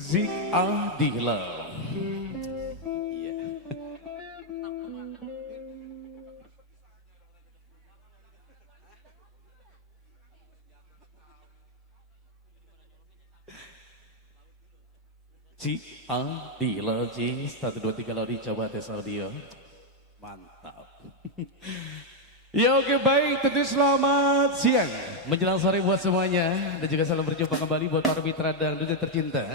Zik Adila. Zik Adila, Ji 1 2 3 Lodi, coba tes audio. Mantap. Ya oke baik, tentu selamat siang menjelang sore buat semuanya dan juga salam berjumpa kembali buat para mitra dan dunia tercinta.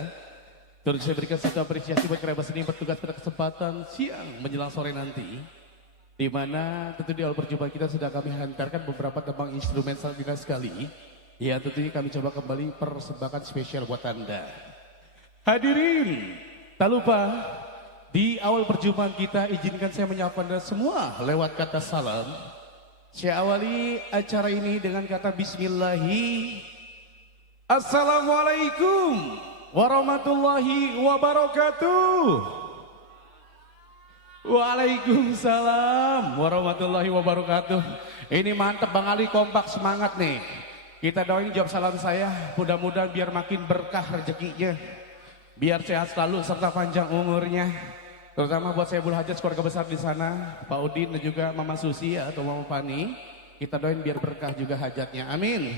Terus saya berikan satu apresiasi buat kerabat seni bertugas pada kesempatan siang menjelang sore nanti, di mana tentu di awal perjumpaan kita sudah kami hantarkan beberapa tembang instrumen sangat indah sekali. Ya tentunya kami coba kembali persembahkan spesial buat Anda. Hadirin, tak lupa di awal perjumpaan kita izinkan saya menyapa Anda semua lewat kata salam. Saya awali acara ini dengan kata Bismillahi. Assalamualaikum warahmatullahi wabarakatuh. Waalaikumsalam warahmatullahi wabarakatuh. Ini mantep Bang Ali, kompak semangat nih. Kita doain jawab salam saya, mudah-mudahan biar makin berkah rezekinya, biar sehat selalu serta panjang umurnya. Terutama buat saya Bul Hajat, keluarga besar di sana, Pak Udin dan juga Mama Susi atau Mama Pani. Kita doain biar berkah juga hajatnya. Amin.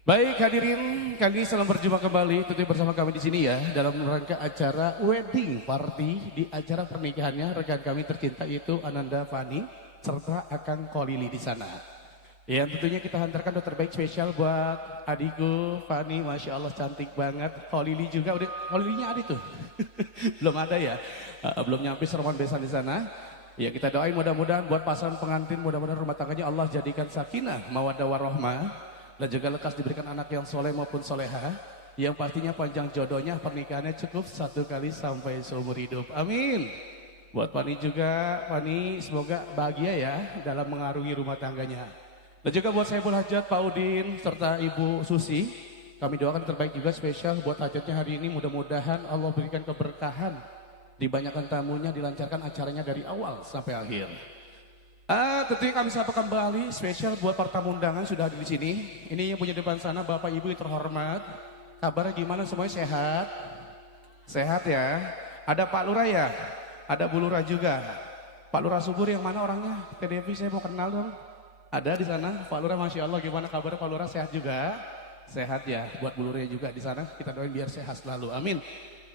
Baik hadirin, kali ini salam berjumpa kembali tentunya bersama kami di sini ya dalam rangka acara wedding party di acara pernikahannya rekan kami tercinta yaitu Ananda Fani serta Akang Kolili di sana. Yang tentunya kita hantarkan doa terbaik spesial buat adikku Fani, Masya Allah cantik banget. Kolili juga, udah Kolilinya ada tuh. Belum ada ya, belum nyampe seremon besan di sana. Ya kita doain mudah-mudahan buat pasangan pengantin, mudah-mudahan rumah tangganya Allah jadikan sakinah, mawaddah warahmah, dan juga lekas diberikan anak yang soleh maupun soleha, yang pastinya panjang jodohnya, pernikahannya cukup 1 kali sampai seumur hidup. Amin. Buat Fani juga, Fani semoga bahagia ya dalam mengarungi rumah tangganya. Dan juga buat saya Bul Hajat, Pak Udin, serta Ibu Susi, kami doakan terbaik juga spesial buat hajatnya hari ini. Mudah-mudahan Allah berikan keberkahan, dibanyakan tamunya, dilancarkan acaranya dari awal sampai akhir. Tentunya kami sapa kembali spesial buat para tamu undangan sudah hadir di sini. Ini yang punya depan sana Bapak Ibu yang terhormat. Kabarnya gimana, semuanya sehat? Sehat ya. Ada Pak Lurah ya? Ada Bu Lurah juga. Pak Lurah Subur yang mana orangnya? TDP saya mau kenal dong. Ada di sana Pak Lurah, Masya Allah, gimana kabarnya Pak Lurah, sehat juga? Sehat ya, buat Bu Lurah juga di sana, kita doain biar sehat selalu, amin.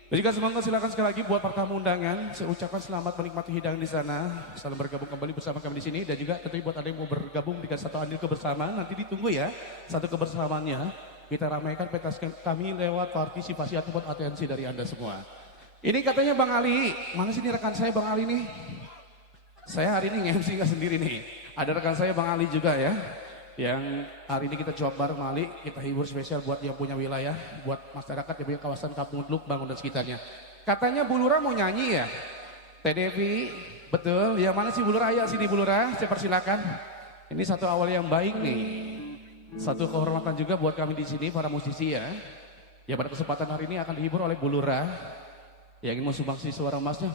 Dan juga semoga silakan sekali lagi buat para tamu undangan, saya ucapkan selamat menikmati hidangan di sana. Salam bergabung kembali bersama kami di sini, dan juga tentunya buat ada yang mau bergabung dengan satu andil kebersamaan, nanti ditunggu ya, satu kebersamaannya. Kita ramaikan pentas kami lewat partisipasi ataupun atensi dari Anda semua. Ini katanya Bang Ali, mana sih ini rekan saya Bang Ali nih? Saya hari ini nge-MC nggak sendiri nih. Ada rekan saya Bang Ali juga ya, yang hari ini kita coba bareng Ali, kita hibur spesial buat yang punya wilayah, buat masyarakat yang punya kawasan Kampung Teluk, Bangun dan sekitarnya. Katanya Bu Lurah mau nyanyi ya? TDV, betul? Ya mana sih Bu Lurah? Ayo sini Bu Lurah, saya persilakan. Ini satu awal yang baik nih, satu kehormatan juga buat kami di sini para musisi ya. Ya pada kesempatan hari ini akan dihibur oleh Bu Lurah yang ingin mensumbangsi suara emasnya.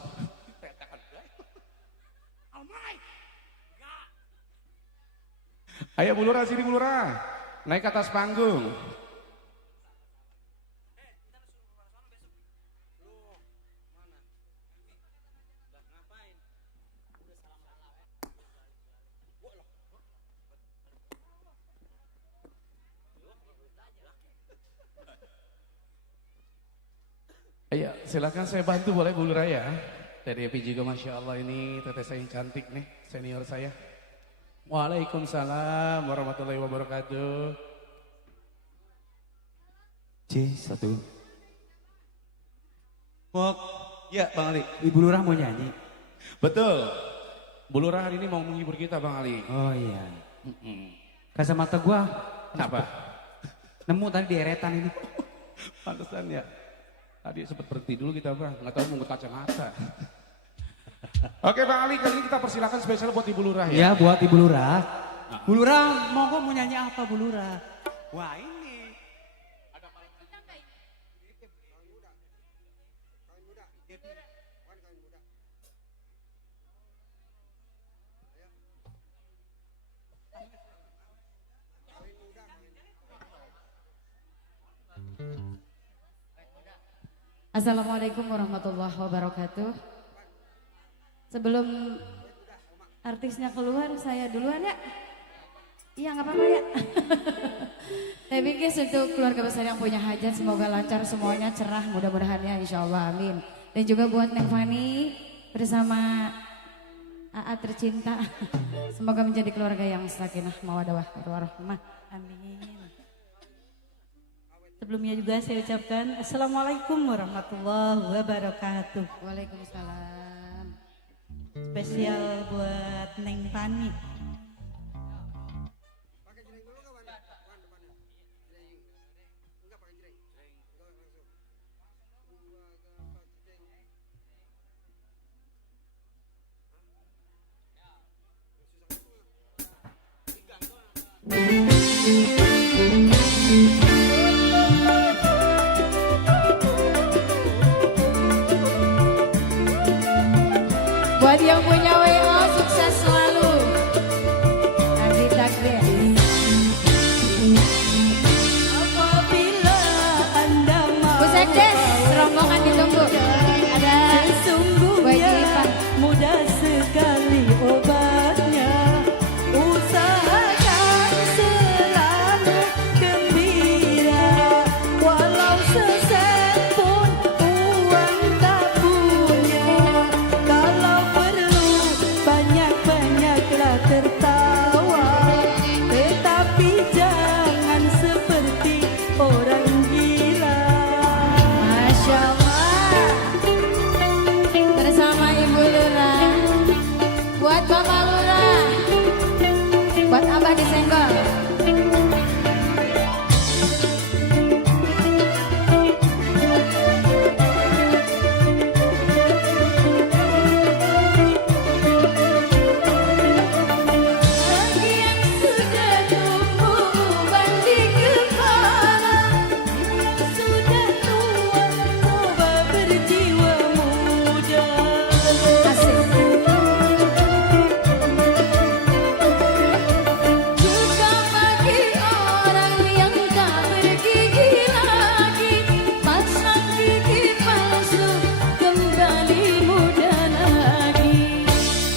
Ayo Bu Lurah, sini Bu Lurah, naik ke atas panggung. Ayo silakan saya bantu, boleh Bu Lurah ya. TDP juga Masya Allah, ini teteh saya yang cantik nih, senior saya. Waalaikumsalam warahmatullahi wabarakatuh. C1. Wok, ya Bang Ali. Ibu Lurah mau nyanyi. Betul. Bu Lurah hari ini mau menghibur kita Bang Ali. Oh iya. Kacamata gua Kenapa? nemu tadi di eretan ini. Pantesan ya. Tadi sempat berhenti dulu kita Bang, nggak tahu mau kacamata. Oke Bang Ali, kali ini kita persilakan spesial buat Ibu Lurah ya. Iya buat Ibu Lurah. Bu Lurah, monggo mau nyanyi apa Bu Lurah? Wah ini. Assalamualaikum warahmatullahi wabarakatuh. Sebelum artisnya keluar, saya duluan ya. Iya nggak apa-apa ya. Saya pikir untuk keluarga besar yang punya hajat semoga lancar semuanya, cerah mudah-mudahan ya, insya Allah amin. Dan juga buat Neng Fani bersama AA tercinta, semoga menjadi keluarga yang sakinah mawaddah warahmah. Amin. Sebelumnya juga saya ucapkan Assalamualaikum warahmatullahi wabarakatuh. Waalaikumsalam. Spesial buat Neng Fani. Buat yang punya WO sukses selalu. Andi Takdir. Apabila Anda mau Bu Sekdes, rombongan ditunggu. Ada sesungguhnya mudah sekali obatnya. Usahakan selalu gembira, walau sesen pun uang tak punya. Kalau perlu banyak-banyaklah tertawa, tetapi jangan seperti orang gila. Masya Allah. Bersama Ibu Lurah. Buat Bapak Lurah. Buat Abah disenggol. Bagi yang sudah tumbuh uban di kepala, yang sudah tua coba berjiwa muda. Asik. Juga bagi orang yang tak bergigi lagi, pasang gigi palsu kembali muda lagi.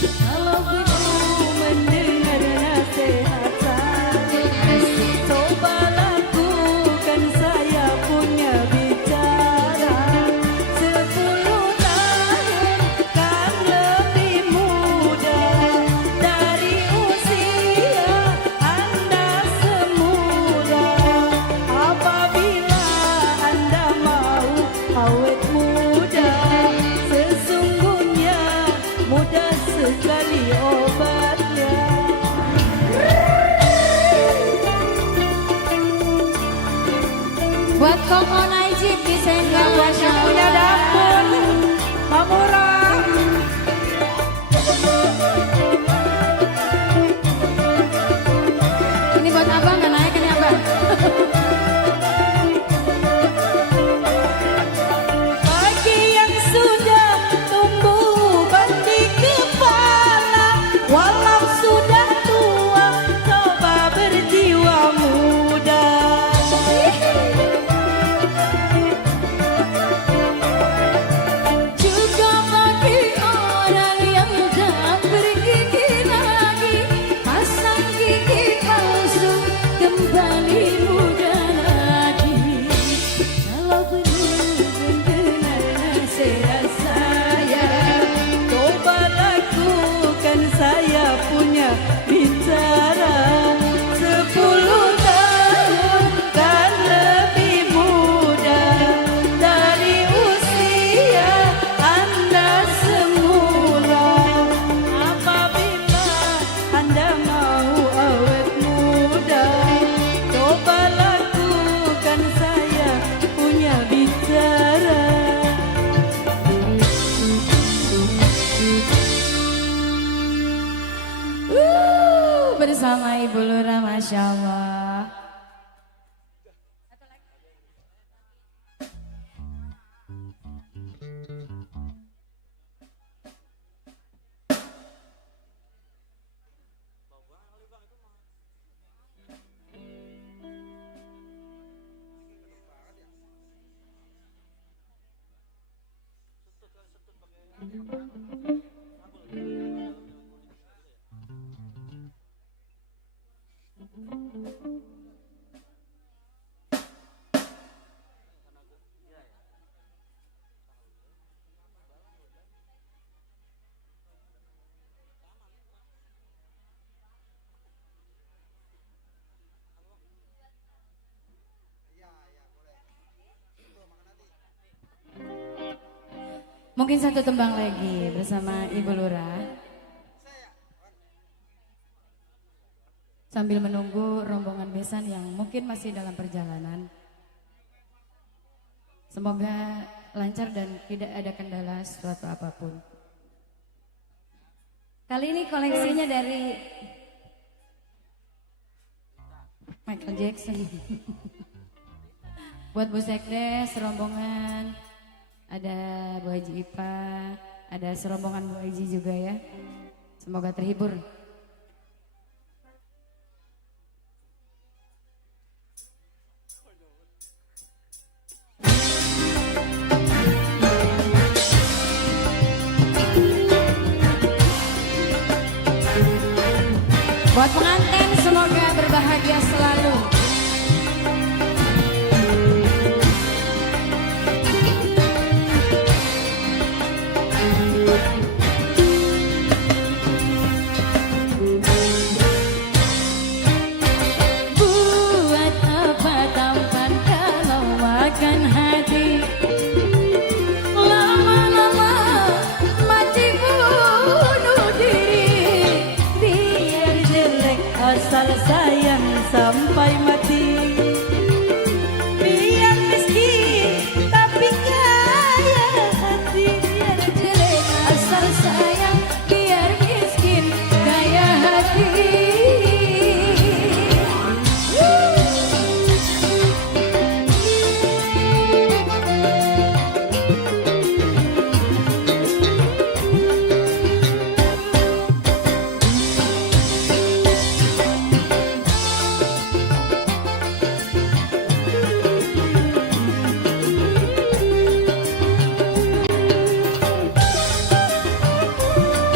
Kalau perlu mendengar nasihat saya, coba lakukan saya punya bicara. 10 tahun kan lebih muda dari usia Anda semula. Apabila Anda mau awet muda, sesungguhnya mudah sekali obatnya. Buat Koko Najib disenggol. Buat yang punya dapur, Mamurah. Ini buat Abang nggak naik ini Abang. Bagi yang sudah tumbuh uban di kepala, walau sudah tua, coba berjiwa muda. Juga bagi orang yang tak bergigi lagi, pasang gigi palsu kembali muda lagi. Kalau benar-benar nasihat saya, coba lakukan saya bersama Ibu Lurah, Masya Allah. Mungkin satu tembang lagi bersama Ibu Lurah. Sambil menunggu rombongan besan yang mungkin masih dalam perjalanan. Semoga lancar dan tidak ada kendala suatu apapun. Kali ini koleksinya dari Michael Jackson. Buat Bu Sekdes, rombongan. Ada Bu Haji Ipa, ada serombongan Bu Haji juga ya. Semoga terhibur. Buat pengantin semoga berbahagia selalu. Asal sayang sampai mati. Biar miskin tapi kaya hati. Biar jelek asal sayang, biar miskin kaya hati.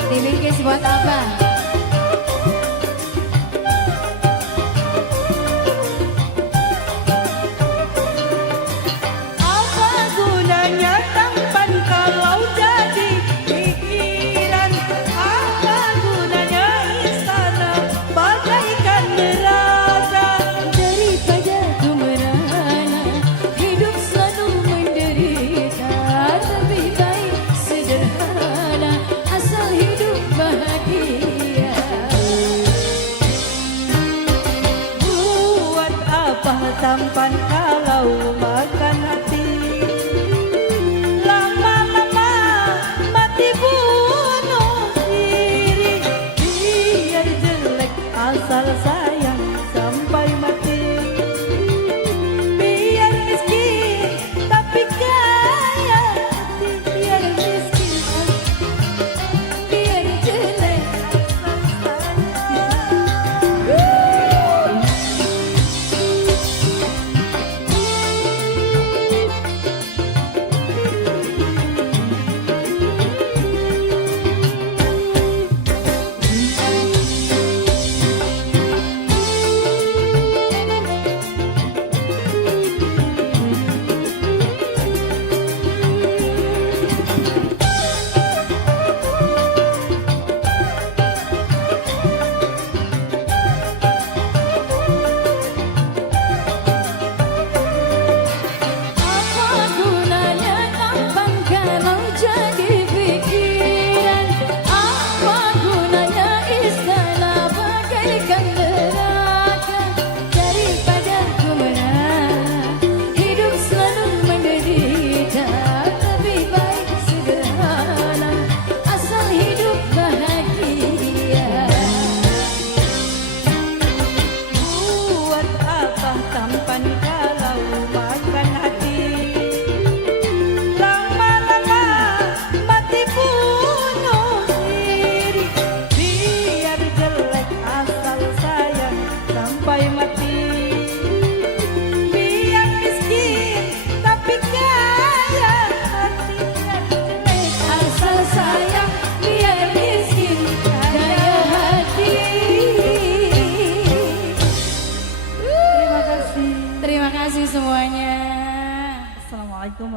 Dibingkis buat apa? Apa gunanya tampan kalau jadi pikiran? Apa gunanya istana bagaikan neraka? Daripada ku merana, hidup selalu menderita. Lebih baik sederhana, asal hidup bahagia. Buat apa tampan kalau makan hati? Lama-lama mati bunuh diri. Biar jelek asal sayang sampai mati. Biar miskin tapi kaya hati. Biar miskin, biar jelek.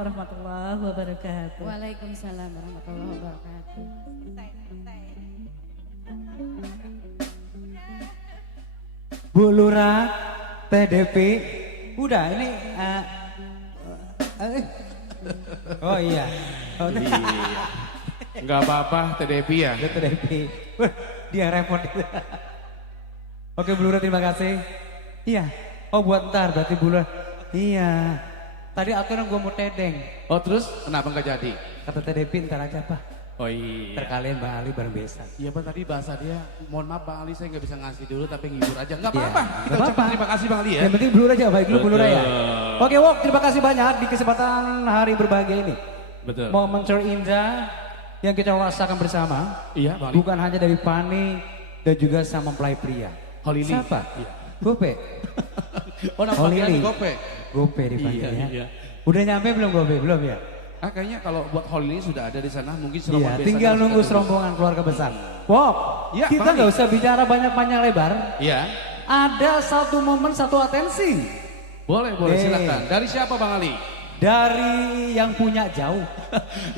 warahmatullahi wabarakatuh. Waalaikumsalam warahmatullahi wabarakatuh. Bu Lurah, TDP, udah ini. Oh iya. Oh, Iya. Enggak apa-apa TDP ya. Dia TDP. Dia repot. Oke Bu Lurah, terima kasih. Iya. Oh buat ntar berarti Bu Lurah. Iya. Tadi akhirnya gue mau tedeng. Oh terus kenapa nggak jadi? Kata TDP ntar aja Pak. Oh iya. Terkalian Bang Ali bareng besan. Iya Bang, tadi bahasa dia, mohon maaf Bang Ali saya nggak bisa ngasih dulu tapi ngibur aja. Nggak Iya, apa-apa, nggak kita ucapkan apa-apa. terima kasih Bang Ali ya. Yang penting blur aja, baik dulu Bu Lurah ya. Betul. Oke Wok, terima kasih banyak di kesempatan hari berbahagia ini. Betul. Momen terindah yang kita rasakan bersama. Iya Bang Ali. Bukan hanya dari Fani dan juga sama mempelai pria. Holili. Siapa? Iya. Gope. Oh nama panggilan Lili. Gope. Gope dipanggilnya. Iya. Udah nyampe belum Gope? Belum ya? Kayaknya kalau buat Holili sudah ada di sana, mungkin Iya, serombongan tinggal biasa nunggu sudah serombongan keluarga besar. Wok, Iya, kita Bang nggak Ali. usah bicara banyak-banyak lebar. Iya. Ada satu momen, satu atensi. Boleh silakan. Dari siapa Bang Ali? Dari yang punya jauh.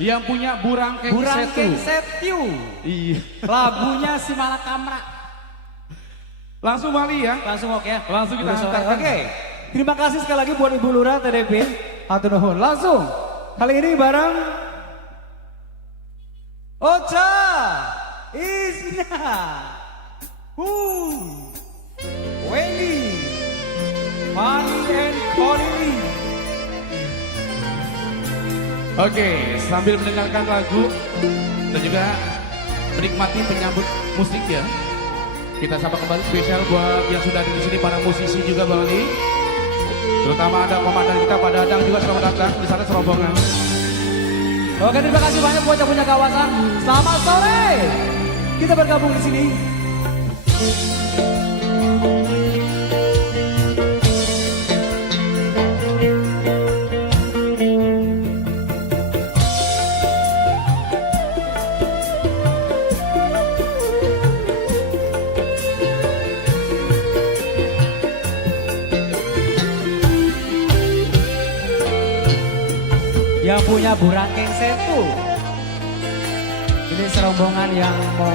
Yang punya Burangkeng Burangkeng Setu. Setiu. Iya. Lagunya si Malakamra. Langsung Bang Ali ya. Langsung oke ya. Langsung kita Udah sore. hantarkan. Oke. Terima kasih sekali lagi buat Ibu Lurah TDP. Hatur nuhun. Langsung. Kali ini bareng Ocha Isna Wendy Fani and Cody. Oke, sambil mendengarkan lagu dan juga menikmati penyambut musik ya. Kita sapa kembali spesial buat yang sudah ada di sini para musisi juga Bang Ali. Terutama ada komandan kita Pak Dadang juga selamat datang di sana serombongan. Oke, terima kasih banyak buat yang punya kawasan. Selamat sore. Kita bergabung di sini. Yang punya Burangkeng Setu. Ini serombongan yang mau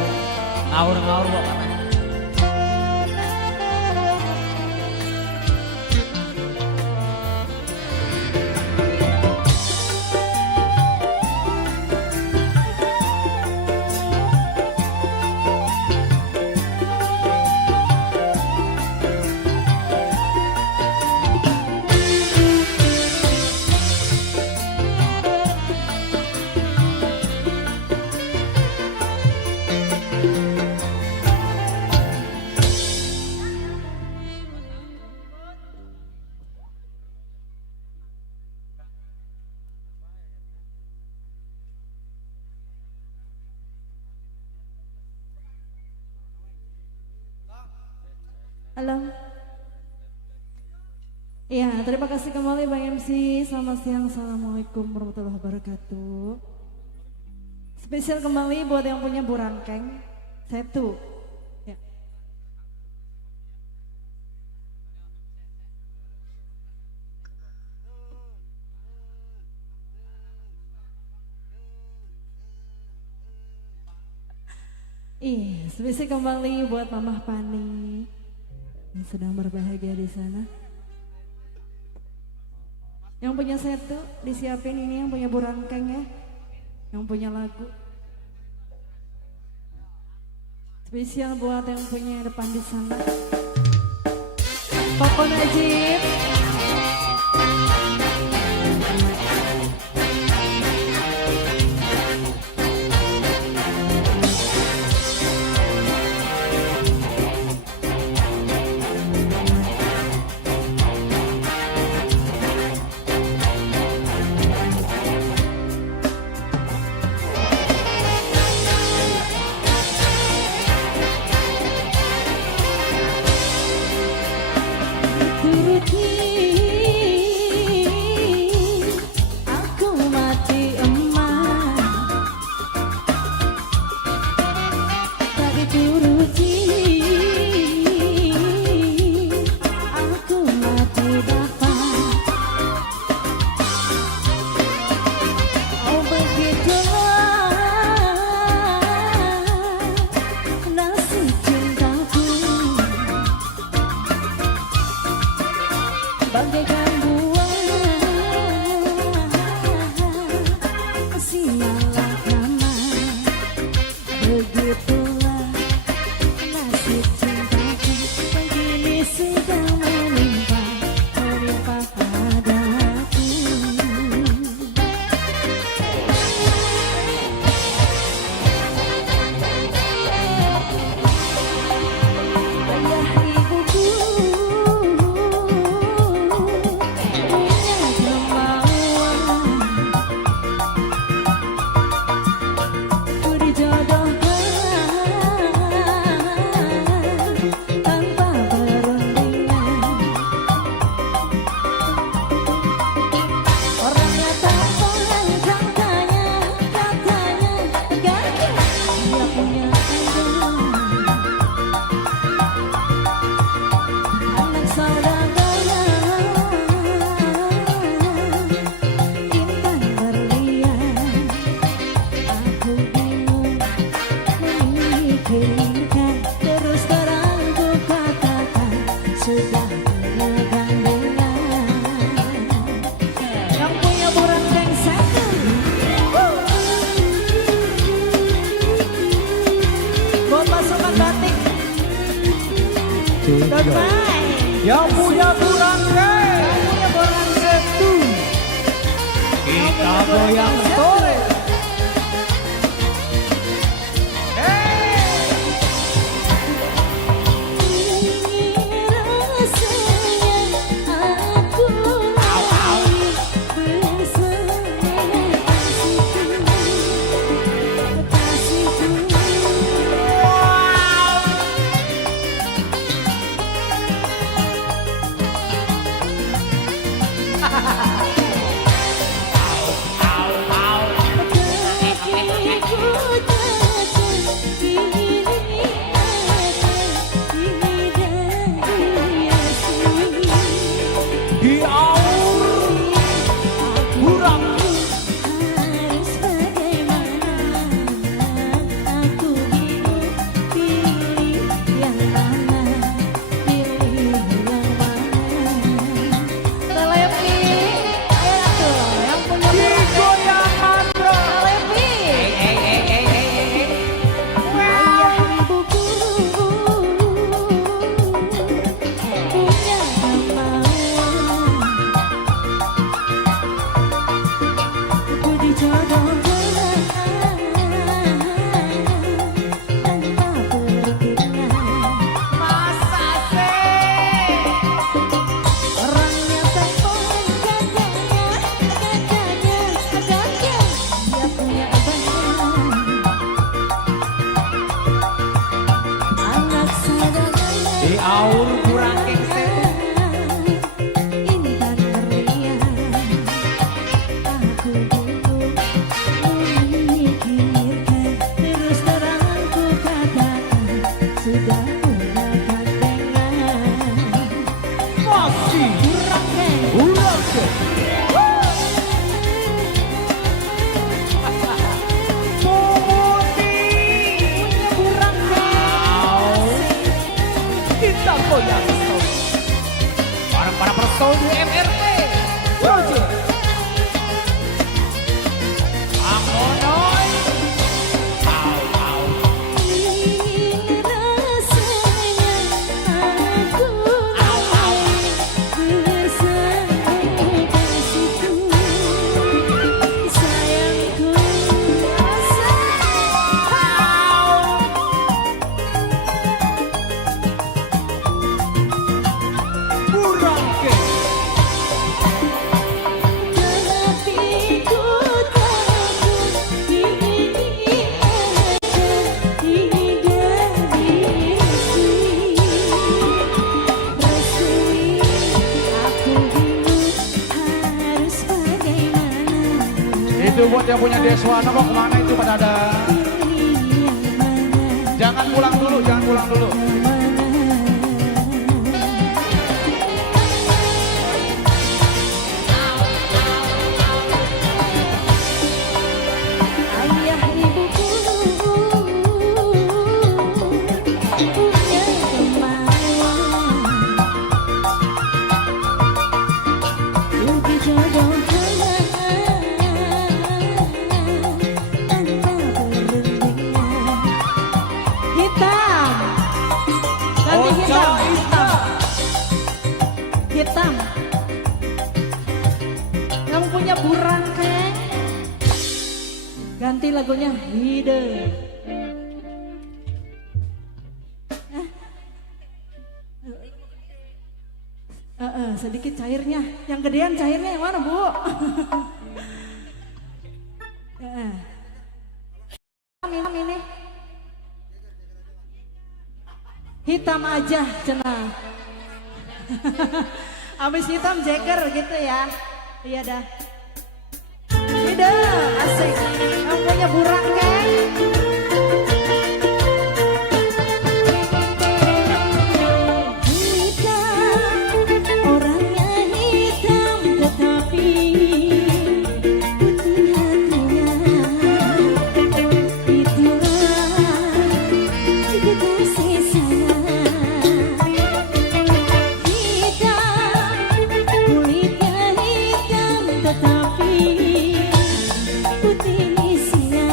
ngawur-ngawur kok katanya. Halo. Ya, terima kasih kembali Bang MC. Selamat siang. Assalamualaikum warahmatullahi wabarakatuh. Spesial kembali buat yang punya Burangkeng Setu. Ya. Spesial kembali buat Mama Pani yang sedang berbahagia di sana. Yang punya Setu disiapin ini, yang punya Burangkeng ya, yang punya lagu. Spesial buat yang punya depan di sana. Koko Najib. Turut Don't mind. Yang punya Burangkeng. Yang punya Burangkeng tuh. Kita goyang sore. Aur Burangkeng Intan berlian, aku dulu memikirkan, terus terang ku katakan, sudah punya gandengan. masih Burangkeng, Burangkeng. punya Burangkeng. Kita goyang sore. Para personil MRT. Roger. Amonoy. Ini rasanya aku bersama kasihku, sayangku Burangkeng. tapi ku takut ini akan tidak diisi. Restui aku bingung harus bagaimana. Itu buat yang punya Deswana mau kemana itu pada ada. Pilih yang mana, Jangan pulang dulu, jangan pulang dulu. yang mana. Ayah ibuku punya kemauan untuk dijodohkan tanpa perundingan. Hitam, ganti hitam, hitam. Kamu punya Burangkeng? Ganti lagunya Hide. Sedikit cairnya. Yang gedean cairnya yang mana, Bu? Ini. Hitam aja, cenah. Abis hitam Jagger gitu ya. Iya dah. Ide, asik. Kamu punya Burangkeng? Hitam, orangnya hitam tetapi putih hatinya. Itulah ibu kasih sayang. Hitam, kulitnya hitam tetapi putih isinya.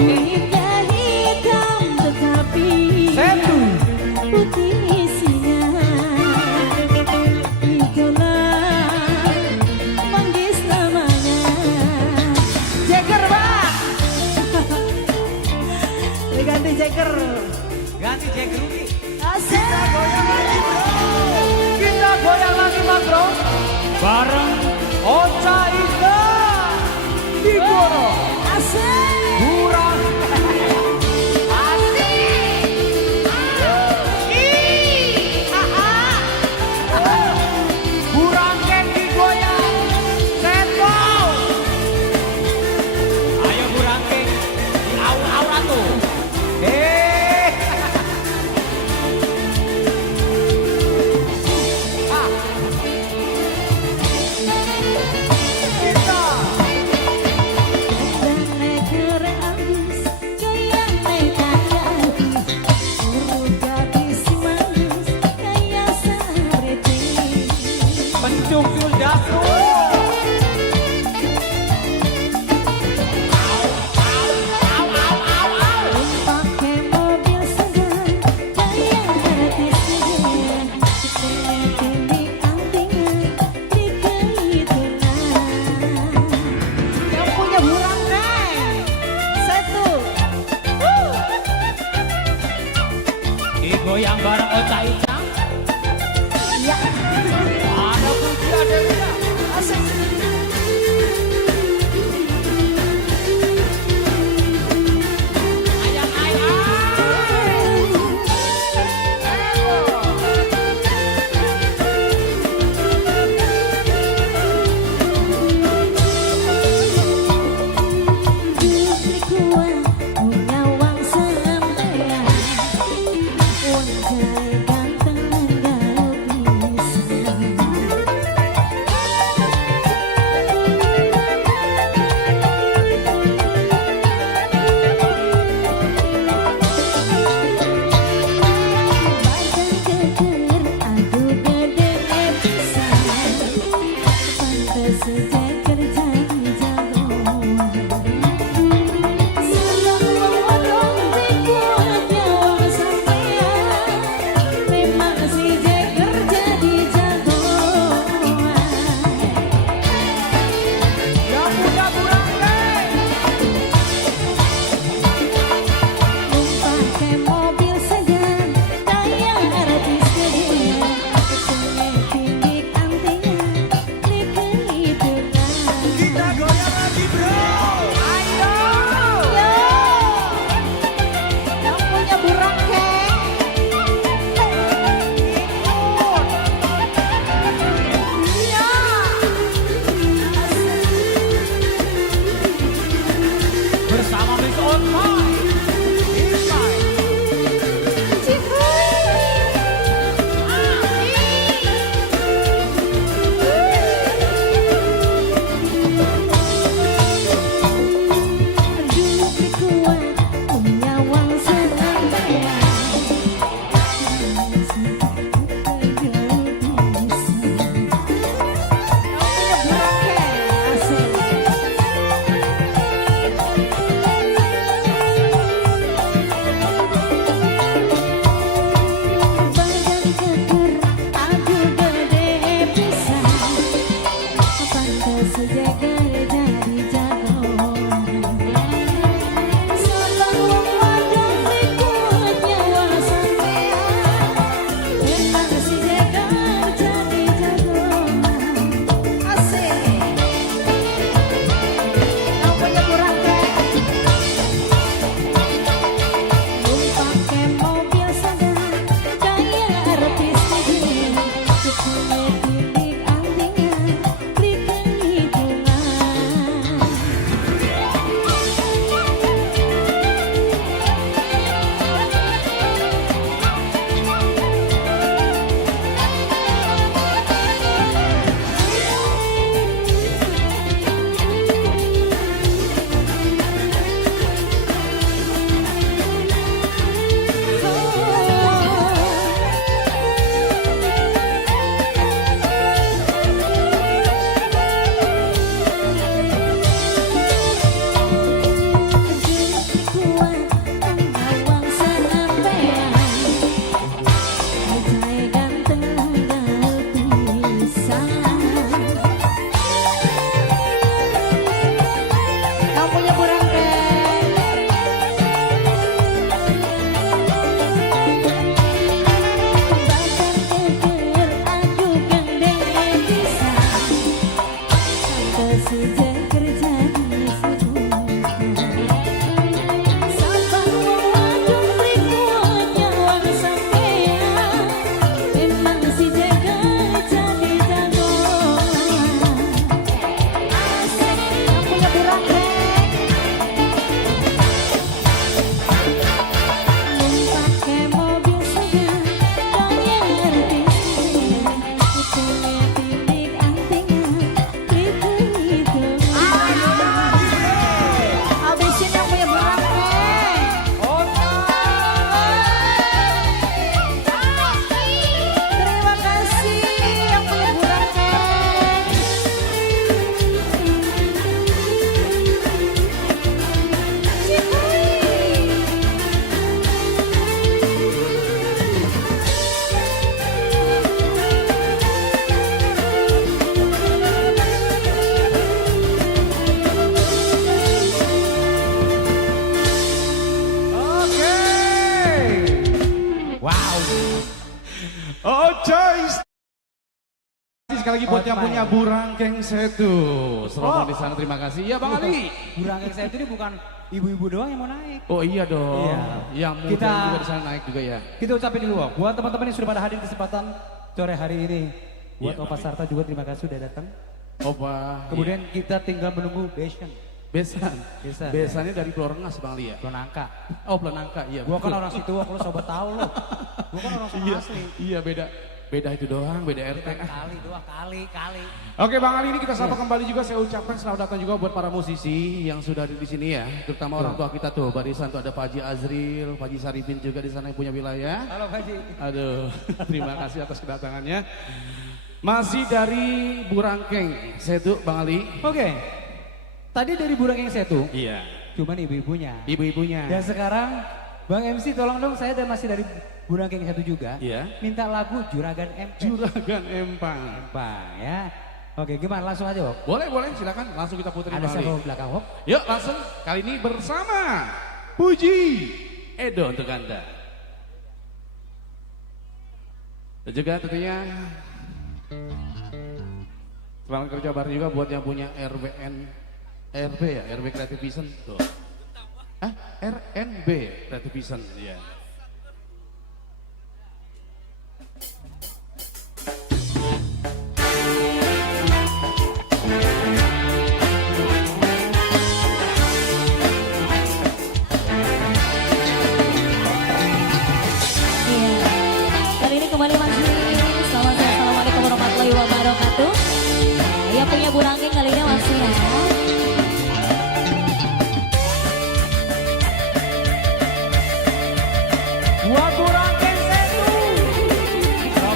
Kulitnya hitam tetapi Satu. putih isinya. Itulah manggis namanya. Jagger bang. Ganti Jagger. Ganti Jack Ruby. Asik. Kita goyang lagi mas bro. Bareng Ocha Ika. Digoro. Asik. Kurang. Kurang kek digoyang. Seto. Ayo kurang kek. Di aura tuh. Pencungkul dasar. Pakai mobil sedan, kayak artisnya. Tinggi antingan di kehitunan. Yang punya burang neng, satu. Digoyang bareng Ocha Ika. Ya, Ada Puji, ada Ria. asik. Ayang ayang. Putri kuat punya uang sampean, uang jari ganteng. coy. Sekali lagi buat yang punya Burangkeng Setu. Selamat di sana, terima kasih. Ya Bang Ali. Burangkeng Setu ini bukan ibu-ibu doang yang mau naik. Oh iya dong. Iya. Yang muda juga di sana naik juga ya. Kita ucapin dulu buat teman-teman yang sudah pada hadir kesempatan sore hari ini. Buat Iya, Opa Bang. Sarta juga terima kasih sudah datang. Opa. Kemudian kita tinggal menunggu Besan. Besan. Besan. Besannya dari Pulau Rengas Bang Ali ya. Lonangka. Oh Planangka, iya. Gua kan betul. orang situ, aku sobat tahu lo. Gua kan orang sana Iya, asli. iya beda itu doang, beda RT. Kali, dua kali. Oke Bang Ali, ini kita sapa kembali juga, saya ucapkan selamat datang juga buat para musisi yang sudah ada di sini ya, terutama orang tua kita tuh, barisan tuh ada Pak Haji Azril, Pak Haji Saripin juga di sana yang punya wilayah. Halo Pak Haji. Aduh, terima kasih atas kedatangannya. Masih dari Burangkeng Setu Bang Ali. Oke. Tadi dari Burangkeng Setu, Iya. cuman ibu-ibunya. Ibu-ibunya. Dan sekarang Bang MC tolong dong, saya masih dari Burangkeng Setu juga. Iya. Minta lagu Juragan Empang. Juragan Empang. Empang ya. Oke, gimana langsung aja, Wok? Boleh, silakan langsung kita puterin Ada Bang Ali. siapa di belakang, Wok? Yuk langsung, kali ini bersama Puji Edo untuk Anda. Dan juga tentunya selamat kerja bareng juga buat yang punya RB ya, RB Creative Vision tuh. RNB Creative Vision ya. Iya. Kali ini kembali masih selamat siang, assalamualaikum warahmatullahi wabarakatuh. Yang punya Burangkeng kali ini masih ya. Buat Burangkeng Setu.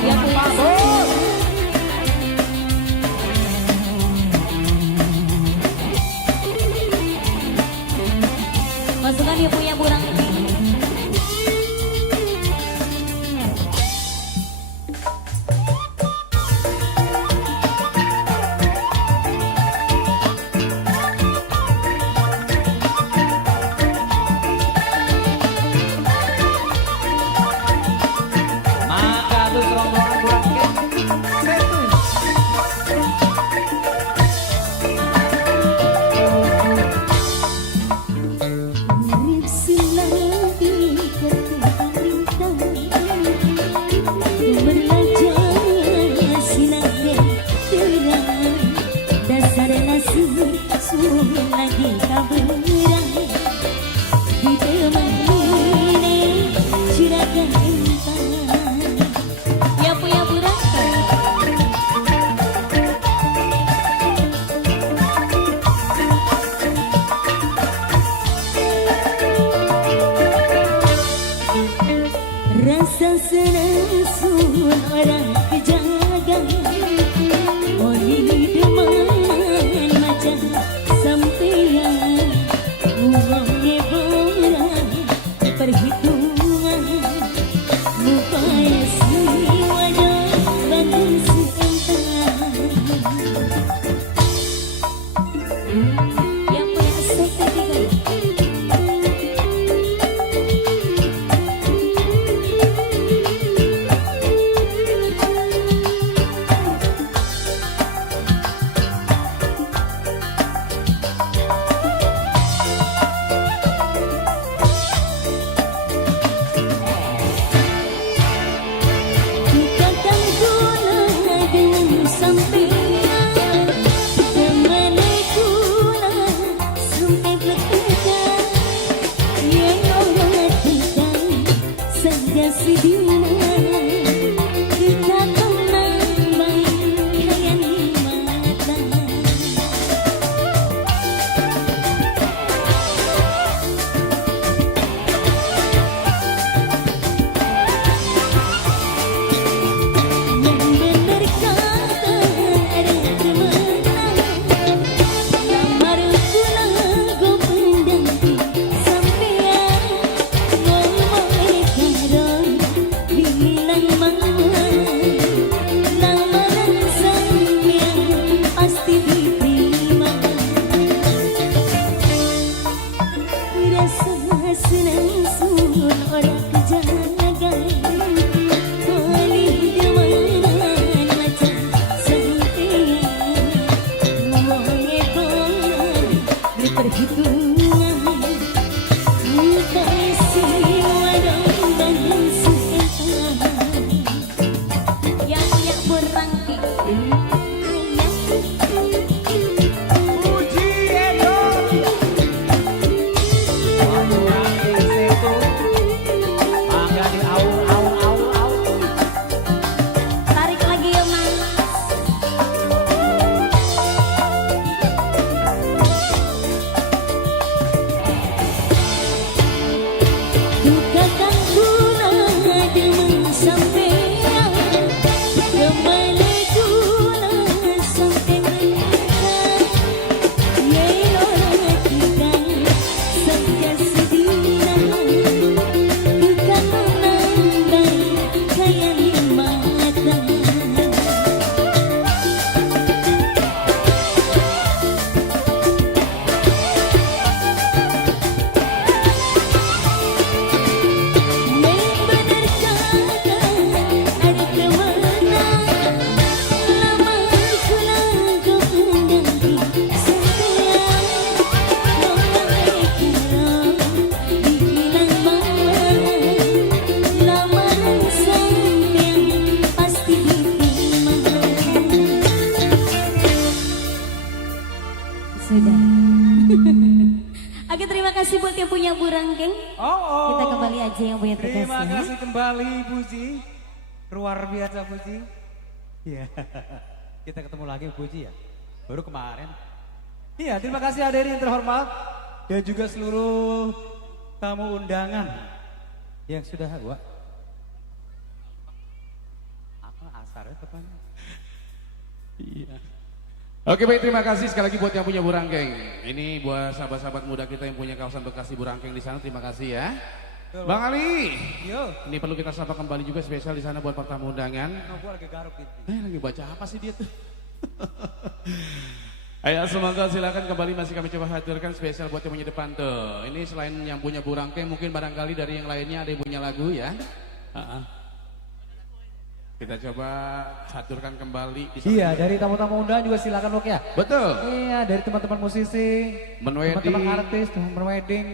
Yang punya Burangkeng. Masukkan yang punya Burangkeng. Maka terus rombongan Burangkeng Setu. Urip selagi keterintang Berlajar sinang terang Dasar nasib suh lagi kaberang Di temani Juragan Empang Yang punya Burangkeng. Rasa senang sun orang kejaga Oli deman macam sampean Uangnya berang perhitungan Mukanya si wajah bangun sebentar Yang punya sekte tiga. Katakan guna dengan sampean Kemana guna sampai bertekan Yang orang tekan saja sedina Kita menambah kayan mata Yang benar kata ada kemenang Lamar kula go pendanti sampean Ngomong karon bilang mangan Lamaran sampean pasti diterima Rasa senang sun orang kejaga Kali dewan Oh. Kita kembali aja yang punya tugas Terima ya. kasih kembali Puji. Luar biasa Puji. Iya. Kita ketemu lagi Puji ya. Baru kemarin. Iya, terima kasih hadirin yang terhormat dan juga seluruh tamu undangan yang sudah gua. Apa asarnya pertanyaan? Iya. Oke baik, terima kasih sekali lagi buat yang punya Burangkeng. Ini buat sahabat-sahabat muda kita yang punya kawasan Bekasi Burangkeng di sana, terima kasih ya. Bang Ali, Yo. ini perlu kita sapa kembali juga spesial di sana buat para tamu undangan. Nah, gua lagi garuk gitu. Lagi baca apa sih dia tuh? Ayo semoga silakan kembali masih kami coba hadirkan spesial buat yang punya depan tuh. Ini selain yang punya Burangkeng mungkin barangkali dari yang lainnya ada yang punya lagu ya. Kita coba haturkan kembali di sana. Iya, dari tamu-tamu undangan juga silakan Lok ya. Betul. Iya, dari teman-teman musisi, Men-wedding. teman-teman artis, teman wedding,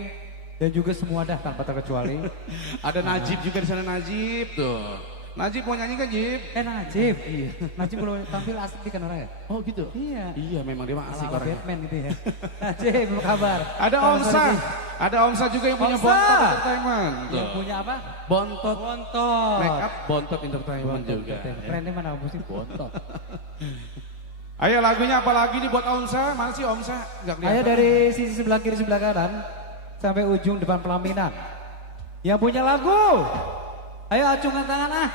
dan juga semua dah tanpa terkecuali. Ada Najib juga di sana, Najib tuh. Najib mau nyanyi kan, Jib? Najib, iya. Najib belum tampil asik di kan orang ya? Oh gitu. Iya. Iya, memang dia mah asik Ala orangnya. Batman gitu ya. Najib, apa kabar? Ada Selamat Omsa. sore, Ji. Ada Omsa juga yang punya Omsa. Bontot Entertainment. Yang punya apa? Bontot Bontot. Make Up Bontot Entertainment juga. Trennya mana musik bontot. Ayo lagunya apa lagi nih buat Omsa? Mana sih Omsa? Nggak kelihatan. Ayo dari sisi sebelah kiri sebelah kanan sampai ujung depan pelaminan. Yang punya lagu, ayo acungkan tangan ah.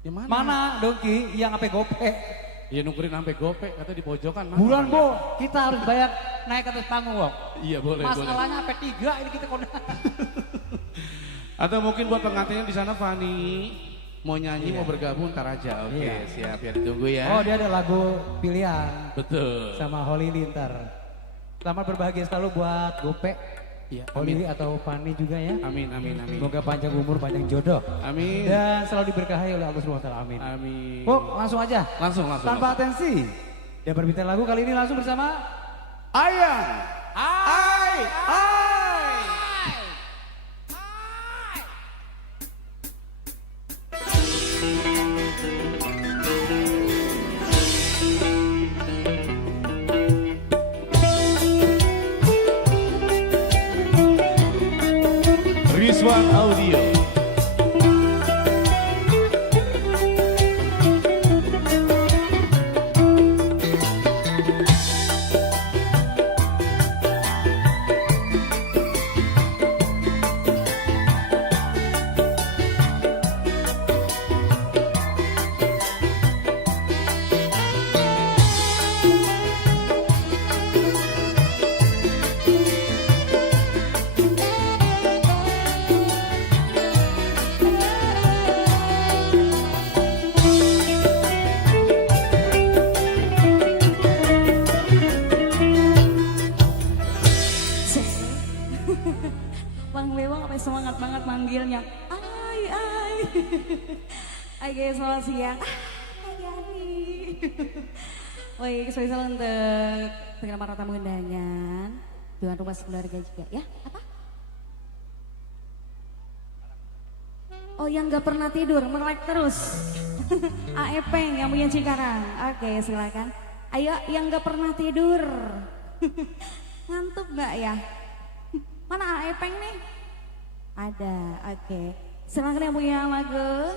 Yang mana? Mana Dongki yang apa gopek? Ya nukerin sampai gopek, kata di pojokan. Mana? Buruan Bu, kita harus bayar naik ke atas panggung Wong. Iya boleh, boleh. Masalahnya apa 3 ini kita kondak. Atau mungkin buat pengantinnya di sana Fani mau nyanyi, mau bergabung ntar aja. Oke, Iya. siap ya ditunggu ya. Oh dia ada lagu pilihan Betul. sama Holly Lintar. Selamat berbahagia selalu buat Gopek, Iya, Holly amin. atau Fani juga ya. Amin, amin, amin. Semoga panjang umur, panjang jodoh. Amin. Dan selalu diberkahi oleh Allah SWT. Amin. Amin. Bu, langsung aja. Langsung, langsung. Tanpa langsung. atensi. Dan permintaan lagu kali ini langsung bersama Ayang. Ai. Rizwan Audio. Bang Bewang apa semangat banget manggilnya. Ai. Hai guys, selamat siang. Baik, spesial untuk pengen para tamu undangan, tuan rumah keluarga juga ya. Apa? Oh yang nggak pernah tidur, melek terus. Aepeng yang punya Cikarang. Oke, silakan. Ayo yang nggak pernah tidur. Ngantuk nggak ya? Mana Aepeng nih? Ada, oke. Silakan yang punya lagu.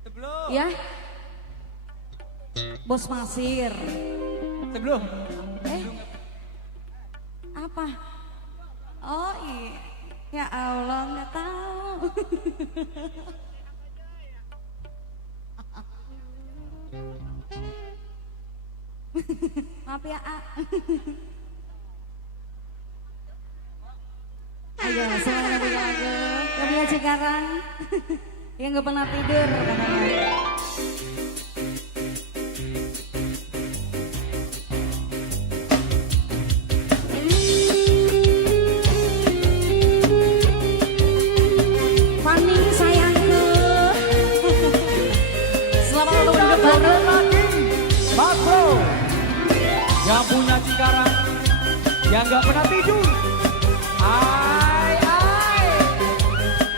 sebelum Ya. Bos Masir. sebelum Apa? Oh iya. Ya Allah, nggak tahu. Maaf ya, A. Ayo, semuanya yang punya lagu, yang punya Cikarang, yang nggak pernah tidur katanya. Fani sayangku. Selamat ulang tahun baru. Mas Bro yang punya Cikarang, yang nggak pernah tidur. Ai.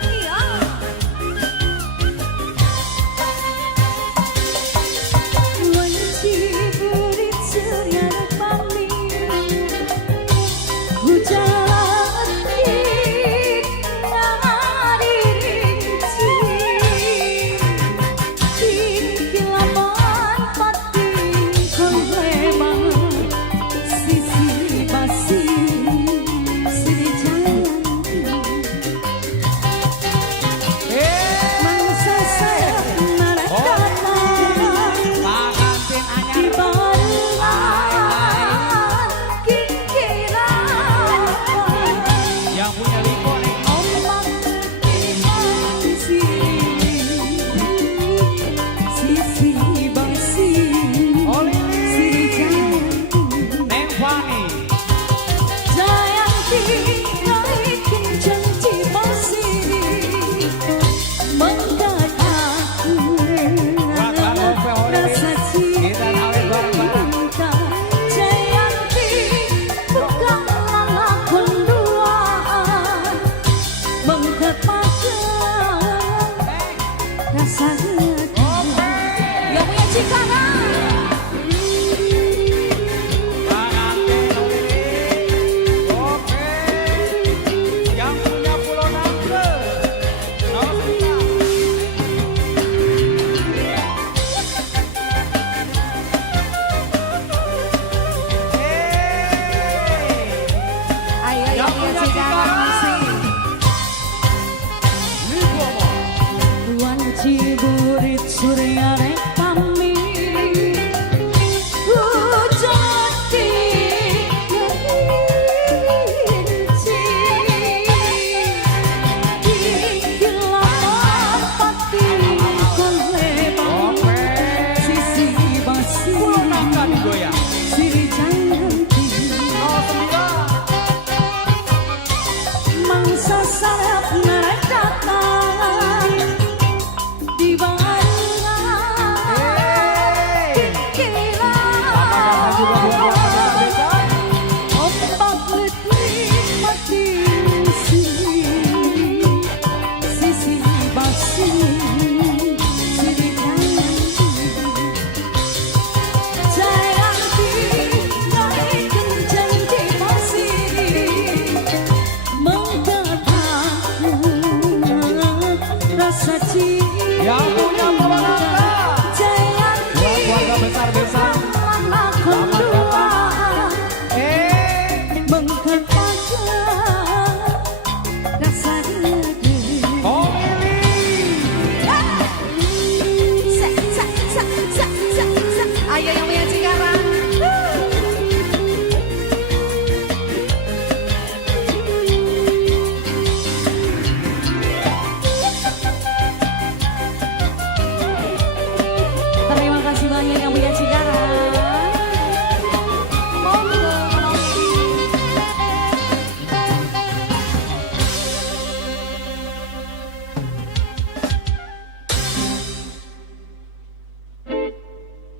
Iya. rasanya yang punya Cikarang. Yang punya Pulau Nangke. Ayo yang punya Cikarang masih. Wan ciburit surya rek pami Ujati nginci Dikilapan pati kolebang Sisi basi Siri janganti Mangsa sarap narik datang di rasa cinta Yang punya Pulau Nangke. Buat keluarga besar besan. Selamat datang. Oh Ayo yang punya Cikarang. Terima kasih banyak yang punya Cikarang.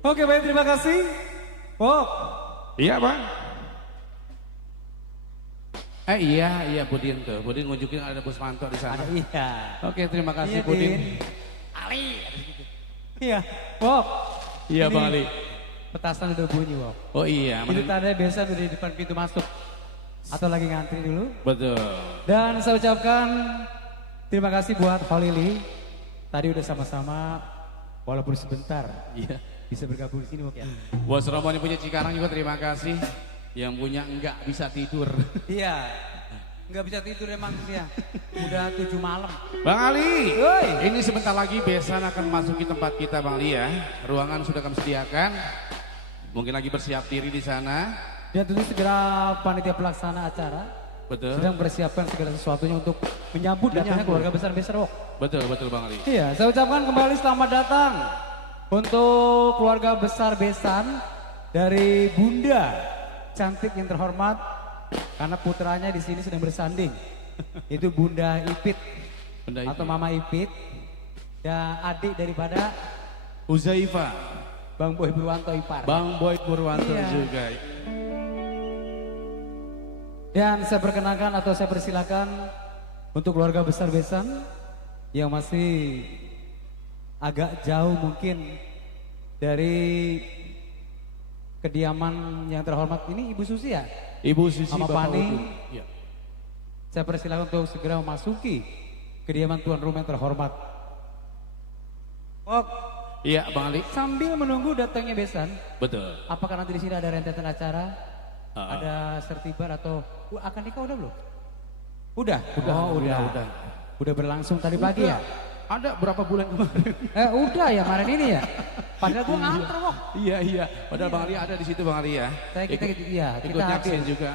Oke baik, terima kasih. Pok. Iya bang. Iya Budin tuh. Budin ngunjukin ada Bos Manto di sana. Iya. Oke terima kasih Iya, Budin. Din. Iya. Pok. Iya Ini Bang Ali. Petasan udah bunyi, Pok. Oh iya. Itu tanda biasa udah di depan pintu masuk. Atau lagi ngantri dulu. Betul. Dan saya ucapkan terima kasih buat Holili. Tadi udah sama-sama walaupun sebentar Iya. bisa bergabung di sini, Pok ya. Bos Romo yang punya Cikarang juga terima kasih. Yang punya enggak bisa tidur. Iya. Nggak bisa tidur emang dia. Udah 7 malam. Bang Ali, Woi. ini sebentar lagi Besan akan masuki tempat kita Bang Ali ya. Ruangan sudah kami sediakan. Mungkin lagi bersiap diri di sana. Dan tentu segera panitia pelaksana acara Betul. sedang persiapkan segala sesuatunya untuk menyambut datangnya keluarga besar-besar, Wok. Betul Bang Ali. Iya, saya ucapkan kembali selamat datang untuk keluarga besar Besan dari Bunda cantik yang terhormat karena putranya di sini sedang bersanding. Itu Bunda Ipit Bunda atau Ipit. Mama Ipit dan adik daripada Uzaifa, Bang Boy Purwanto ipar. Bang Boy Purwanto Iya. juga. Dan saya perkenalkan atau saya persilakan untuk keluarga besar Besan yang masih agak jauh mungkin dari kediaman yang terhormat ini Ibu Susi ya. Ibu Susi Sama Bapak Pani. Udin. Iya. Saya persilakan untuk segera memasuki kediaman tuan rumah yang terhormat. Oh, Iya Bang Ali. sambil menunggu datangnya Besan, Betul. apakah nanti di sini ada rentetan acara? Ah. Ada sertibar atau akan nikah udah belum? Udah. Udah. Udah berlangsung tadi pagi ya? Ada berapa bulan kemarin? Udah ya kemarin ini ya. Padahal gua nganter kok. Iya. Padahal Bang Ali ada di situ Bang Ali ya. Kita Ikut hadir. nyaksin juga.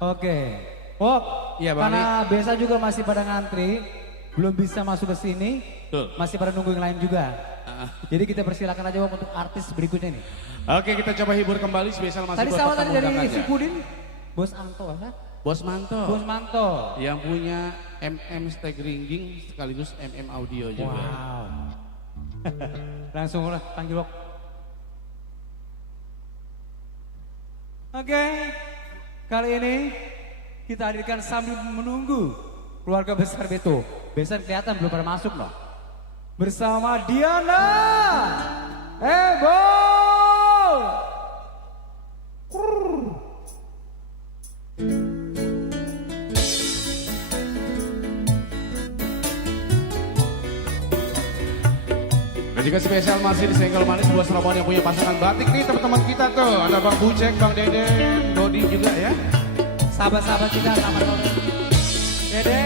Oke. Wok, Iya, Bang karena biasa juga masih pada ngantri, belum bisa masuk ke sini, Betul. masih pada nunggu yang lain juga. Jadi kita persilakan aja Wok untuk artis berikutnya nih. Oke kita coba hibur kembali spesial masih Tadi buat sama tadi tamu dari undangannya. si Pudin, Bos Anto kan? Bos Manto. Bos Manto. Yang punya MM Stag Ringging sekaligus MM Audio juga. Wow. Langsung lah panggil Wok. Oke, kali ini kita hadirkan sambil menunggu keluarga besar Beto. Besan kelihatan belum pada masuk loh. bersama Diana Ebo. Dan juga spesial masih di Senggol Manis buat Surabaya yang punya pasangan batik nih teman-teman kita tuh. Ada Bang Bucek, Bang Deden, Dodi juga ya. Sahabat-sahabat kita selamat sore. Dede.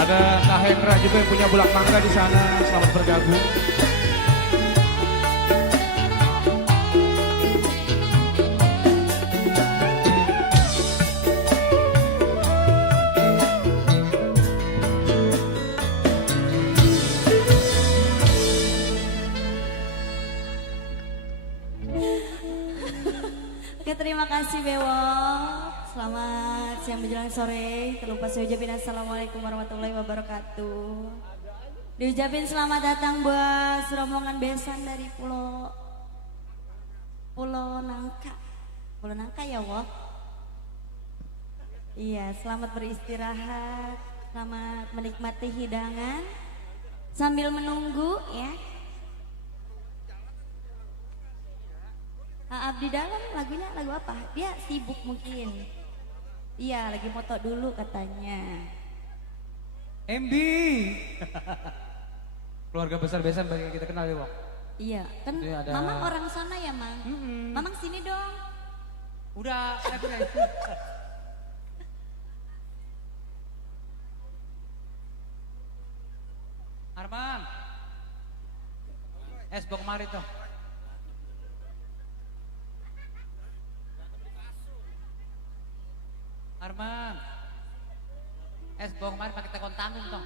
Ada Kak Hendra juga yang punya bulak mangga di sana. Selamat bergabung. Oke, terima kasih Bewok. Selamat siang menjelang sore. Terlupa saya ucapin assalamualaikum warahmatullahi wabarakatuh. Diucapin selamat datang buat rombongan besan dari Pulau Nangka. Pulau Nangka ya, Wok. Iya, selamat beristirahat, selamat menikmati hidangan sambil menunggu ya. Abdi dalam lagunya lagu apa? Dia sibuk mungkin. Iya, lagi moto dulu katanya. MB. Keluarga besar besan bagi yang kita kenal ya, Wok. Iya, kan Dia ada- Mamang orang sana ya, Mang. Mamang sini dong. Udah, Arman. Bawa kemari tuh. Arman. Bawa kemari pakai tekon tanggung toh.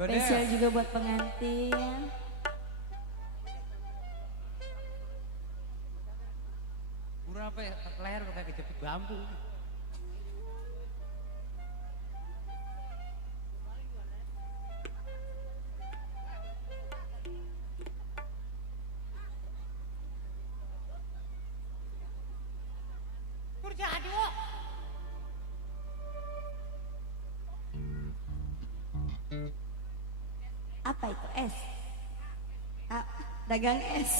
Spesial juga buat pengantin. Burung apa ya? Leher kayak kejepit bambu. Apa itu es? Dagang es.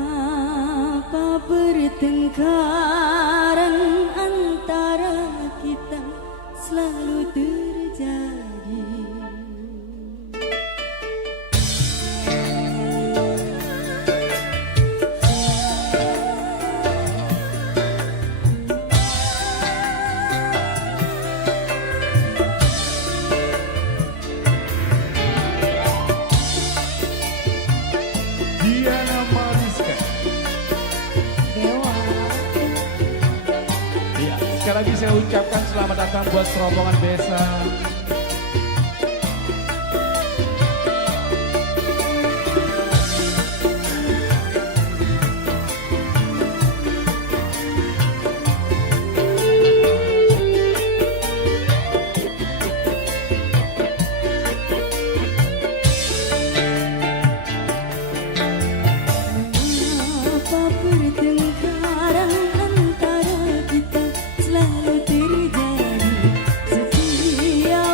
Mengapa pertengkaran antara kita selalu terjadi? Diana Mariska. Dewa. Iya, sekali lagi saya ucapkan selamat datang buat rombongan besan. Mengapa pertengkaran antara kita selalu terjadi? Setiap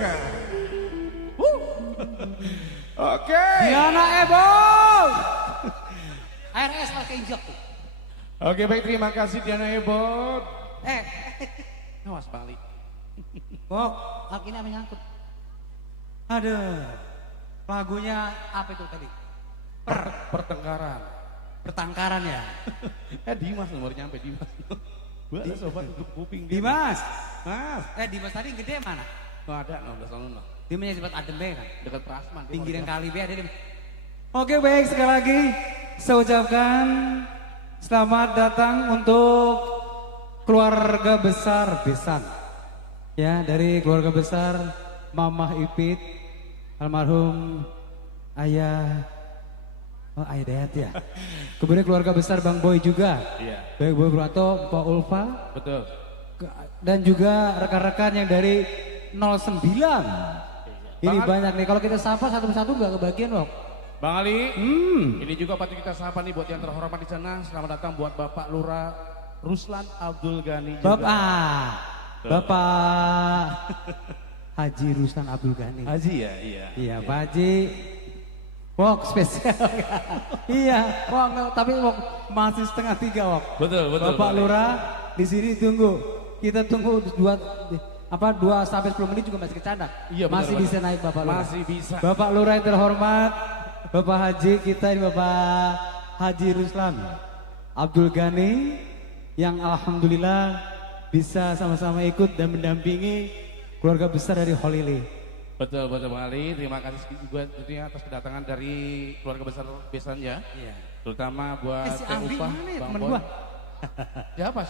mereka. Oke. Diana Ebo. RS pakai injak tuh. Oke baik, terima kasih Diana Ebot. Eh, Awas balik. Bok, laki ini menyangkut. Aduh, lagunya apa itu tadi? Pertengkaran. Pertangkaran ya. Dimas nomor nyampe Dimas. Gua ada sobat untuk kuping. Dimas. Mas. Dimas tadi yang gede mana? Nggak ada, udah sana. Dia punya cepat adem be kan? Dekat Prasman. Pinggiran kali be ada di. Oke baik, sekali lagi saya ucapkan selamat datang untuk keluarga besar Besan. Ya, dari keluarga besar Mamah Ipit, almarhum Ayah Ayah Dayat ya. Kemudian keluarga besar Bang Boy juga. Iya. Baik Boy Purwanto, Pak Ulfa. Betul. Dan juga rekan-rekan yang dari 09. Ini Bang banyak nih. Kalau kita sapa satu persatu nggak kebagian loh. Bang Ali, ini juga patut kita sapa nih buat yang terhormat di sana. Selamat datang buat Bapak Lurah Ruslan Abdul Ghani juga. Bapak Haji Ruslan Abdul Ghani. Haji ya, iya. Iya, Pak Haji. Wok spesial. Iya, wok tapi wok masih 2:30 wok. Betul. Bapak Bang Ali. Lurah di sini tunggu. Kita tunggu 2 sampai 10 menit juga masih kecandak. Iya, benar, masih benar. bisa naik Bapak Lurah. Masih bisa. Bapak Lurah yang terhormat, Bapak Haji kita ini Bapak Haji Ruslan Abdul Ghani yang alhamdulillah bisa sama-sama ikut dan mendampingi keluarga besar dari Holili. Betul Bang Ali. Terima kasih juga tentunya atas kedatangan dari keluarga besar Besan ya. Iya. Terutama buat Si Teh Amri Upah, mana ya Bang teman Boy. gua? Siapa?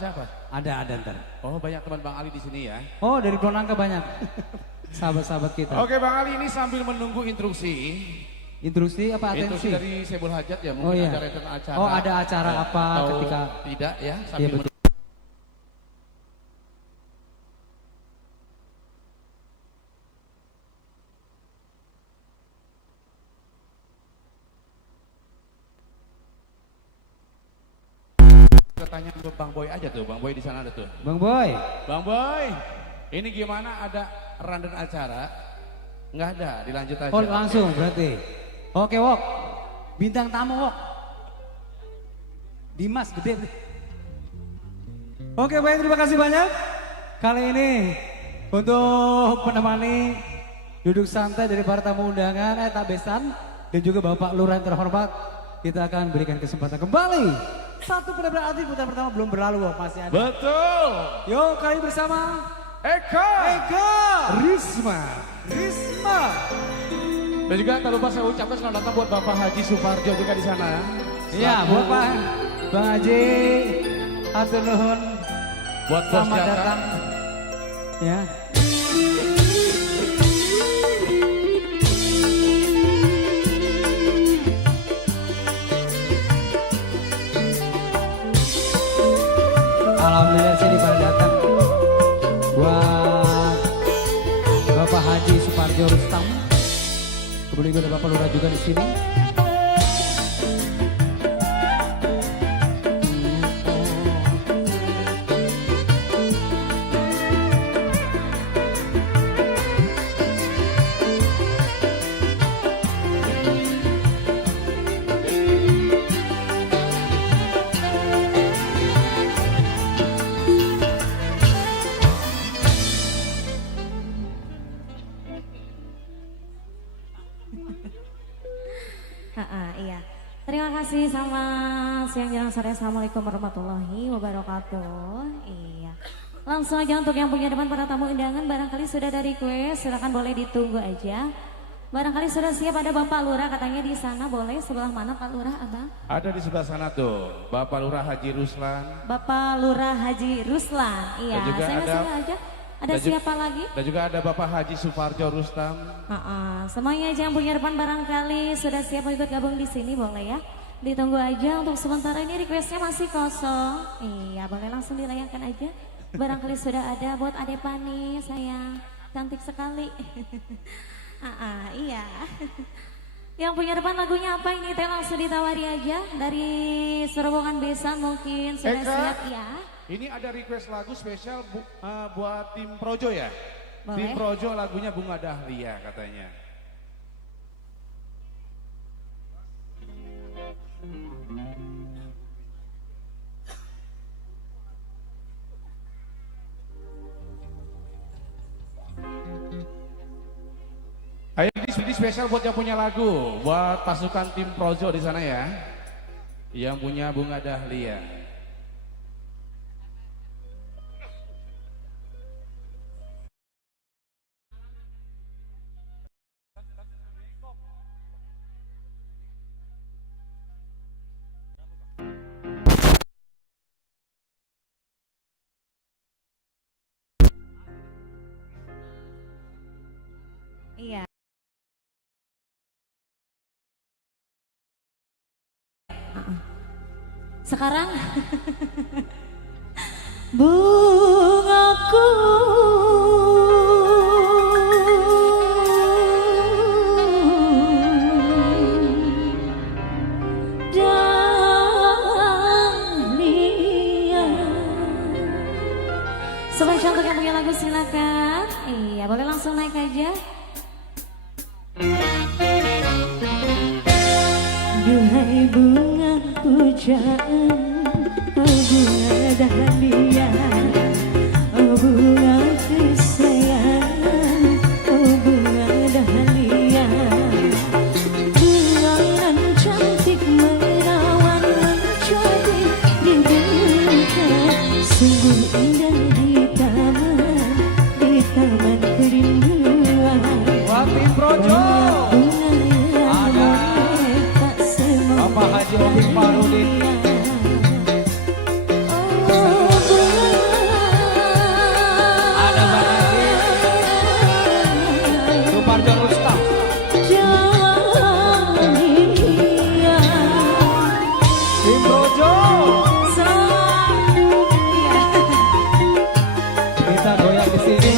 Ada ntar. Oh banyak teman Bang Ali di sini ya. Oh dari Bonangka banyak. Sahabat-sahabat kita. Oke Bang Ali, ini sambil menunggu instruksi. Instruksi apa Instruksi atensi? dari Sebul Hajat ya, Oh mungkin iya. ada rentetan acara. Oh ada acara Ya, apa atau ketika tidak ya, Iya, sambil betul. Kita tanya ke Bang Boy aja tuh, Bang Boy di sana ada tuh. Bang Boy. Bang Boy, ini gimana ada rundown acara? Nggak ada, dilanjut aja. Oh langsung berarti. Oke Wok. Bintang tamu Wok. Dimas gede. Oke baik, terima kasih banyak. Kali ini untuk menemani duduk santai dari para tamu undangan Besan dan juga Bapak Lurah yang terhormat, kita akan berikan kesempatan kembali. Satu penampilan artis putaran pertama belum berlalu Wok, masih ada. Betul. Yuk kali bersama Eka Risma. Dan juga tak lupa saya ucapkan selamat datang buat Bapak Haji Suparjo juga di sana. Iya, buat Pak Bang Haji, hatur nuhun, Buat Bos selamat Jaka. datang. Ya. Alhamdulillah sini pada datang buat Bapak Haji Suparjo Rustam. Kemudian ada Bapak Lurah juga di sini. Iya. Terima kasih, sama siang jelang sore. Assalamualaikum warahmatullahi wabarakatuh. Iya. Langsung aja untuk yang punya depan para tamu undangan, barangkali sudah dari kue, silakan boleh ditunggu aja. Barangkali sudah siap, ada Bapak Lurah katanya di sana, boleh sebelah mana Pak Lurah, Abang? Ada di sebelah sana tuh, Bapak Lurah Haji Ruslan. Bapak Lurah Haji Ruslan. Iya, Dan juga saya ada- aja. Ada dan ju- siapa lagi? Dan juga ada Bapak Haji Suparjo Rustam. Semuanya aja yang punya depan barangkali sudah siap mau ikut gabung di sini, boleh ya? Ditunggu aja, untuk sementara ini requestnya masih kosong. Iya, boleh langsung dilayangkan aja. Barangkali sudah ada buat Ade Pani, sayang. Cantik sekali. Iya. Yang punya depan lagunya apa ini? Teh langsung ditawari aja. Dari Serobongan Besan mungkin sudah Eka. siap ya. Ini ada request lagu spesial buat tim Projo ya? Tim Boleh. Projo lagunya Bunga Dahlia katanya. Ayo ini spesial buat yang punya lagu, buat pasukan tim Projo di sana ya, yang punya Bunga Dahlia. Iya. Sekarang bungaku dahlia. Spesial untuk yang punya lagu silakan. Iya, boleh langsung naik aja. Duhai bunga pujaan, oh bunga dahlia, oh bunga kesayangan, oh bunga dahlia. Bunga nan cantik menawan menjadi di dunia, sungguh indah di taman kerinduan. Buat tim Projo. Bapak Haji Opik Parudin. Ada Zanadi. Suparjo Rustam. Tim Projo. Kita goyang di sini.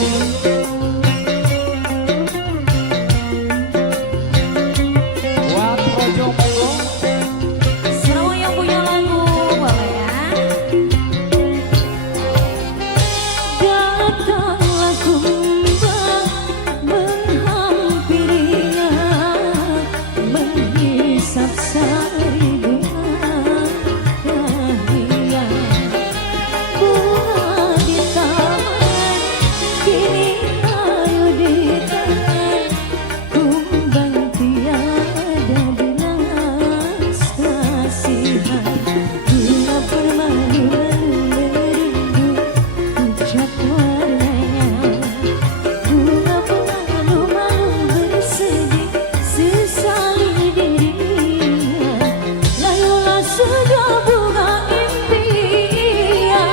Buat Projo Melo. Semua yang punya lagu boleh ya. Datanglah kumbang menghampirinya, menghisap sari bunga dahlia. Bunga di taman, kini layu di tangan, kumbang tiada belas kasihan. Bunga permalu-malu merindu pucat warnanya, bunga pemalu-malu bersedih sesali dirinya. Layulah sudah bunga impian,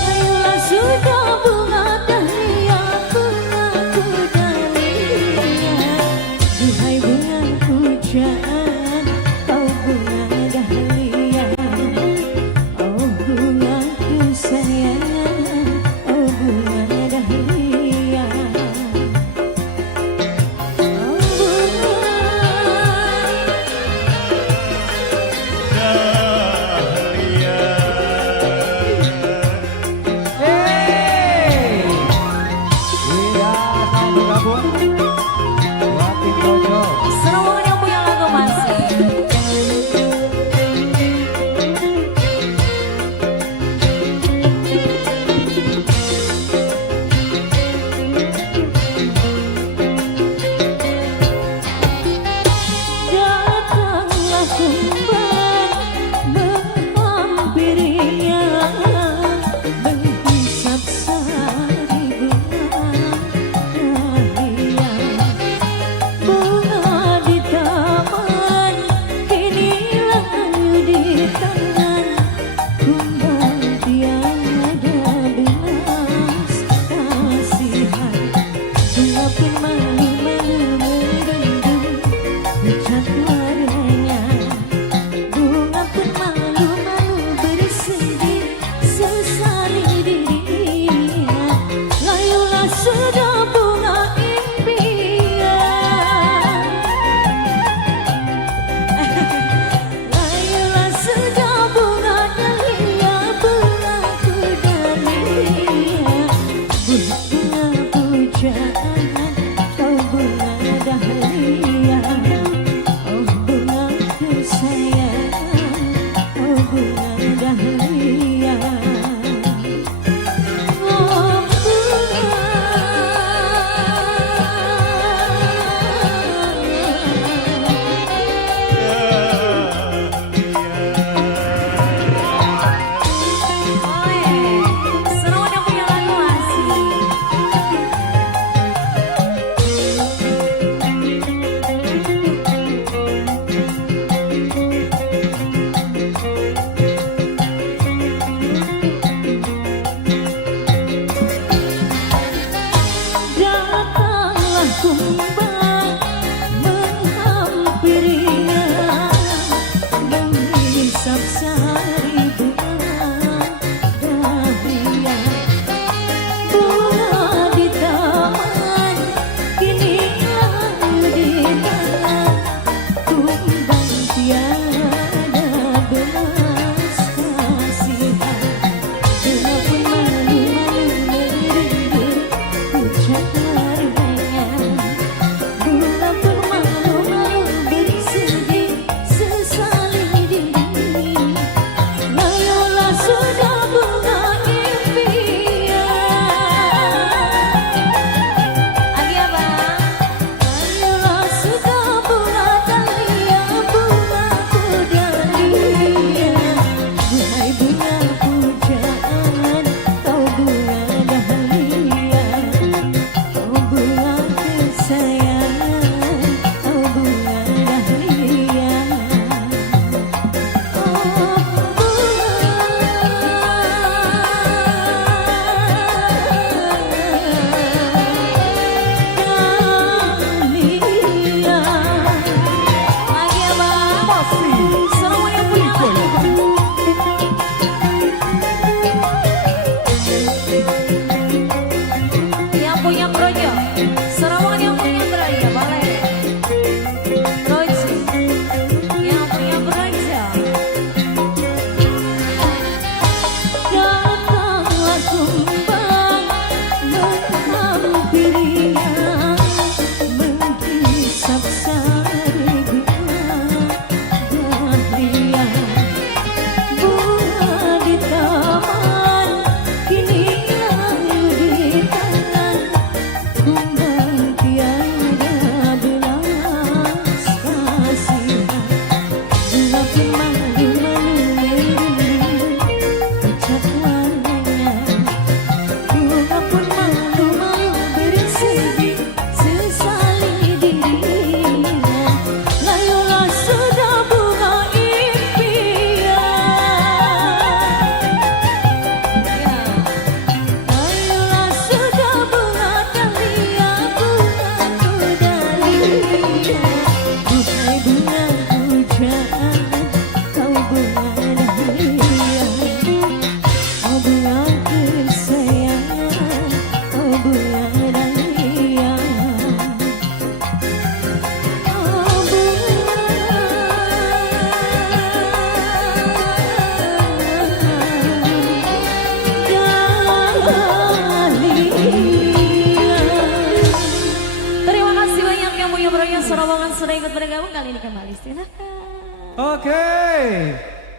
layulah sudah bunga dahlia, bungaku dahlia. Duhai bunga pujaan, oh bunga dahlia, oh bunga kesayangan, oh bunga dahlia. Oh Hey. Iya, selamat bergabung. Buat tim Projo. Semua yang punya lagu masih. Datanglah kumbang menghampirinya, menghisap sari bunga dahlia. Bunga di taman, kini layu di tangan, kumbang tiada belas kasihan. Bunga pun malu-malu merindu pucat warnanya, bunga pun malu-malu bersedih sesali dirinya. Layulah sudah bunga impian, layulah sudah bunga dahlia, kali ini kembali. Silakan. Oke,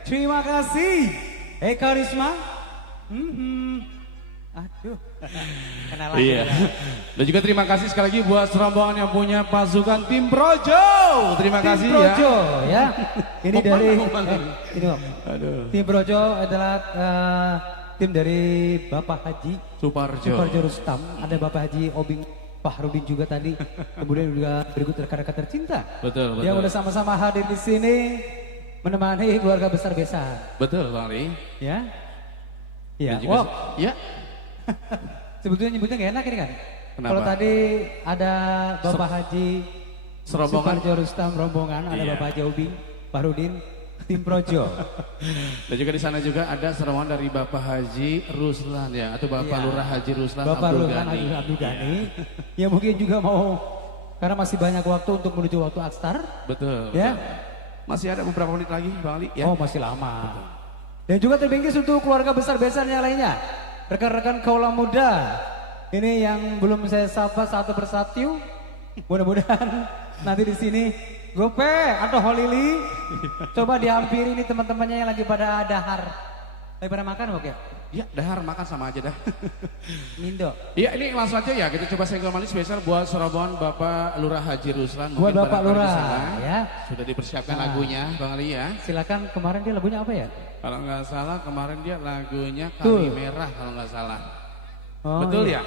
terima kasih. Eka Risma. Aduh, kenalan. Iya. Dan juga terima kasih sekali lagi buat serombongan yang punya pasukan tim Projo. Terima kasih Tim Projo ya. ya. Ini Mau dari mana? ini Om. Aduh. Tim Projo adalah tim dari Bapak Haji Suparjo. Suparjo Rustam. Ada Bapak Haji Obing Fahrudin juga tadi. Kemudian juga berikut rekan-rekan tercinta. Betul, betul. Yang udah sama-sama hadir di sini menemani keluarga besar Besan. Betul, Bang Ali. Ya. Iya. Dan juga- Wow. Ya. Sebetulnya nyebutnya gak enak ini kan. Kenapa? Kalau tadi ada Bapak Haji Serombongan. Suparjo Rustam rombongan, ada Iya. Bapak Haji Obing Fahrudin tim Projo. Dan juga di sana juga ada serombongan dari Bapak Haji Ruslan ya, atau Bapak Iya. Lurah Haji Ruslan Bapak Abdul Lurah Ghani. Haji Abdul Ghani. Ya mungkin juga mau karena masih banyak waktu untuk menuju waktu Akstar. Betul. Ya. Betul. Masih ada beberapa menit lagi, Bang Ali ya. Oh masih lama. Dan juga terbingkis untuk keluarga besar-besar yang lainnya. Rekan-rekan kaula muda. Ini yang belum saya sapa satu persatu. Mudah-mudahan nanti di sini Gope atau Holili coba dihampiri ini teman-temannya yang lagi pada dahar. Lagi pada makan oke? Ya, dahar makan sama aja dah. Mindo. Iya, ini langsung aja ya, kita coba single manis spesial buat serombongan Bapak Lurah Haji Ruslan. Buat Mungkin Bapak barangkali di Lurah, sana ya. Sudah dipersiapkan Nah. lagunya, Bang Ali ya. Silakan kemarin dia lagunya apa ya? Kalau nggak salah kemarin dia lagunya Tuh. Kali Merah kalau nggak salah. Oh, Betul iya. ya?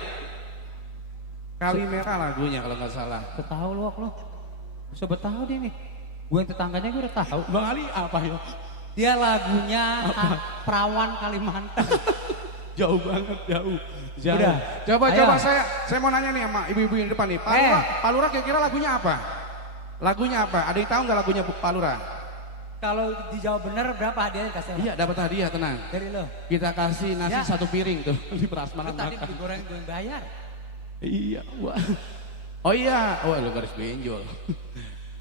Kali Merah lagunya kalau nggak salah. Tahu lu lo. Sobat tahu dia nih. Gue yang tetangganya gue udah tahu. Bang Ali apa ya? Dia lagunya Perawan Kalimantan. Jauh banget, jauh. Jauh. Udah. Coba Ayo. saya mau nanya nih sama ibu-ibu yang di depan nih. Pak Lurah kira-kira lagunya apa? Lagunya apa? Ada yang tahu nggak lagunya Pak Lurah? Kalau dijawab benar berapa hadiahnya kasih? Iya, dapat hadiah, tenang. Dari lo. Kita kasih nasi Ya. satu piring tuh di Lu prasmanan tadi makan. beli goreng gue yang bayar. Iya, wah. Oh iya, wah lu garis benjol.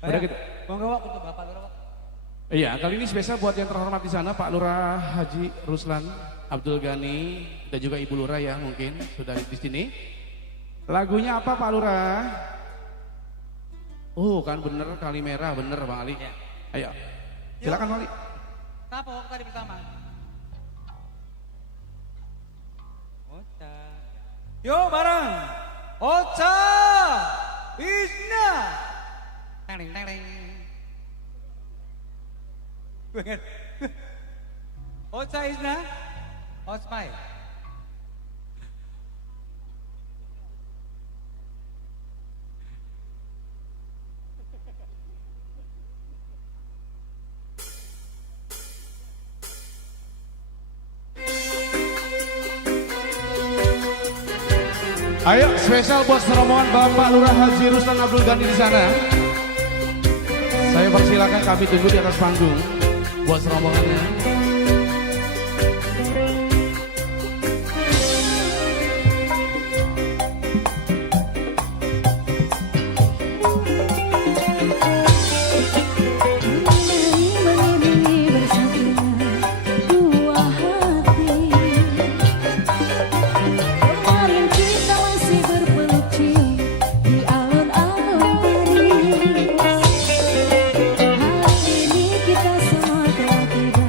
Udah gitu. Monggo Wak, untuk Bapak Lurah. Wak. Iya, kali ini spesial buat yang terhormat di sana, Pak Lurah Haji Ruslan Abdul Ghani dan juga Ibu Lurah ya mungkin sudah di sini. Lagunya apa Pak Lurah? Kan bener Kali Merah, bener Bang Ali. Ya. Ayo, silakan Bang Ali. Apa Wak tadi pertama? Ocha. Yo bareng. Ocha. Isna. Teng teng teng. Ocha Isna. Ospai. Ayo, spesial buat serombongan Bapak Lurah Haji Ruslan Abdul Ghani di sana. Saya persilakan kami tunggu di atas panggung buat serombongannya. Mengiringi bersatunya dua hati. Kemarin kita masih berpeluk cium di alun-alun Paris. Hari ini kita semua telah tiba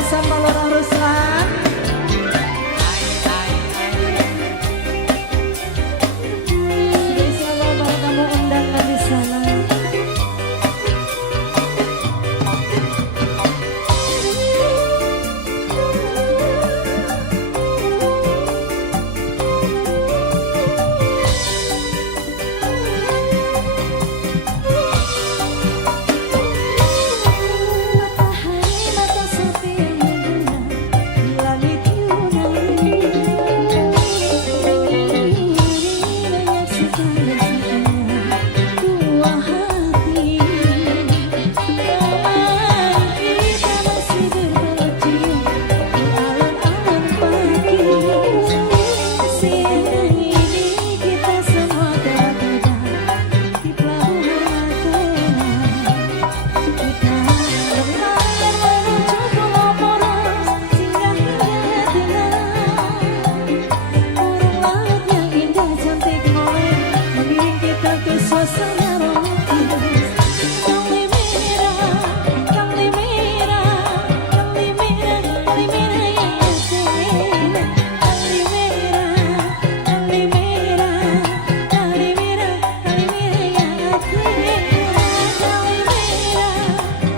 besan Pak Lurah Ruslan. Spesial buat kamu undangan di sana. Matahari mata sepi yang menggelam di langit Yunani. Menyaksikan bersama dua hati. Kawan kita masih berpeluk di alun-alun pagi. Siang ini kita semua telah tiba di pelabuhan Athena. Kita berlayar menuju Pulau Poros, singgah hingga tenang. Burung laut yang indah cantik molek mengiring kita ke suasana romantis. Kali merah, kali merah, kali merah, kali merah yang Athena. Kali merah, kali merah, kali merah, kali merah yang Athena. Kali merah,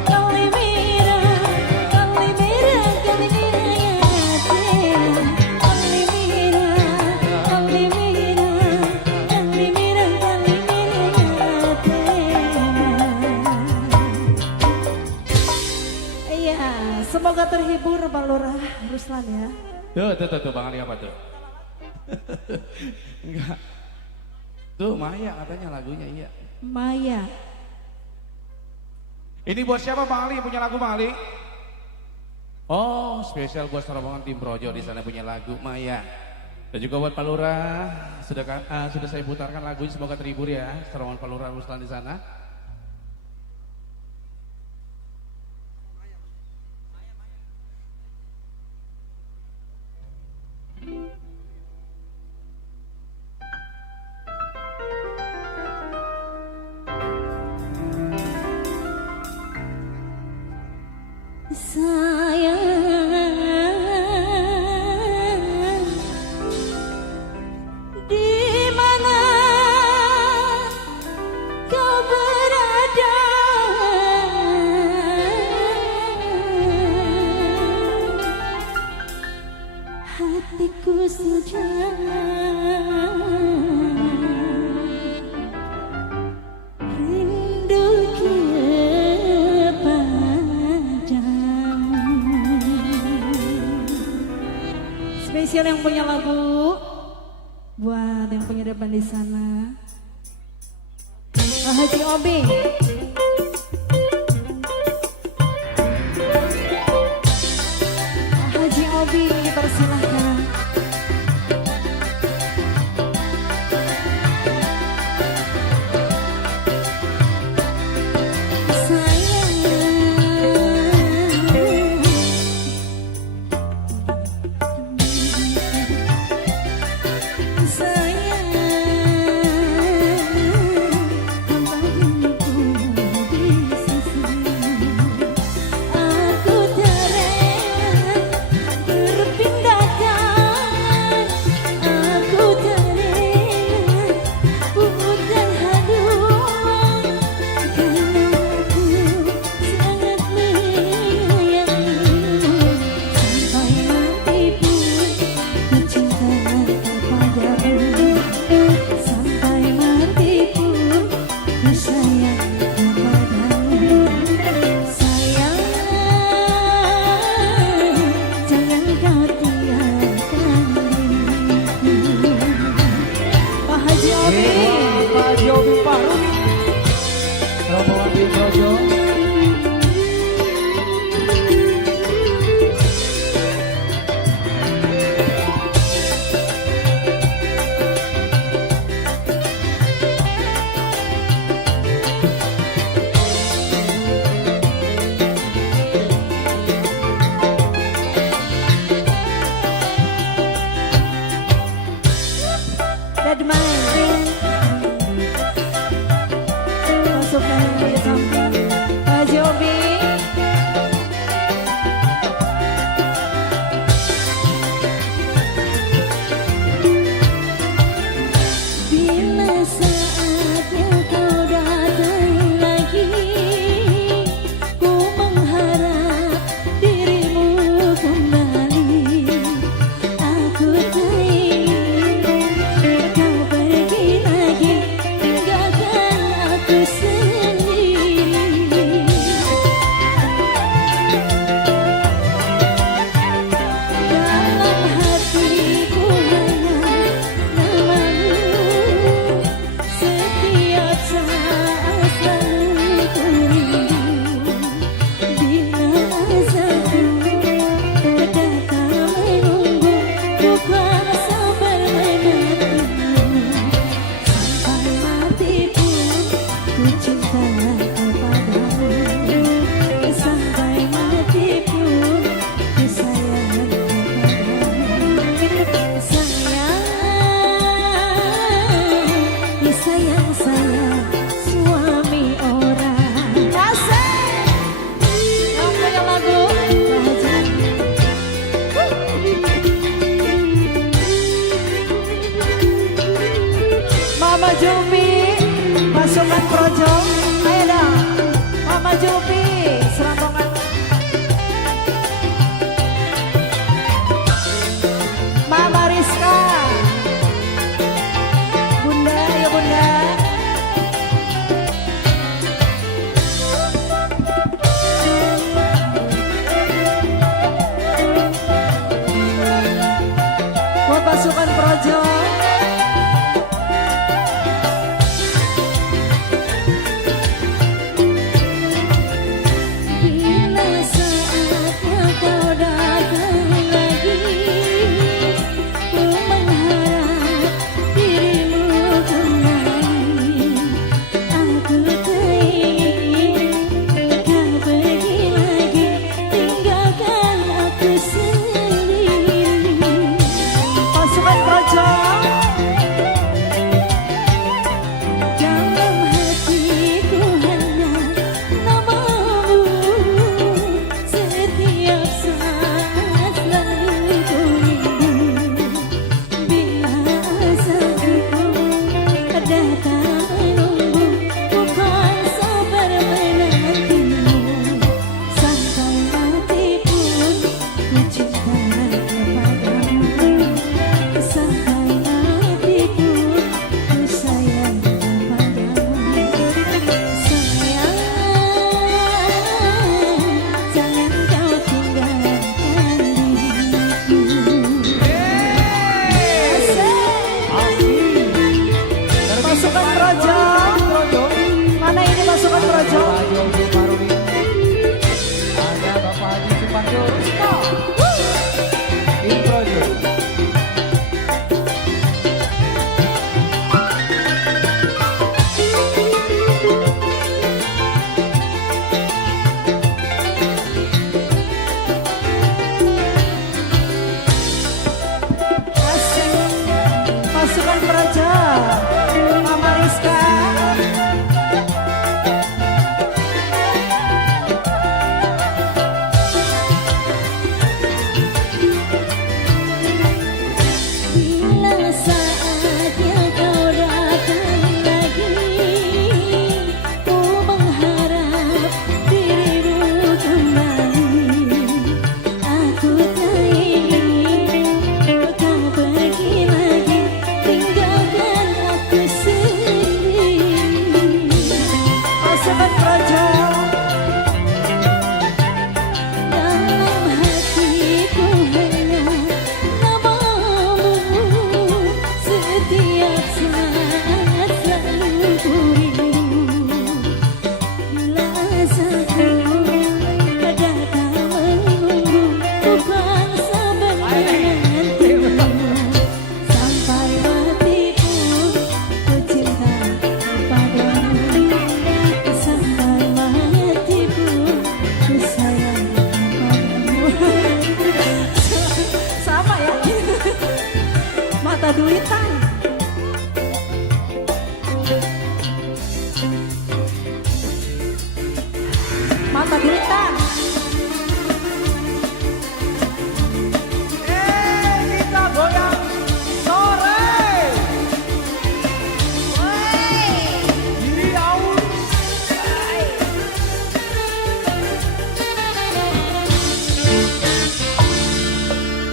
kali merah, kali merah, kali merah yang Athena. Kali merah, kali merah, kali merah, kali merah yang Athena. Iya, semoga terhibur Pak Lurah Ruslan ya. Tuh, Bang Ali apa tuh? Enggak. Tuh Maya katanya lagunya, iya. Maya. Ini buat siapa Bang Ali punya lagu Bang Ali? Oh, spesial buat rombongan tim Projo di sana punya lagu Maya. Dan juga buat Pak Lurah, sudah saya putarkan lagunya, semoga terhibur ya, rombongan Pak Lurah Ruslan di sana. Sayang, di mana kau berada? Hatiku sudah rindu kepadamu. Spesial yang punya lagu buat yang punya depan di sana. Pak Haji Obi. Pak Haji Obi dipersilahkan. Projo, ayo dong. Mama Jupi, serontongan. Mama Rizka. Bunda, ya bunda. Buat pasukan Projo. Bila saatnya kau datang lagi, ku mengharap dirimu kembali. Aku tak ingin kau pergi lagi, tinggalkan aku sendiri. Pasukan Projo. Dalam hatiku hanya namamu, setiap saat selalu ku rindu. Bila saatku datang menunggu, bukan sabar menantimu. Sampai mati pun ku cinta kepadamu. Sampai mati pun ku sayang kepadamu. Sayang, jangan kau tinggalkan diriku. Pasukan Projo. Mana ini pasukan Projo? Ada Bapak Haji Suparjo Rusno. Tim Projo. Pasukan Projo. Mama Rizka. Bila saatnya kau datang lagi, ku mengharap dirimu kembali. Aku tak ingin kau pergi lagi, tinggalkan aku sendiri. Pasukan Projo. Dalam hatiku hanya namamu, setiap saat selalu ku rindu. Bila saatku datang menunggu, bukan sabar menantimu. Sampai mati pun ku cinta kepadamu. Sampai mati pun ku sayang kepadamu. Sama ya. Mata duitan. Mata duitan. Kita goyang sore.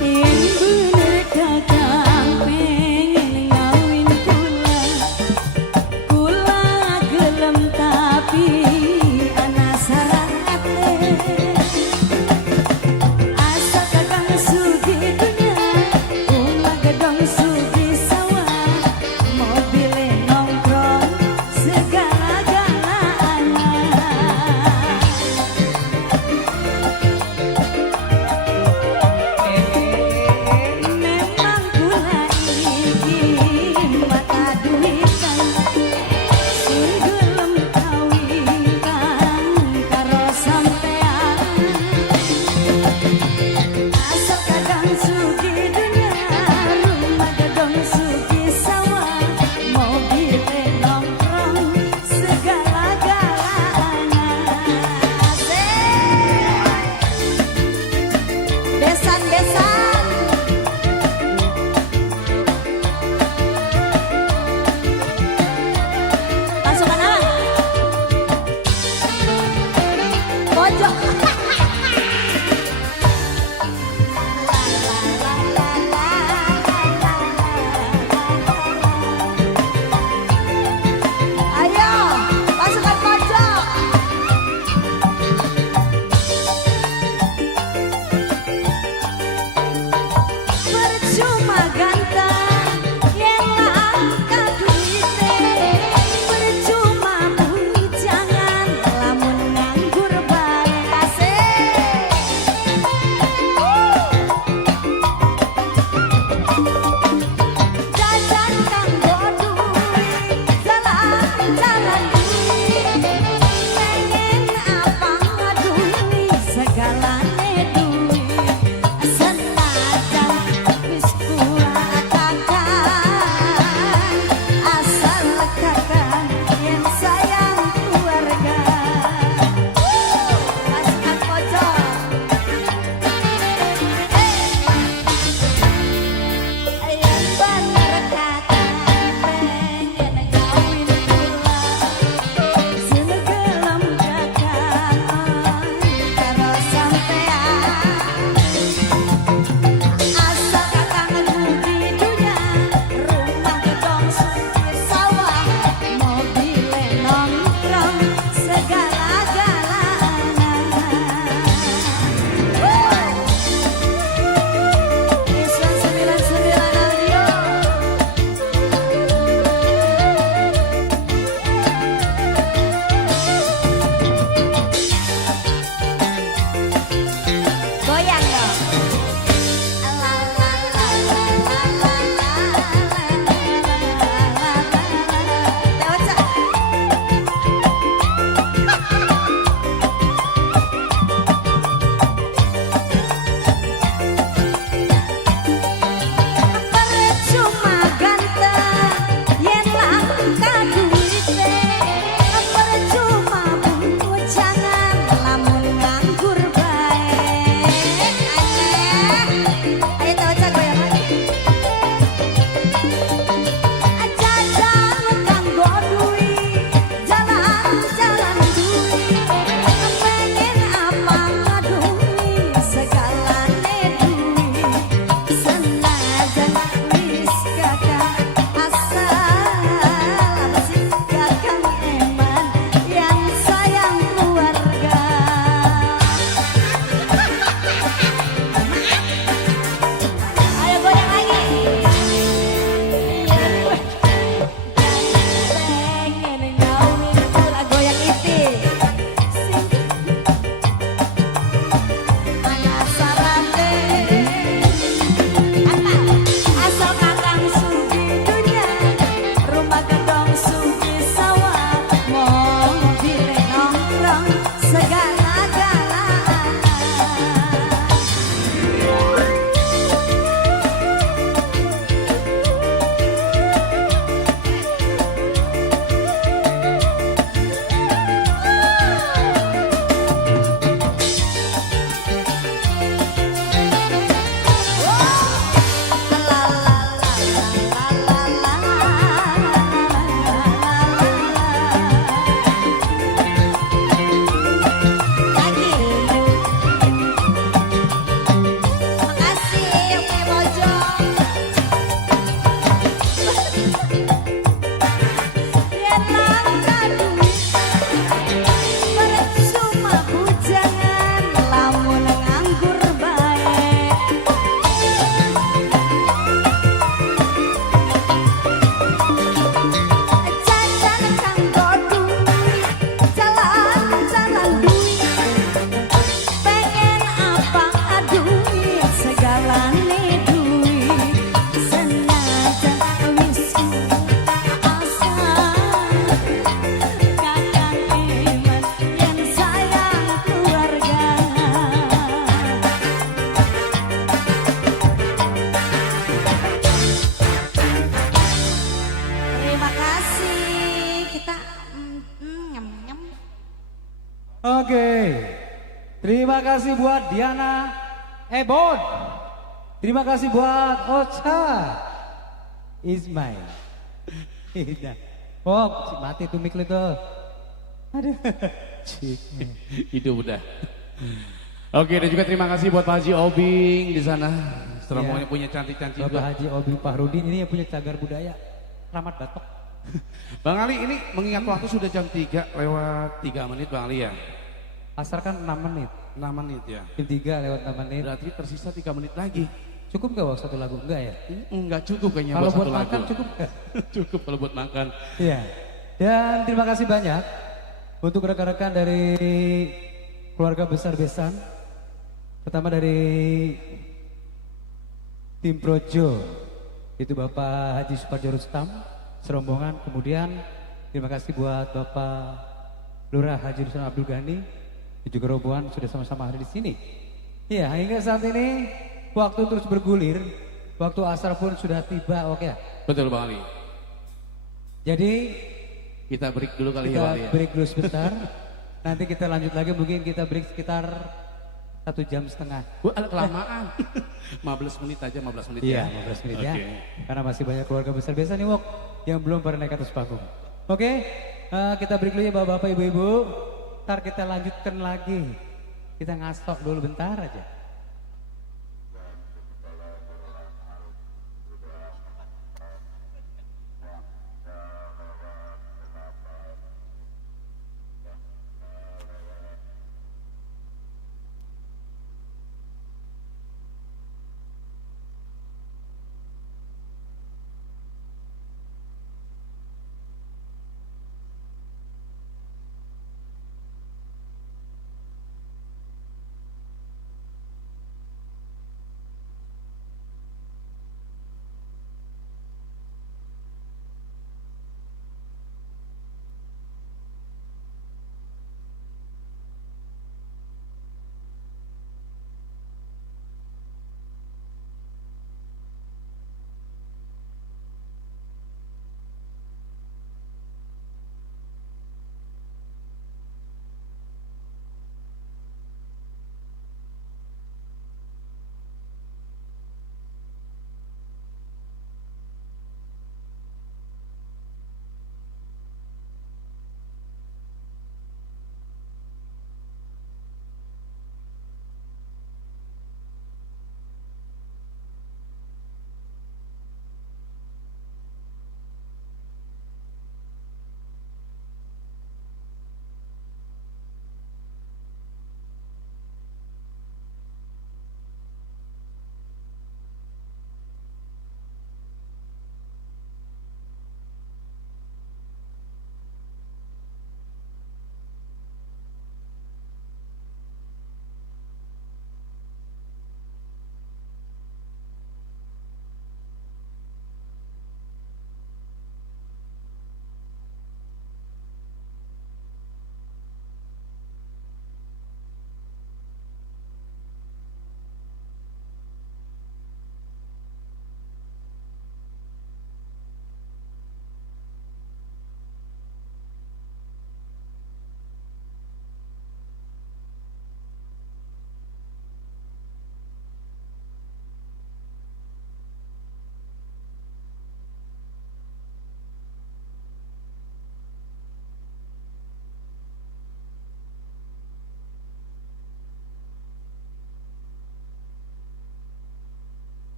Yang bener kakang pengen ngawin kula, kula gelem tapi ana syarat. nyam nyam. Oke. Terima kasih buat Diana Ebon. Terima kasih buat Ocha Ismail. Iya. Oh, mati tuh mic lu tuh. Aduh. Itu udah. Oke, dan juga terima kasih buat Pak Haji Obing di sana. Serombongannya punya cantik-cantik Bapak juga. Haji Obi Fahrudin ini yang punya cagar budaya. Ramat Batok. Bang Ali, ini mengingat waktu sudah jam 3 lewat 3 menit Bang Ali ya. Asar kan 6 menit. 6 menit ya. Jam 3 lewat 6 menit. Berarti tersisa 3 menit lagi. Cukup gak waktu satu lagu? Enggak ya? Enggak cukup kayaknya Kalau buat buat satu lagu. makan cukup gak? Cukup kalau buat makan. Iya. Dan terima kasih banyak untuk rekan-rekan dari keluarga besar Besan. Pertama dari tim Projo, itu Bapak Haji Suparjo Rustam, serombongan. Kemudian terima kasih buat Bapak Lurah Haji Rustam Abdul Ghani, dan juga rombongan sudah sama-sama hadir di sini. Iya, hingga saat ini waktu terus bergulir, waktu asar pun sudah tiba, oke ya. Betul Bang Ali. Jadi Kita break dulu kali ya kita Bang Ali ya. break dulu sebentar. Nanti kita lanjut lagi, mungkin kita break sekitar 1,5 jam. Wah, kelamaan. 15 menit aja, 15 menit Iya, ya. 15 menit ya. Oke. Karena masih banyak keluarga besar biasa nih Wok yang belum pernah naik atas panggung. Oke, kita break dulu ya Bapak-bapak, Ibu-ibu. Ntar kita lanjutkan lagi. Kita ngasok dulu bentar aja.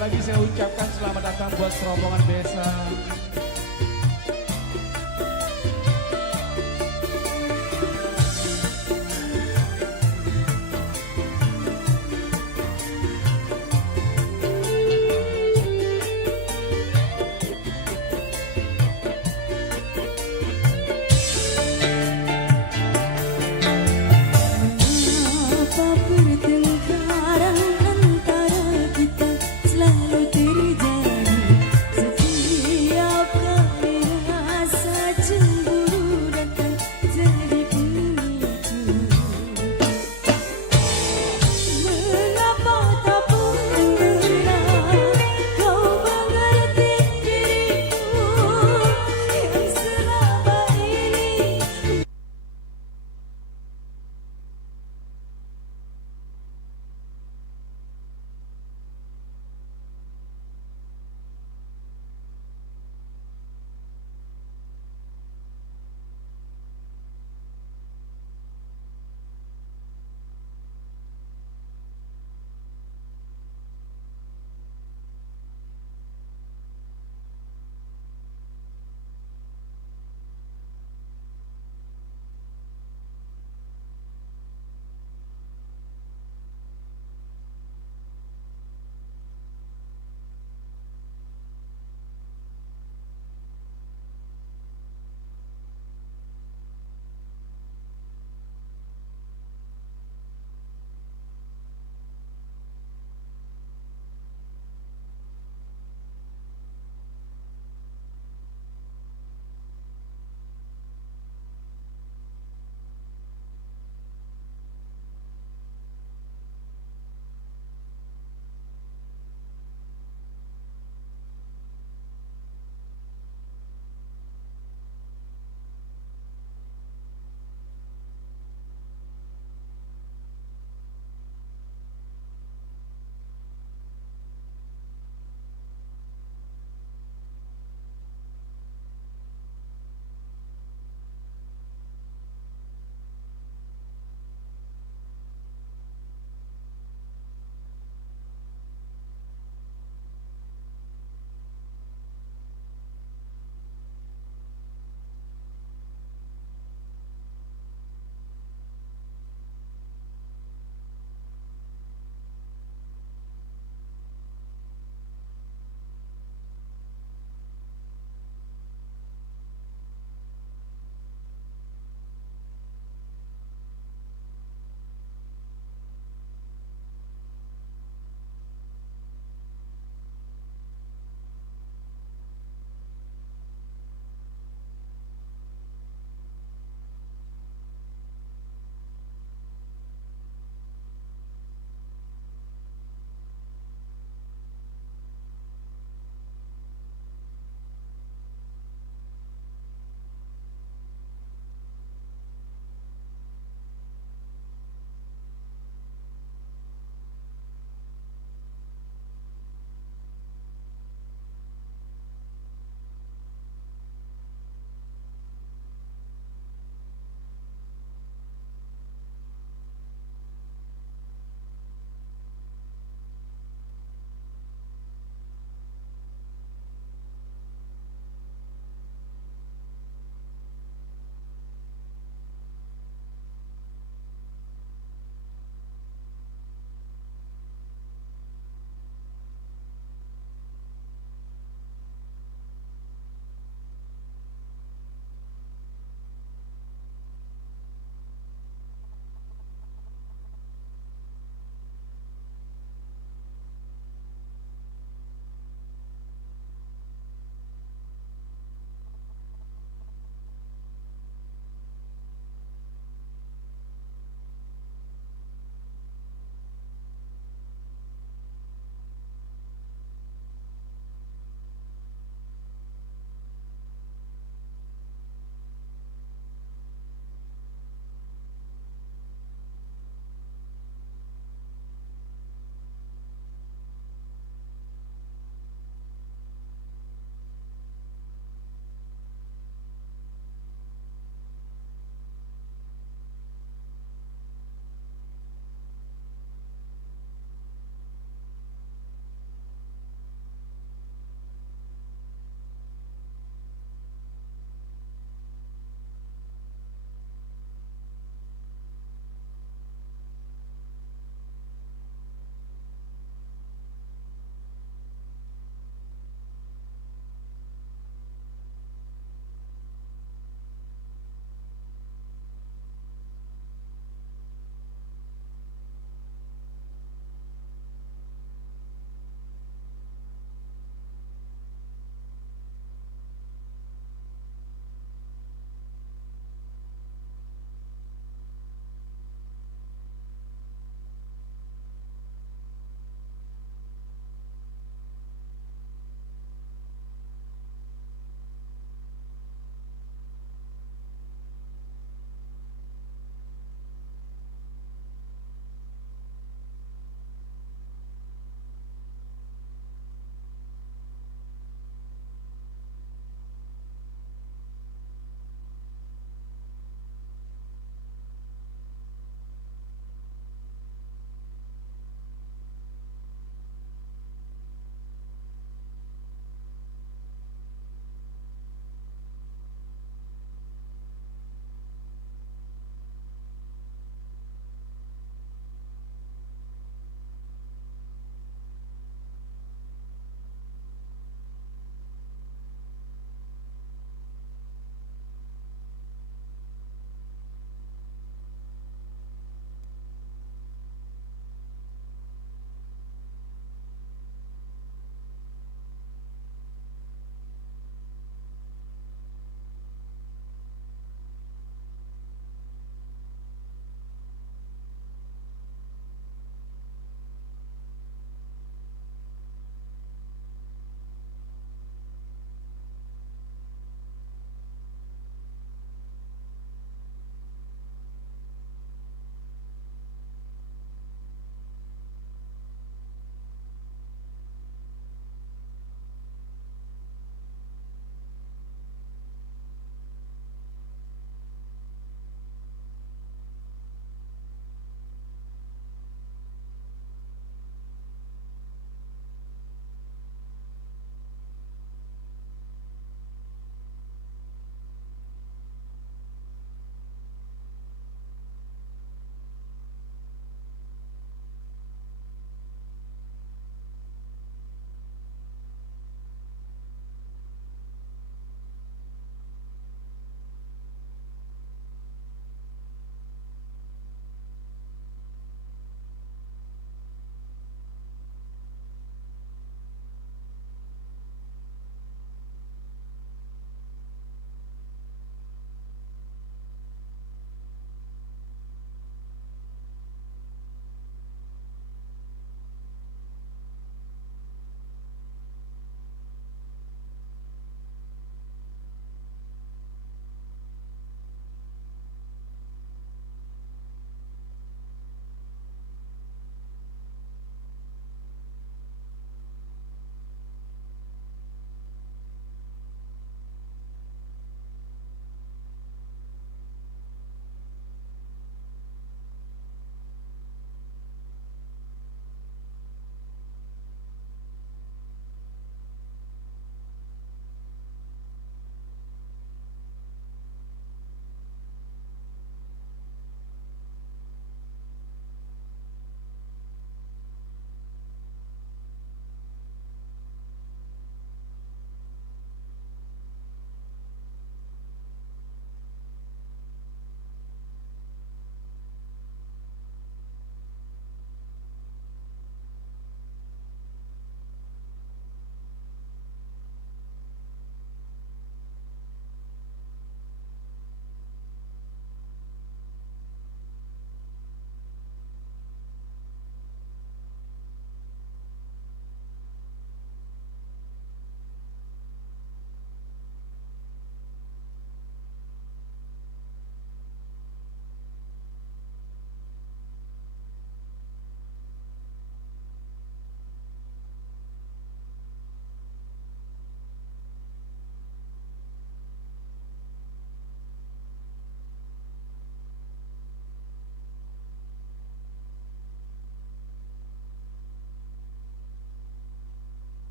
Sekali lagi saya ucapkan selamat datang buat rombongan Besa. Mengapa pertengkaran antara kita selalu terjadi setiap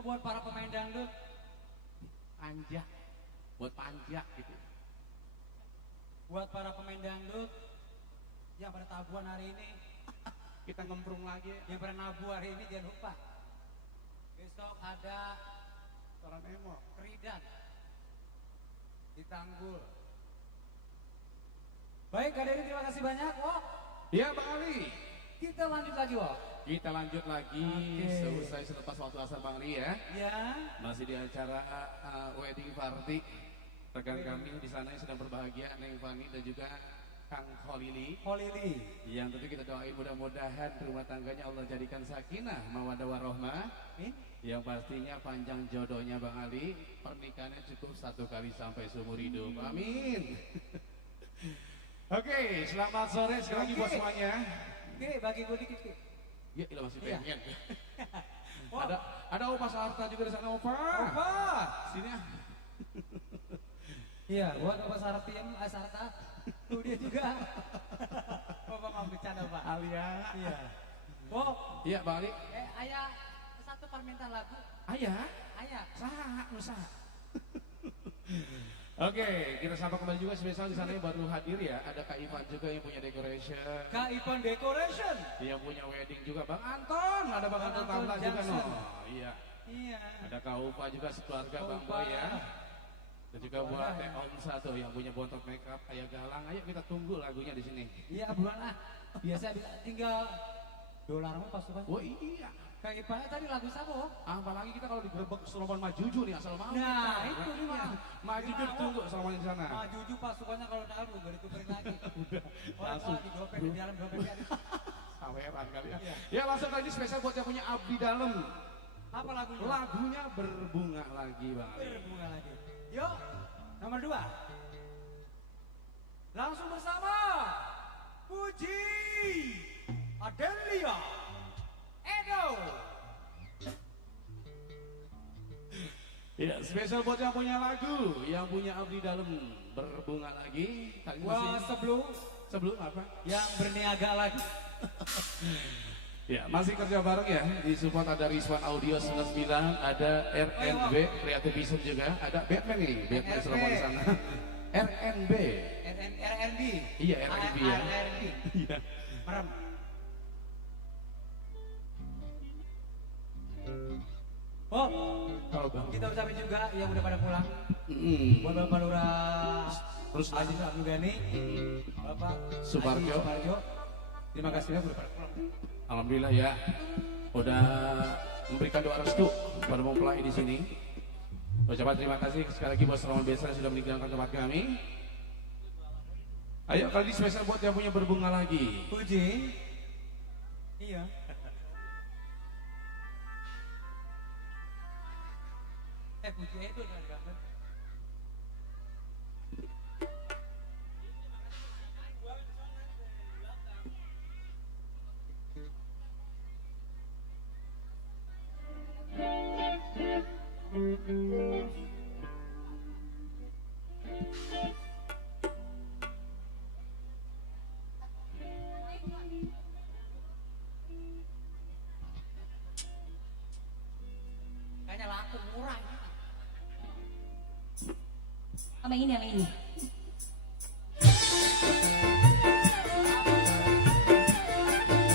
buat para pemain dangdut. Panja. Buat panja gitu. Buat para pemain dangdut yang pada tabuhan hari ini, Kita ngemprung lagi. yang pada nabu hari ini jangan lupa. Besok ada Orang emo. Keridan di Tanggul. Baik, hadirin terima kasih banyak. Oh, Ya Bang Ali. kita lanjut lagi, Wok. Kita lanjut lagi. Oke. Selesai selepas waktu asar Bang Ali ya. Ya. Masih di acara wedding party. Rekan kami di sana yang sedang berbahagia, Neng Fani dan juga Kang Holili. Holili. Yang tentu kita doain mudah-mudahan rumah tangganya Allah jadikan sakinah, mawaddah warahmah. Amin. Yang pastinya panjang jodohnya Bang Ali, pernikahannya cukup 1 kali sampai seumur hidup. Amin. Oke, selamat sore sekali lagi buat Oke. semuanya. Oke, bagi gue dikit. Ki. Ya, ilah masih Iya. pengen. Wah. Ada Opa Sarta juga di sana, Opa. Apa? Sini ah. Iya, buat Bapak Sartiem, Sarta. Tuh dia juga. Bapak mau bercanda, Pak. Alia. Iya. Oh, Iya, Bang Ali. ayah satu permintaan lagu. Ayah, Ayah. sah, nusa. Oke, kita sapa kembali juga spesial di sana yang baru hadir ya. Ada Kak Ivan juga yang punya decoration. Kak Ivan Decoration. Yang punya wedding juga Bang Anton. Ada Bang Bang Anton Anton Tamla juga no. Johnson. Iya. Iya. Ada Kak Upa juga sekeluarga Bang Upa. Boy ya. Dan juga buat Teh Om Satu yang punya bontot makeup Ayah Galang. Ayo kita tunggu lagunya di sini. Iya, bulan ah. Biasa tinggal dolar mah pasukan. Oh iya. Kak Ivan tadi lagu siapa? Oh? Apalagi kita kalau digerebek Solomon Majuju nih asal mau. Nah, kita. itu dia. Majuju Gimana, ditunggu Solomon di sana. Majuju pasukannya kalau tahu gak ditukerin lagi. langsung. Orang di dompet di dalam dompetnya. Saweran kali ya. Iya. Ya langsung kali ini spesial buat yang punya Abdi Dalam. Apa lagunya? Lagunya berbunga lagi Bang Ali. Berbunga lagi. Yuk, nomor 2. Langsung bersama Puji Adelia Edo. Ya, spesial buat yang punya lagu, yang punya Abdi Dalam berbunga lagi. Kali ini Wah, masih sebelum apa? yang berniaga lagi. Ya, masih kerja bareng ya. Di support ada Rizwan Audio 99, ada RNB Creative Vision juga, ada Batman nih, Batman RNB. selama di sana. RNB. RNB. Iya, RNB ya. RNB. Iya. Merem. Oh, Kalau Bang. kita ucapin juga yang udah pada pulang. Buat Bapak Lurah Terus Aziz Abdul Ghani, Bapak Suparjo. Aziz Suparjo. Terima kasih udah pada pulang. Alhamdulillah ya, udah memberikan doa restu kepada mempelai di sini. Ucapan terima kasih sekali lagi buat Roman Besa yang sudah meninggalkan tempat kami. Ayo kali ini spesial buat yang punya berbunga lagi. Puji. Iya. Puji itu dengan gambar. Kayaknya laku murah. Sama ini, sama ini.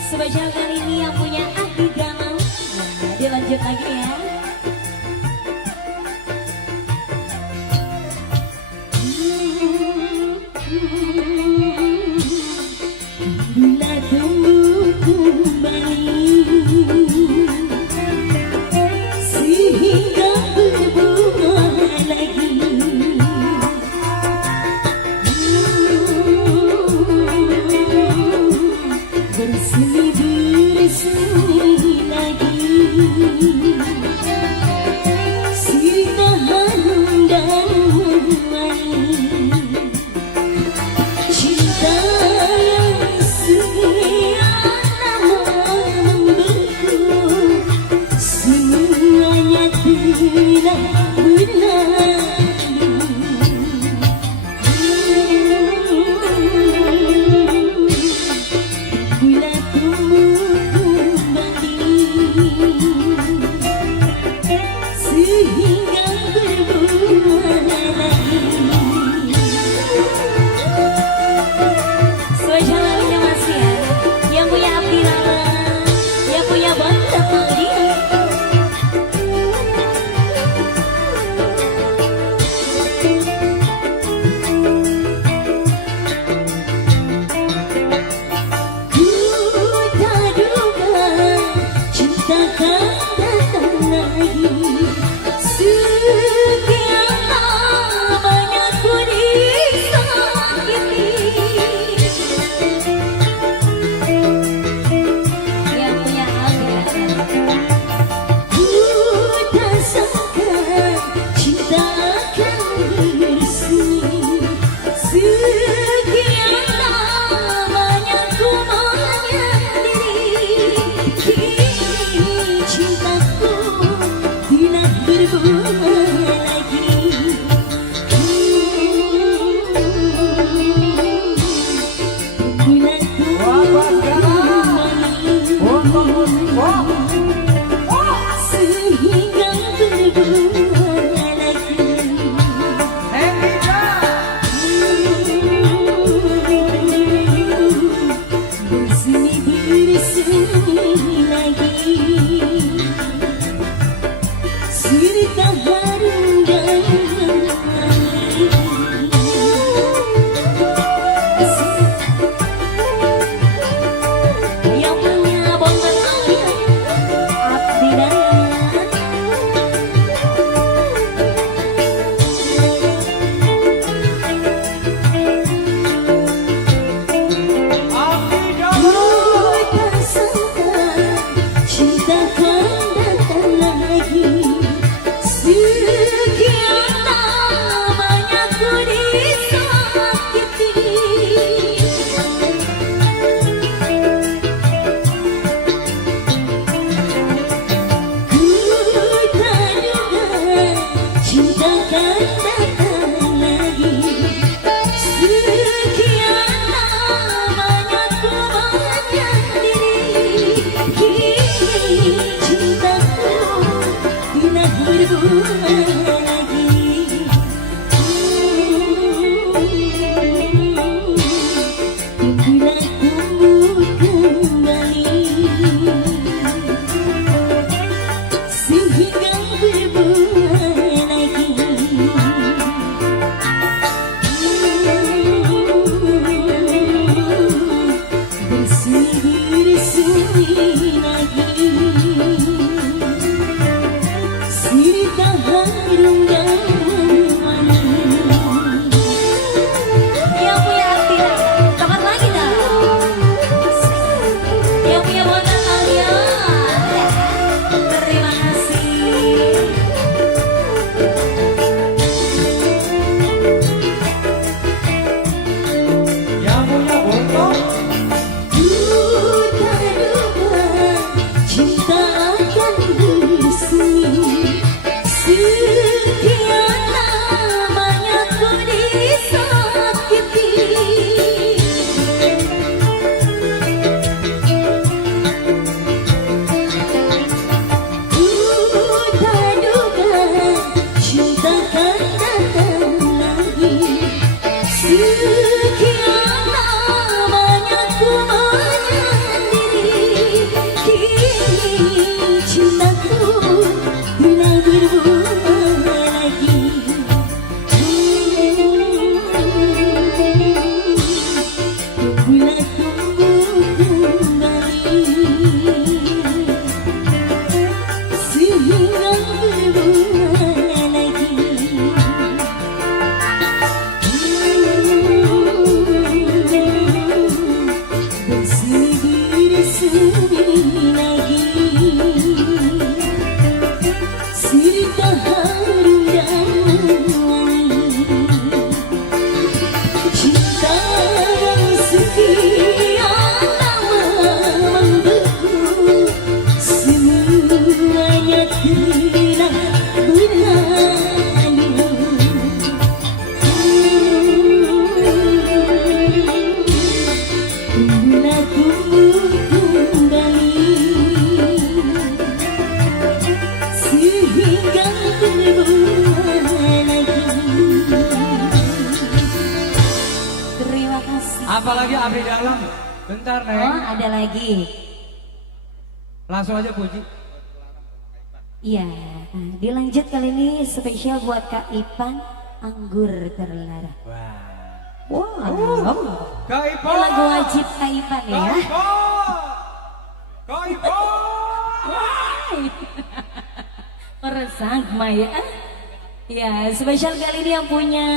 Spesial kali ini yang punya Abdi Dalam. Nah, dilanjut lagi ya. Bila tumbuh kembali sehingga berbunga lagi. Bersemi-bersemi lagi sirna harum dan wangi cinta yang sekian lama membeku semuanya telah berlalu. Bila selagi serta harum dan wangi cinta yang sekian lama membeku semuanya telah berlalu tunggulah tumbuh kembali sehingga berbuah lagi. Terima kasih. Apalagi abdi dalam. Bentar, Neng. Oh, ada lagi. Langsung aja puji. Iya, dilanjut kali ini spesial buat Kak Ipan, Anggur Terlarang. Wah. Wow. Kak Ini Ipan. lagu wajib Kak Ipan ya. Kak Ipan. Kak Ipan. Meresang Maya. Ya, spesial kali ini yang punya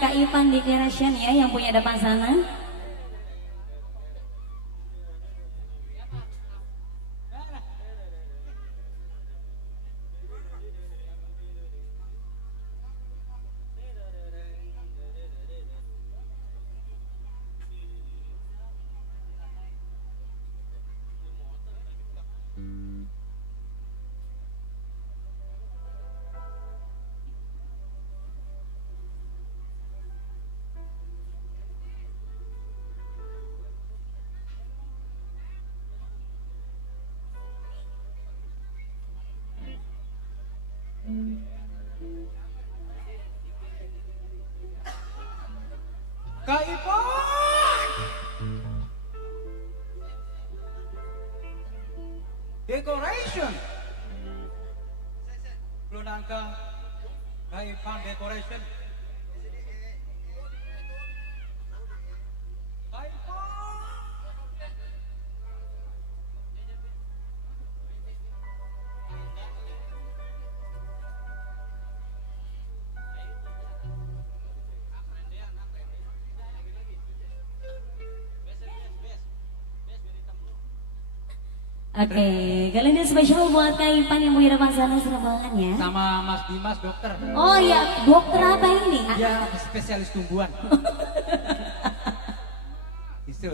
Kak Ipan di Creation ya, yang punya depan sana. Kak Ipan. Decoration. Belum nangka. Kak Ipan decoration. Kak Ipan. Oke, kali ini spesial buat Kak Ipan yang punya depan sana serembangan ya. Sama Mas Dimas dokter. Oh ya, dokter apa ini? Ya spesialis tumbuhan. Itu.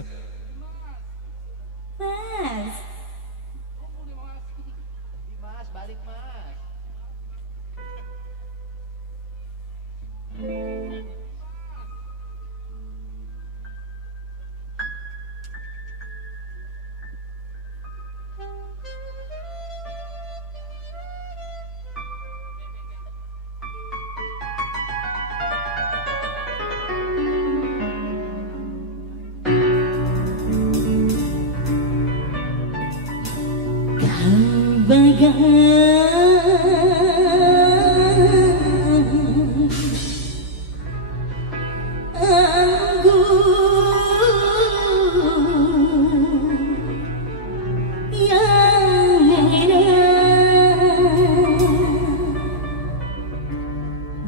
Mas.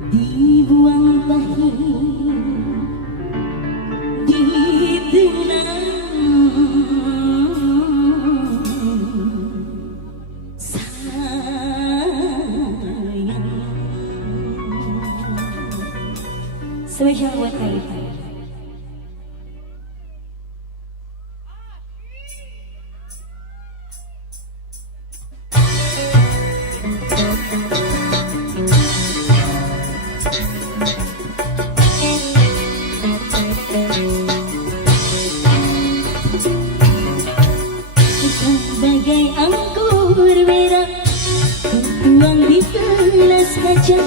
Dibuang pahit, ditelan spesial buat Kak Ipan. Bagai anggur merah tuang di gelas kaca,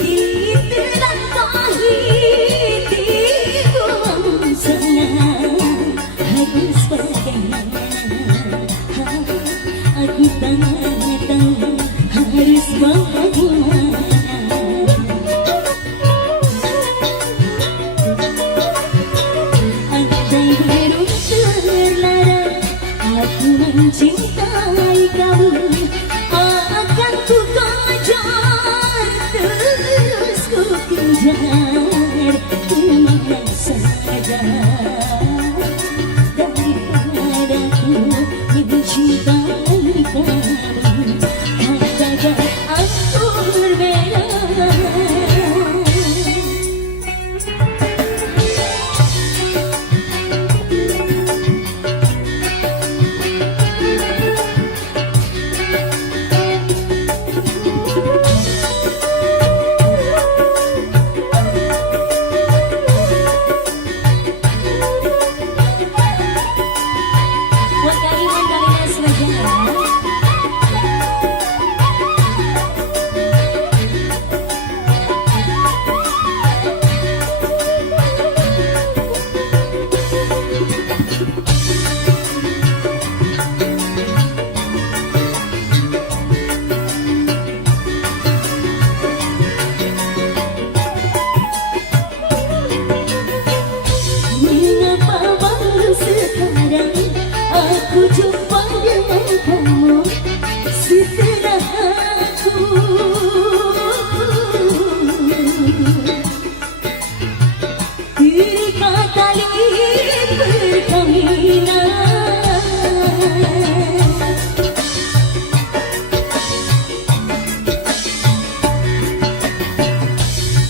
ditelan pahit dibuang sana, habis pakai aku tak tahu harus bagaimana. Andai baru terlarang aku mencintai kamu, akan ku kejar, terus ku kejar kemana saja daripada ku cinta kamu katakan aku berbeda. Buat Kariman Kalina Surajaya. Mengapa baru sekarang aku jumpa dengan kamu setelah aku terikat tali perkawinan.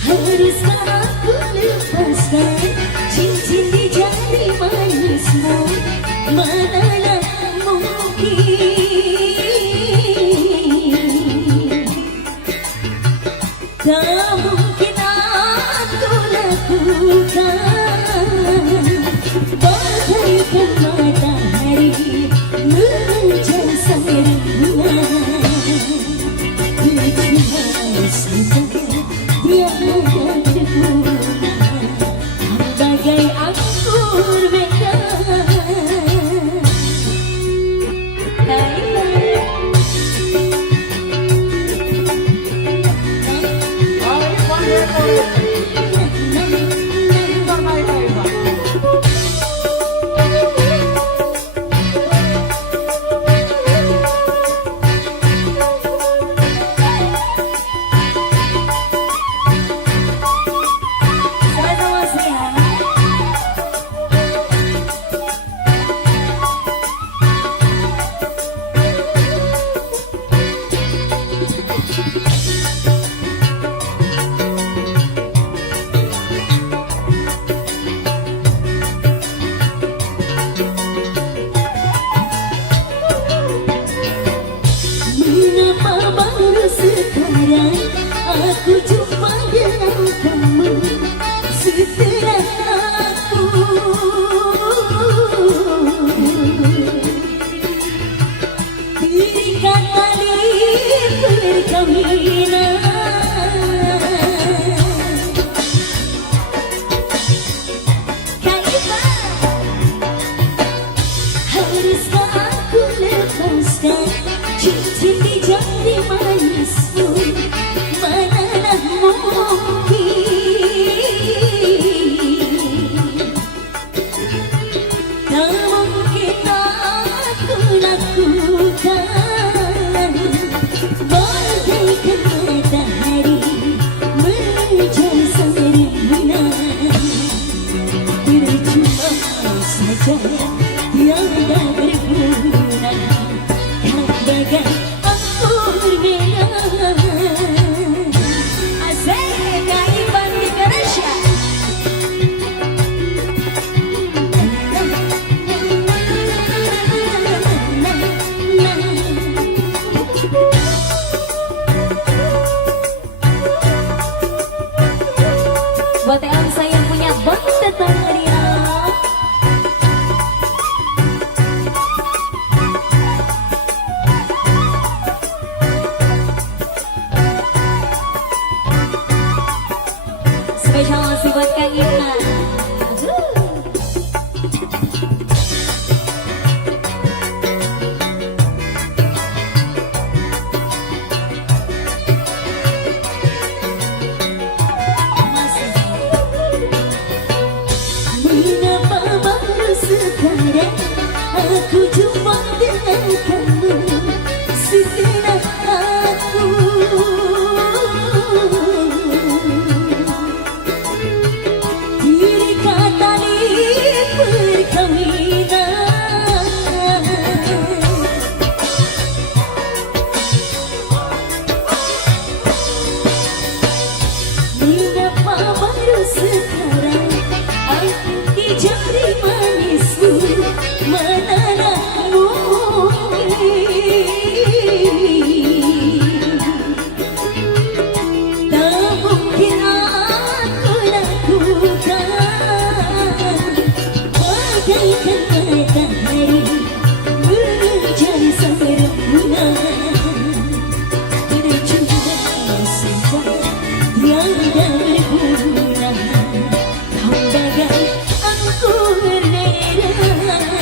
Haruskah aku lepaskan cincin di jari manismu? Manalah mungkin. Tak mungkin aku lakukan. Bagaikan matahari menjasar rembulan. Percuma saja tiada berguna. Bagai anggur beda. Sama-sama sayang. Mengapa baru sekarang aku jumpa dengan kamu setelah aku terikat tali perkawinan. Haruskah aku lepaskan cincin di jari manismu? Manalah mungkin. Tak mungkin aku lakukan. Bagaikan matahari menjasar rembulan. Percuma saja tiada berguna. Bagai anggur beda. Asik Kaiban di Indonesia. Buat yang sayang punya band tarian. matahari menjadi sang rembulan berjuang cinta tiada berguna kau bagai aku berdera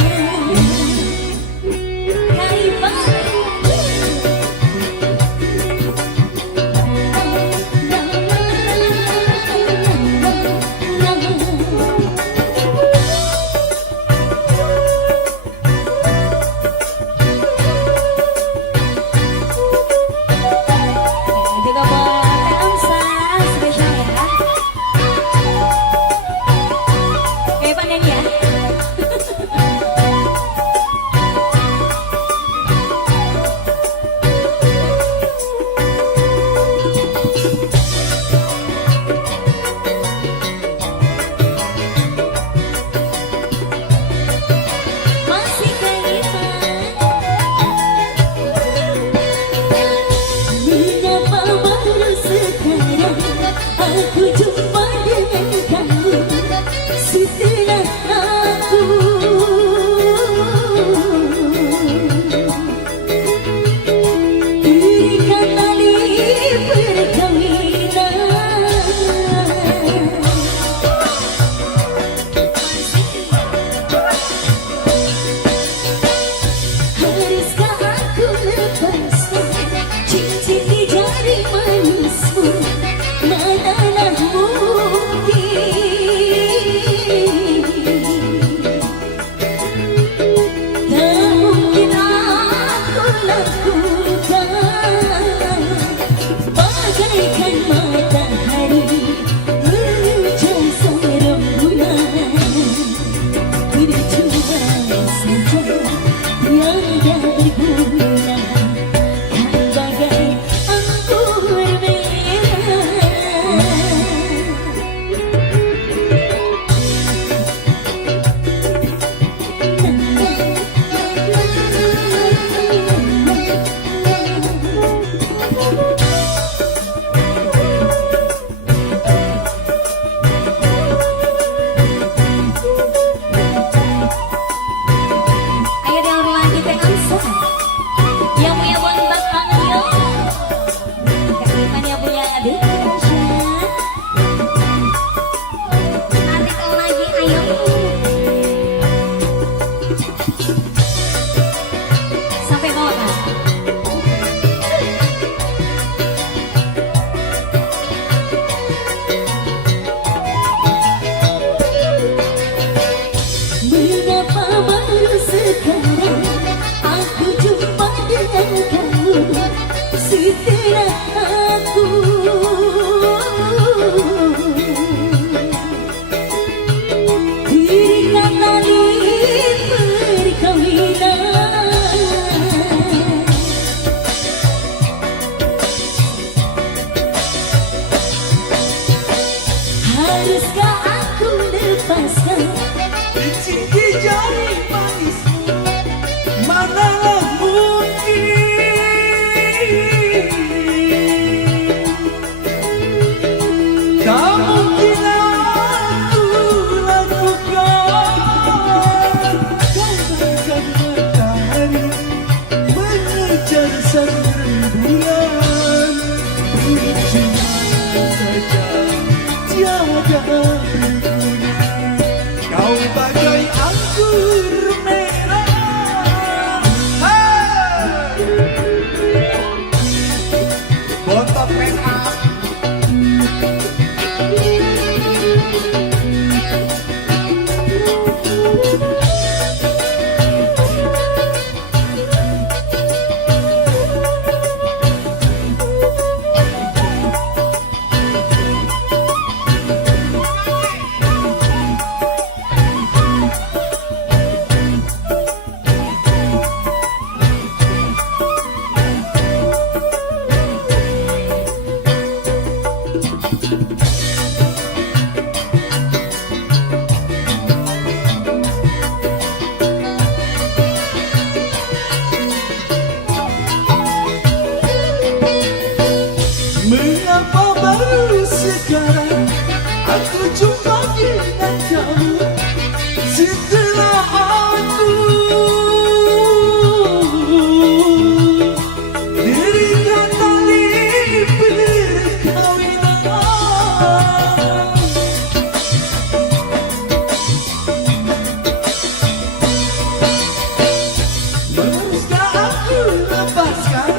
aku lepaskan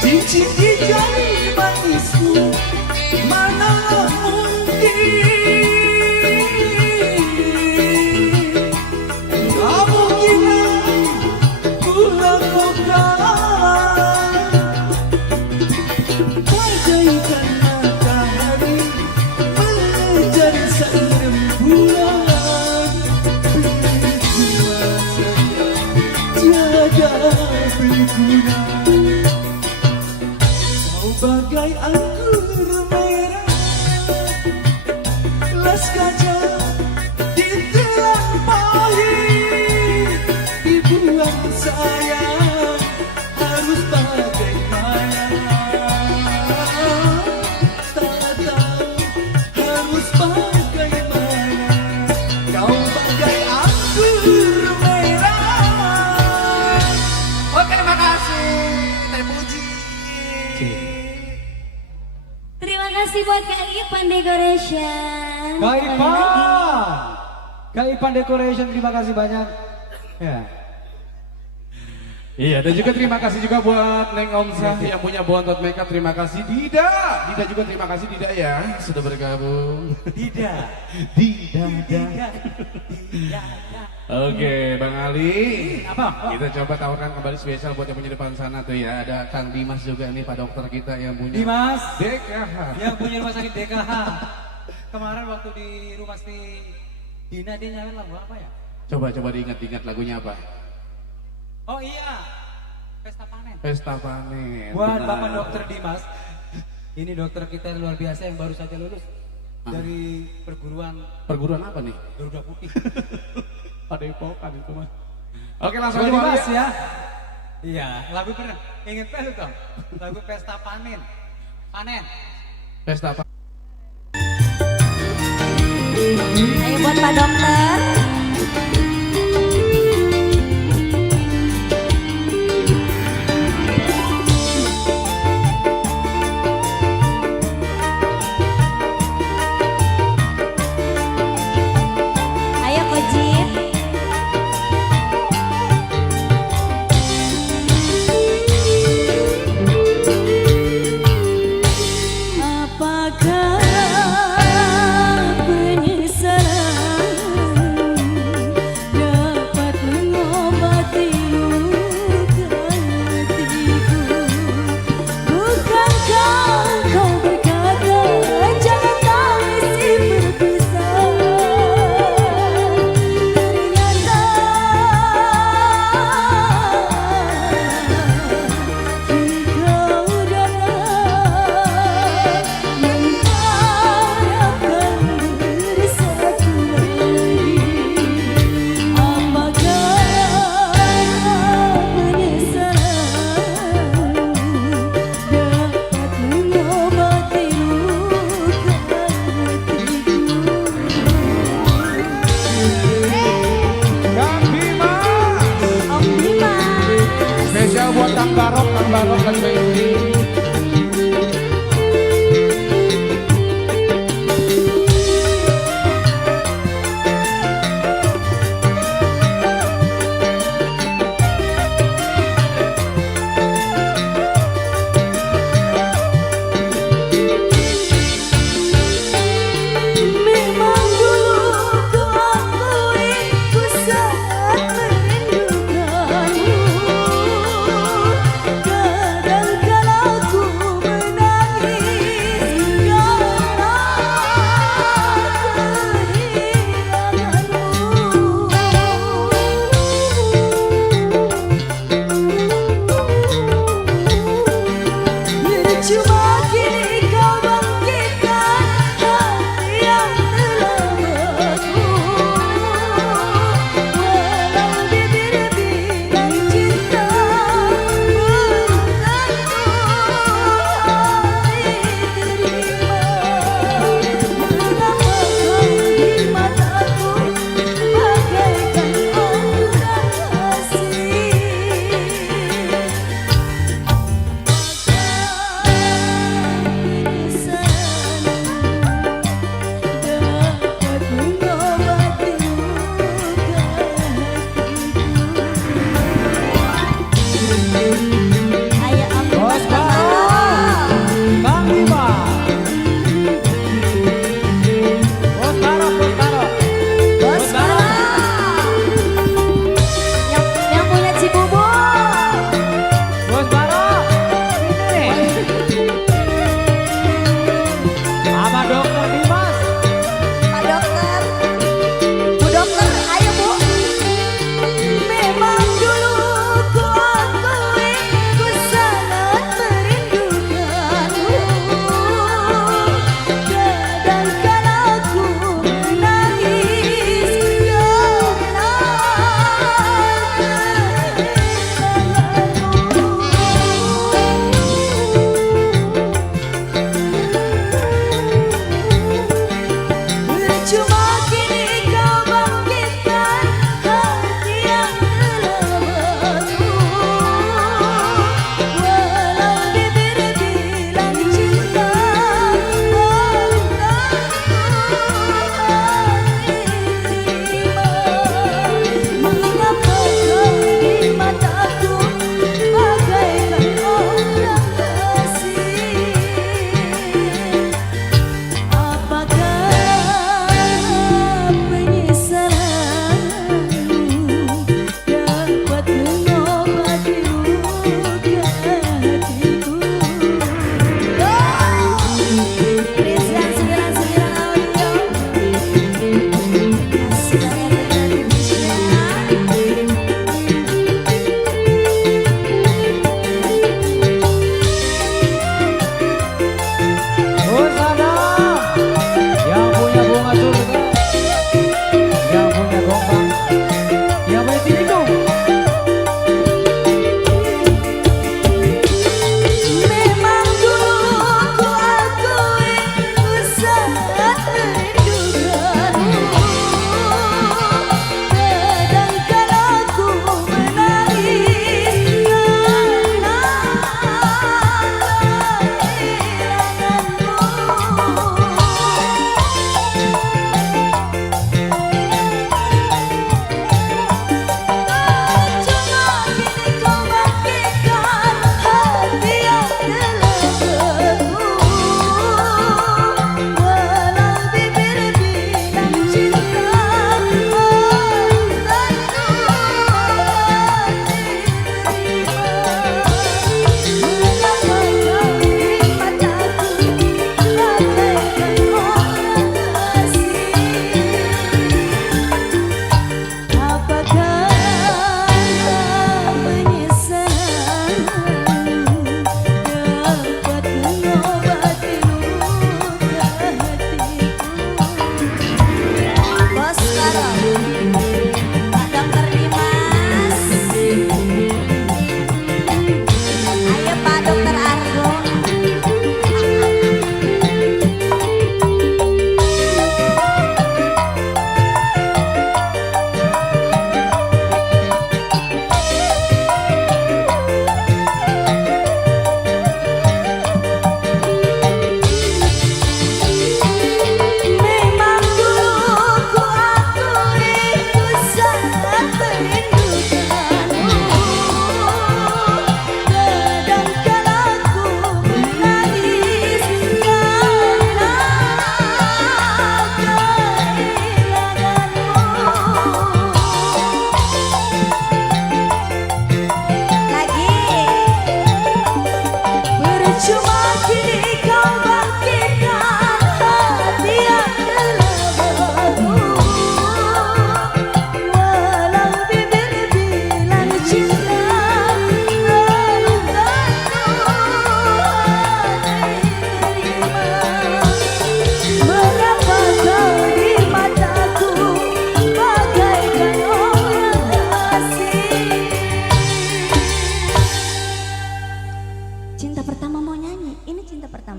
cincin di jari manismu. Mana mungkin kamu kira ku lakukan bagaikan matahari menjadi sang rembulan. Berkuasa tiada berguna. Kau bagai anggur merah, las gajah ditelan pahit, dibuang sayang harus bagaimana. Tak tahu harus bagaimana. Kau bagai anggur merah. Oke, terima kasih. Terpuji. Terima kasih buat Kak Ipan Decoration. Kak Ipan Decoration, terima kasih banyak. Ya. Iya, dan juga terima kasih juga buat Neng Omsah yang punya Bontot Makeup. Terima kasih Dida. Dida juga terima kasih Dida ya sudah bergabung. Tidak. Dida. Oke, Bang Ali. Apa? Kita coba tawarkan kembali spesial buat yang punya depan sana tuh ya. Ada Kang Dimas juga nih, Pak Dokter kita yang punya Dimas DKH. yang punya rumah sakit DKH. Kemarin waktu di rumah si Dina dia nyawain lagu apa ya? Coba diingat-ingat lagunya apa? Oh iya, Pesta Panen. Pesta Panen. Buat benar. Bapak Dokter Dimas, ini dokter kita luar biasa yang baru saja lulus dari Perguruan apa nih? Garuda Putih. Padepokan itu mah. Oke, langsung Buat aja Bang Dimas Ali. ya. Iya, lagu pernah inget pelu dong. Lagu Pesta Panen. Panen. Pesta Panen. Ayo buat Pak Dokter. Ayo Kojip. Apakah penyesalan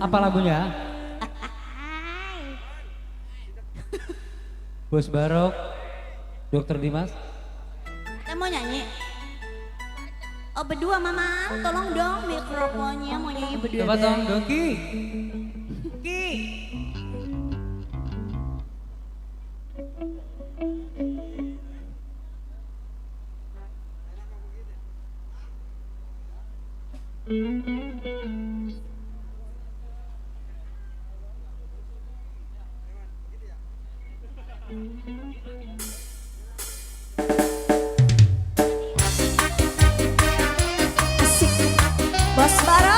Apa lagunya? Bos Barok, Dokter Dimas. Kita mau nyanyi. Oh berdua mama, tolong dong mikrofonnya mau nyanyi berdua. Coba dong, deh. Doki. Ki. Asik. Bos Barok.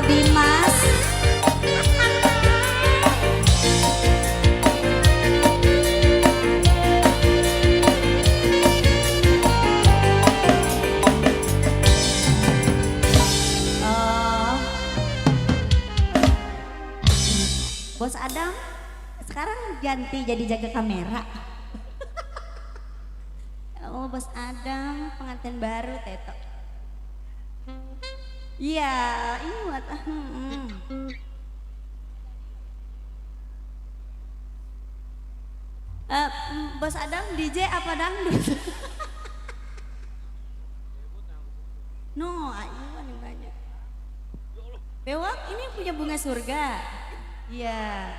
for Dimas. Bos Adam sekarang ganti jadi jaga kamera. Oh, Bos Adam pengantin baru Teto. Iya, ini buat Bos Adam DJ apa dangdut? No, ayo nih banyak. Bewang ini punya bunga surga. Iya.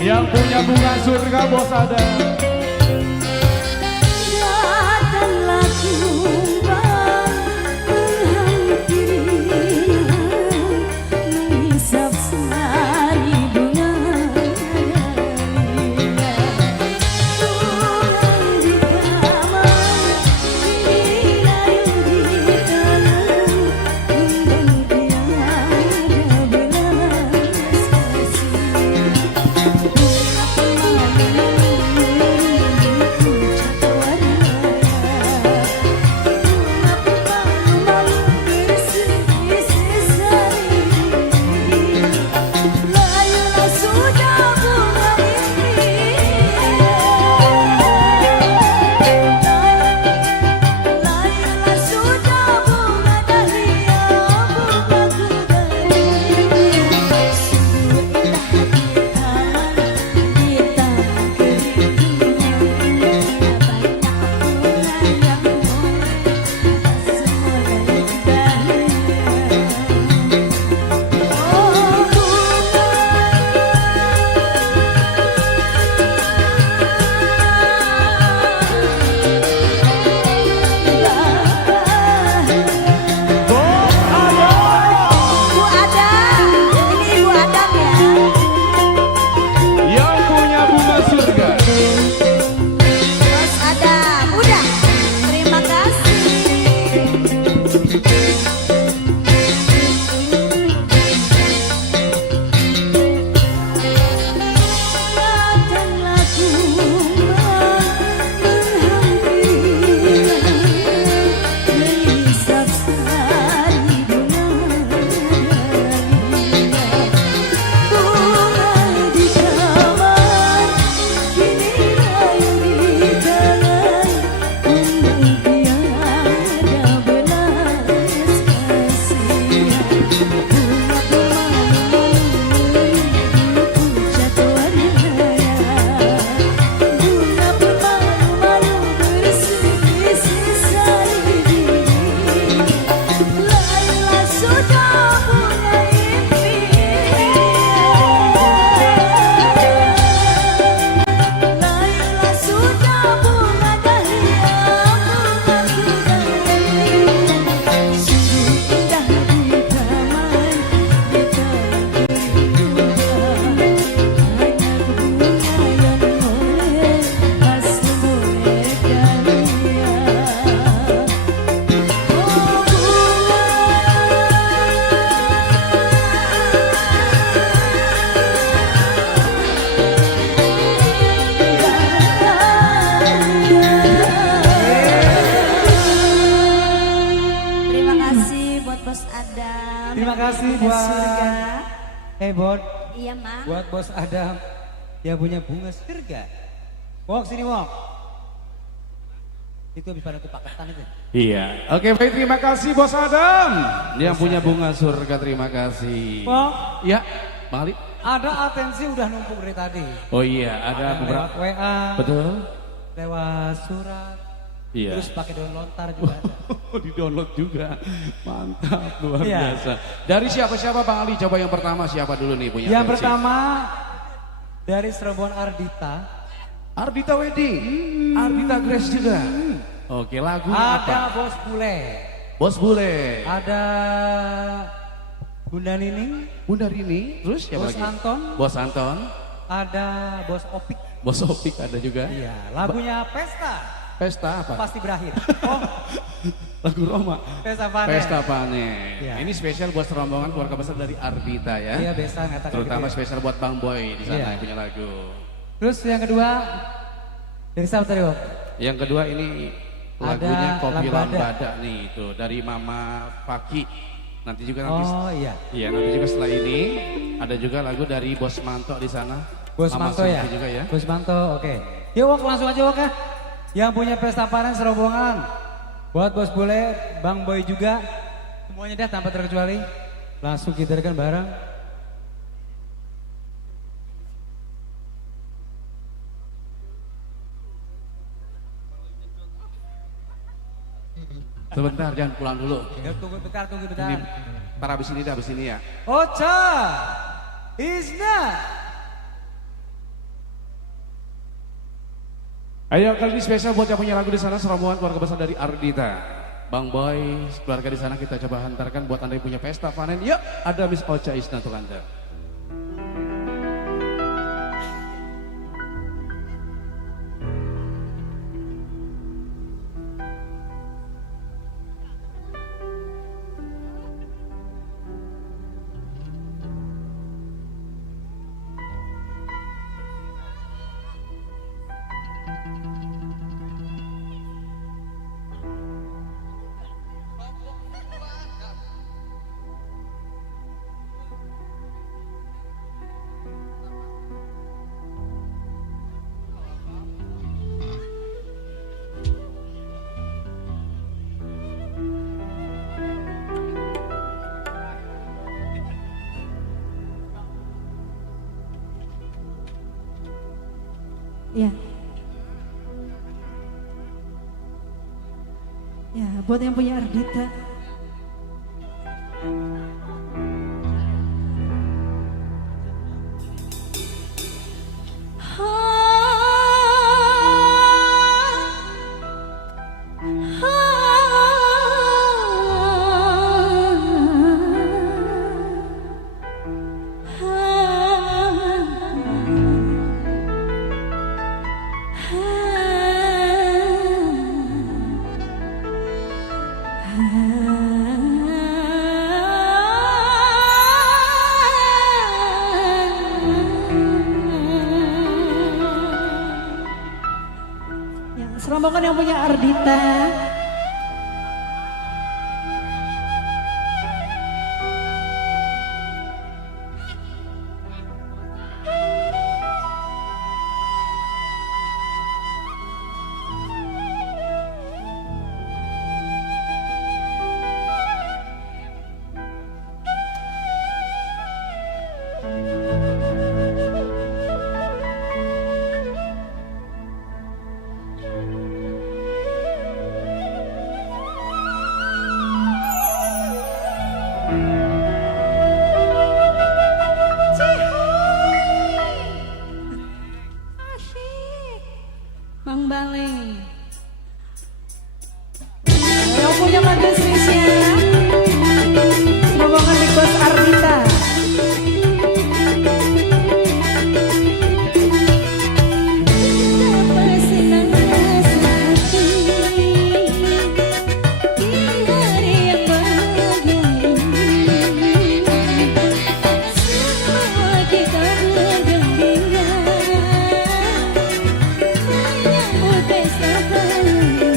Yang punya bunga surga Bos Adam. Datanglah kumbang menghampirinya, menghisap sari bunga dahlia. Bunga di taman, dirayu di tangan, kumbang tiada belas kasih. Terima kasih bunga buat surga. Bot, Iya, Mang. buat Bos Adam yang punya bunga surga. Wok sini Wok. Itu habis pada tuh paketan itu. Iya. Oke, baik, terima kasih Bos Adam yang punya bunga surga. Terima kasih. Wok, Ya, Bang Ali. ada atensi udah numpuk dari tadi. Oh iya, ada Yang beberapa. lewat WA, Betul. lewat surat, Iya. terus pakai daun lontar juga ada. Di download juga. Mantap, luar Iya. biasa. Dari siapa-siapa Bang Ali? Coba yang pertama siapa dulu nih punya Yang atensi? pertama dari Cirebon Ardita. Ardita Wedding. Ardita Grace juga. Oke, lagunya Ada apa? Bos Bule. Bos Bule. Ada Bunda Nining. Bunda Rini. Terus siapa Bos lagi? Anton. Bos Anton. Ada Bos Opik. Bos Opik ada juga. Iya, lagunya Pesta Pesta apa? pasti berakhir. Oh, Lagu Roma. Pesta Panen. Pesta Panen. Iya. Ini spesial buat rombongan keluarga besar dari Ardita ya. Iya, biasa ngatakan Terutama gitu ya. spesial buat Bang Boy di sana Iya. yang punya lagu. Terus yang kedua dari siapa tadi, Wok? Yang kedua ini Ada lagunya Kopi Lambada. Lambada nih itu dari Mama Faki. Nanti juga nanti Oh iya, iya nanti juga setelah ini ada juga lagu dari Bos Manto di sana. Bos Mama Manto ya? Sulfi juga ya. Bos Manto, oke. Yuk Wok, langsung aja Wok ya. Yang punya Pesta Panen serombongan. Buat Bos Bule, Bang Boy juga. Semuanya dah tanpa terkecuali. Langsung kita dengarkan bareng. Sebentar jangan pulang dulu. Ya, tunggu bentar. Ini ntar habis ini ya. Ocha Isna. Ayo kali ini spesial buat yang punya lagu di sana serombongan keluarga besar dari Ardita. Bang Boy, keluarga di sana kita coba hantarkan buat Anda yang punya pesta panen. Yuk, ada Miss Ocha Isna untuk Anda. Ya. Ya, buat yang punya Ardita. Ya, serombongan yang punya Ardita. Mang Baleng. Yang punya lagu spesial. Serombongan Big Boss Ardita. Betapa senang hati di hari yang bahagia ini. Semua kita bergembira menyambut pesta panen.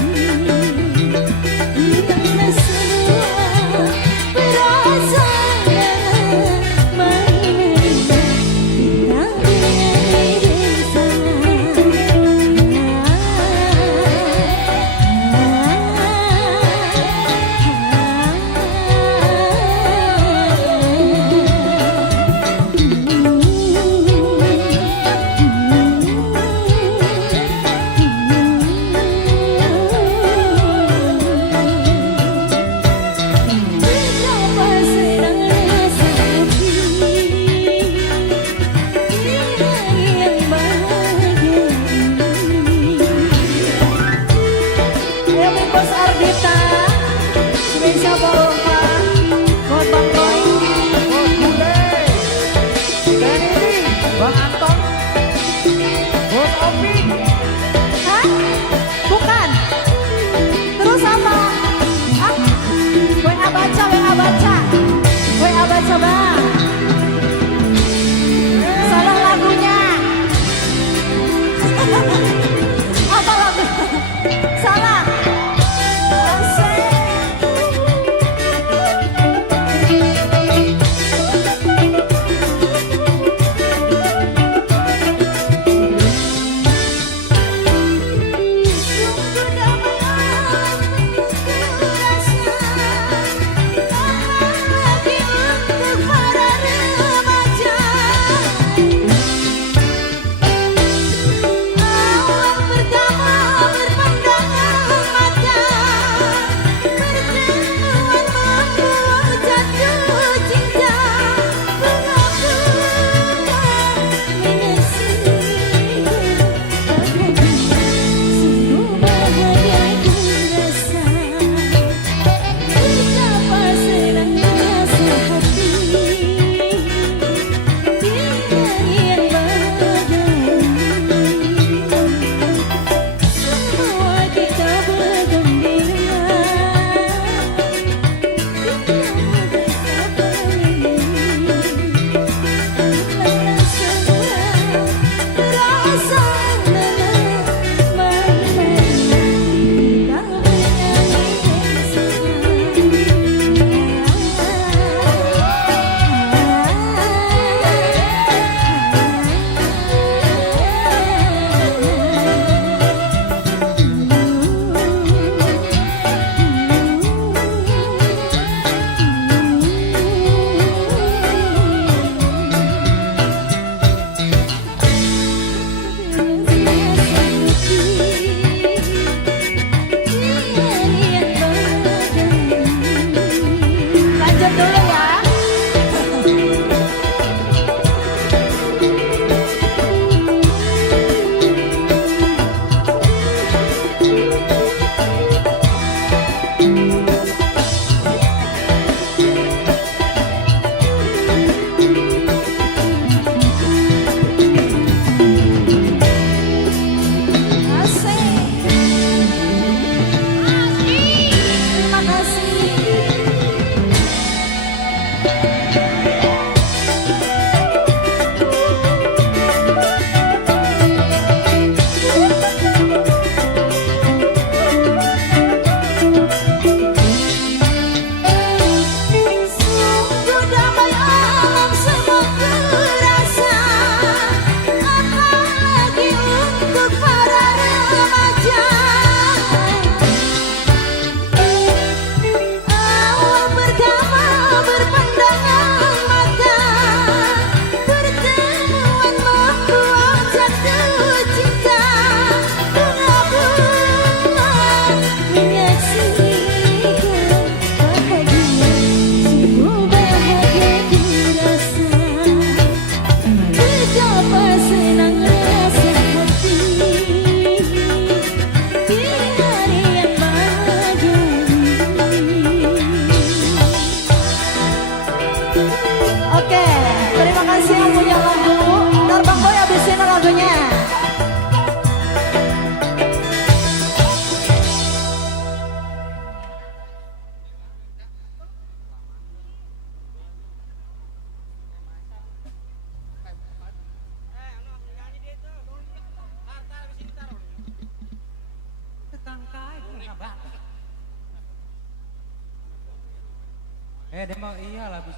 Dia mah iya lagu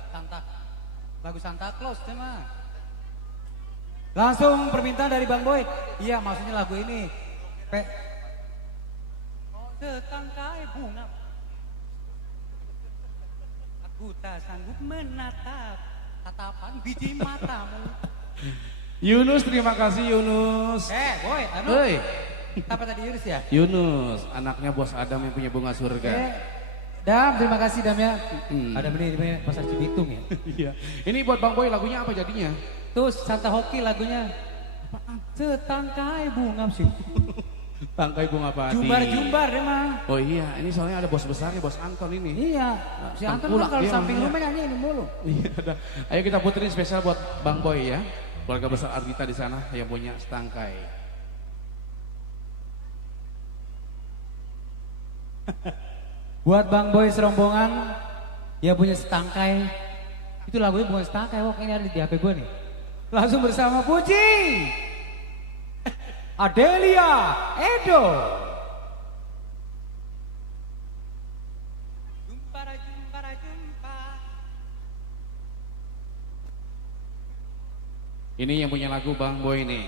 Santa Claus dia mah. Langsung permintaan dari Bang Boy. Iya maksudnya lagu ini. Oh setangkai bunga. Aku tak sanggup menatap tatapan biji matamu. Yunus, terima kasih Yunus. Boy, Hei, apa tadi Yunus ya? Yunus, anaknya Bos Adam yang punya bunga surga. Dam, terima kasih Dam ya. Ada beli di Pasar Cibitung ya. Iya. Ini buat Bang Boy lagunya apa jadinya? Terus Santa Hoki lagunya. Setangkai bunga sih. Tangkai bunga padi. Jumbar deh mah. Oh iya, ini soalnya ada bos besarnya, Bos Anton ini. Iya. Si Anton kan kalau samping rumah nyanyi ini mulu. Iya, ada. Ayo kita puterin spesial buat Bang Boy ya. Keluarga besar Ardita di sana yang punya setangkai. Buat Bang Boy serombongan ya punya setangkai. Itu lagunya bukan setangkai, wah ini ada di HP gue nih. Langsung bersama Puji, Adelia, Edo. Jumpa. Ini yang punya lagu Bang Boy nih.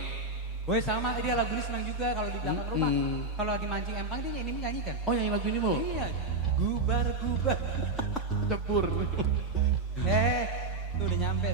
Boy sama dia lagu ini senang juga kalau di belakang rumah. Kalau lagi mancing empang dia ini menyanyikan. Oh yang lagu ini mau? Iya. Gubar. Cepur. Tuh udah nyampe.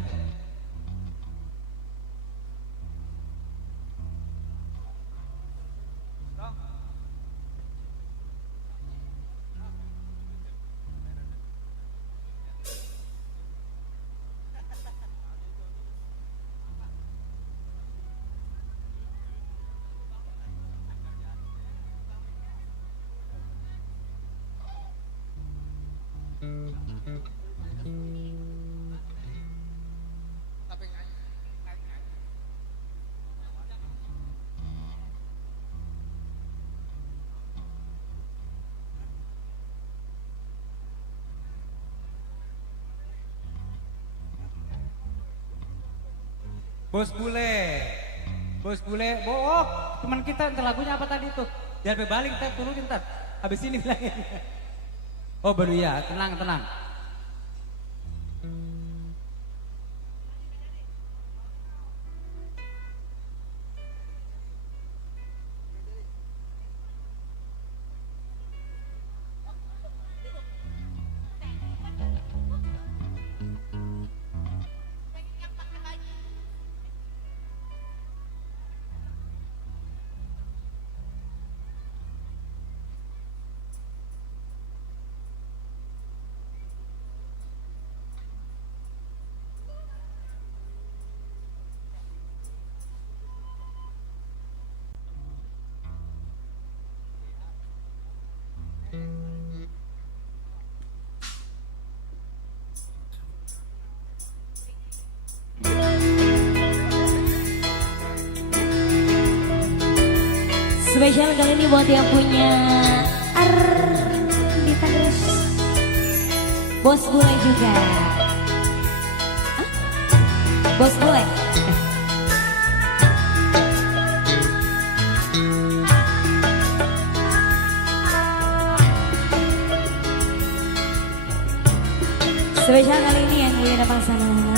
Bos bule, bohong. Teman kita ntar lagunya apa tadi tuh? Jangan balik, ntar turunin ntar. Habis ini bilangin. Oh baru ya, tenang. Spesial kali ini buat yang punya Ardita Grace. Bos bule juga. Hah? Bos bule. Spesial kali ini yang mulia dan pasangan.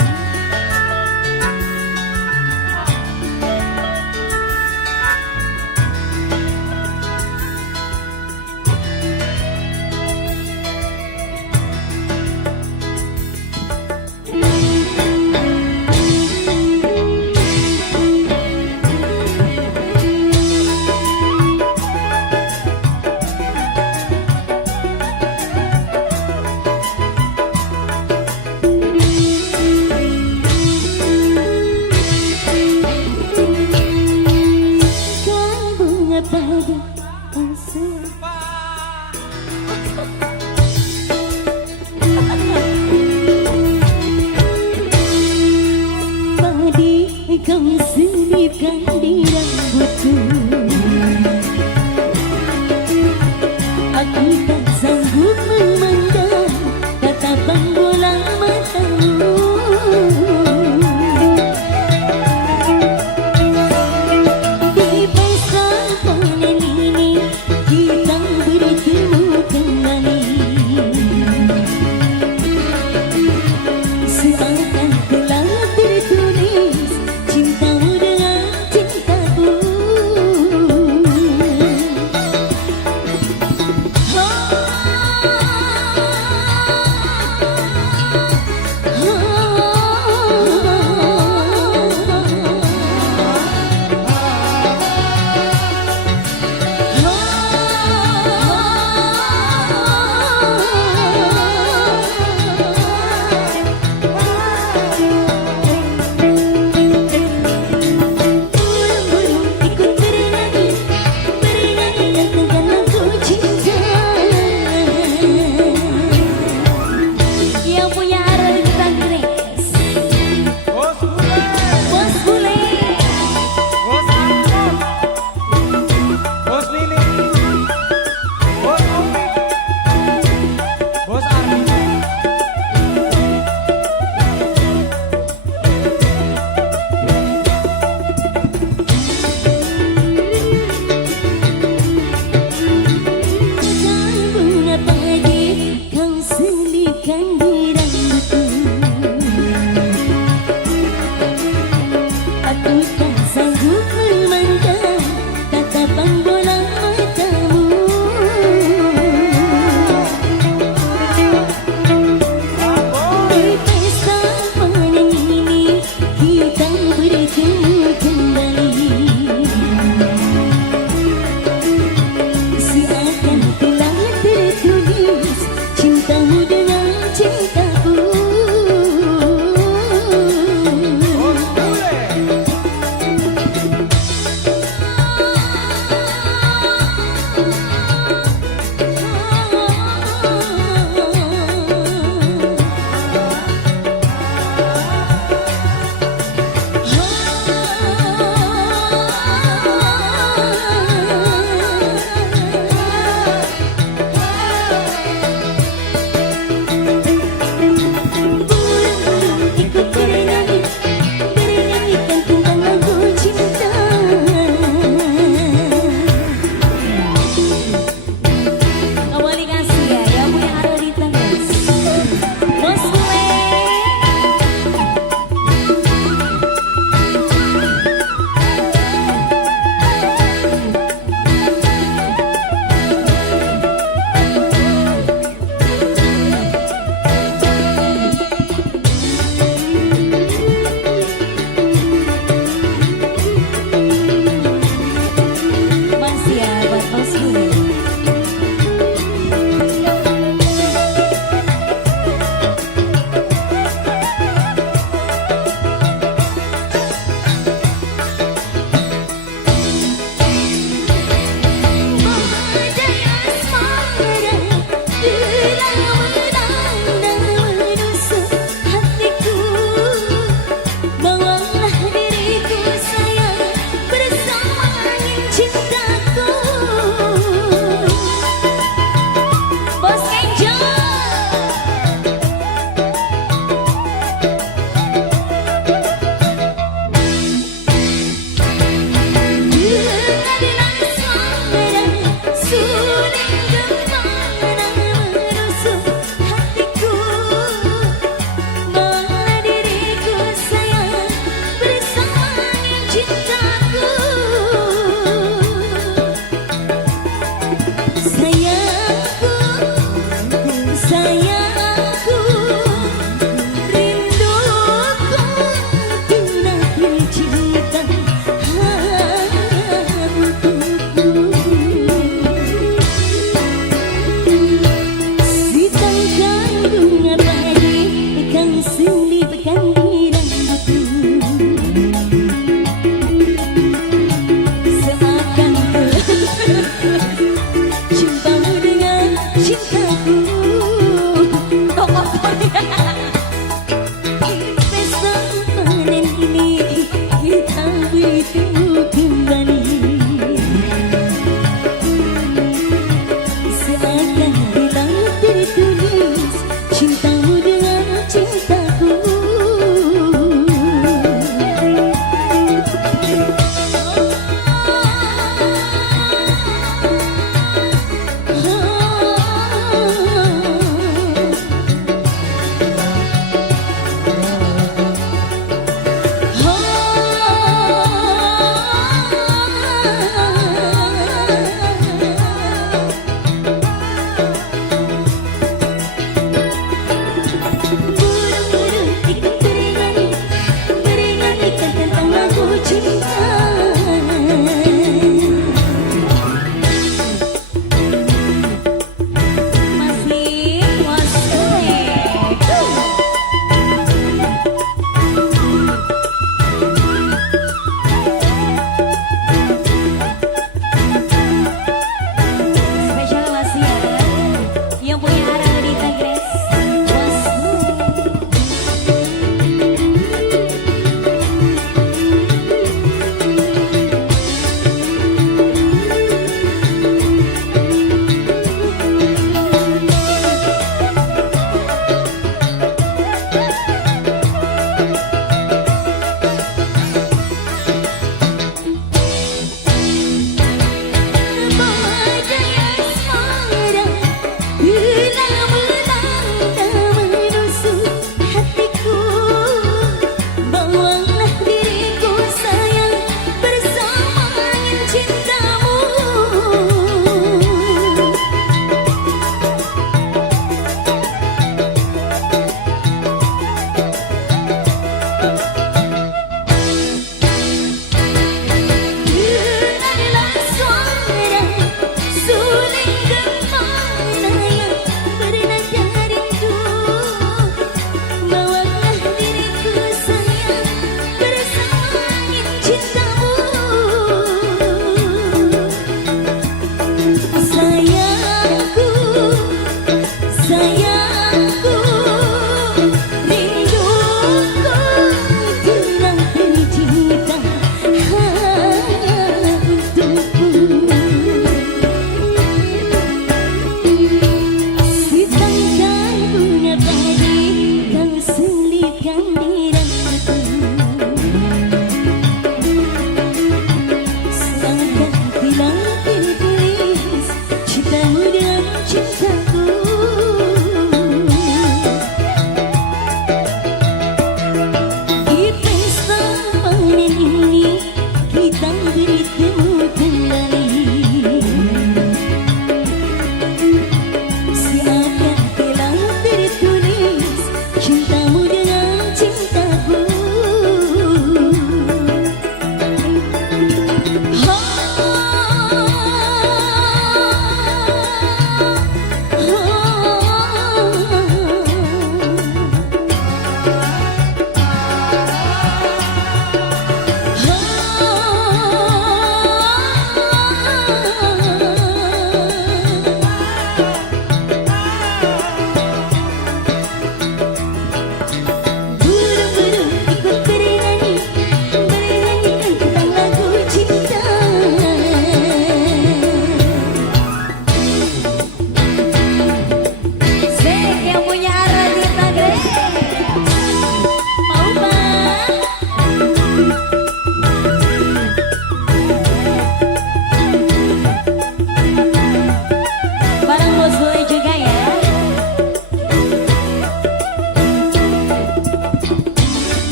cintamu dengan cintaku.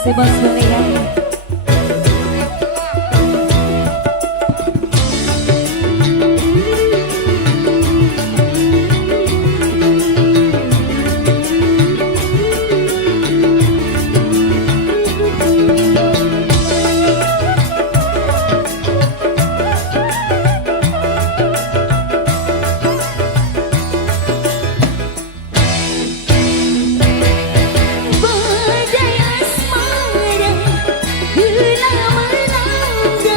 kasih bos Bule ya. Badai asmara gila melanda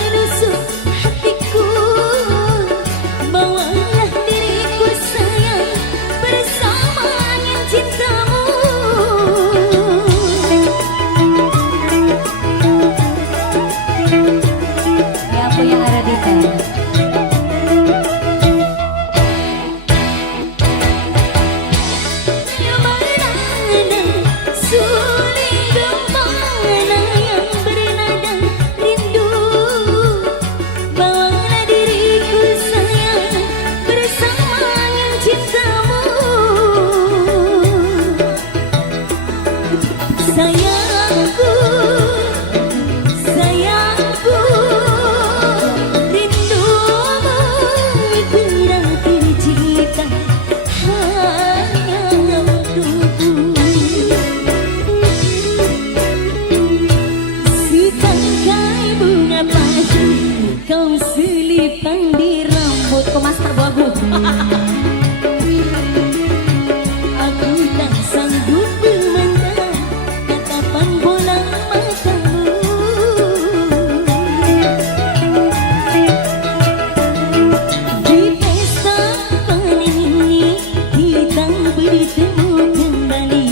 menusuk hatiku. Bawalah diriku sayang bersama angin cintamu. Yang punya Aradita. Suling gempana yang bernada rindu. Bawalah diriku sayang bersama angin cintamu. Sayangku, sayangku, rindumu berarti cinta hanya untukku. Setangkai bunga pagi kau selipang di rambutku, Master Bogu. Aku tak sanggup memandang tatapan bola matamu. Di pesta panen ini kita bertemu kembali.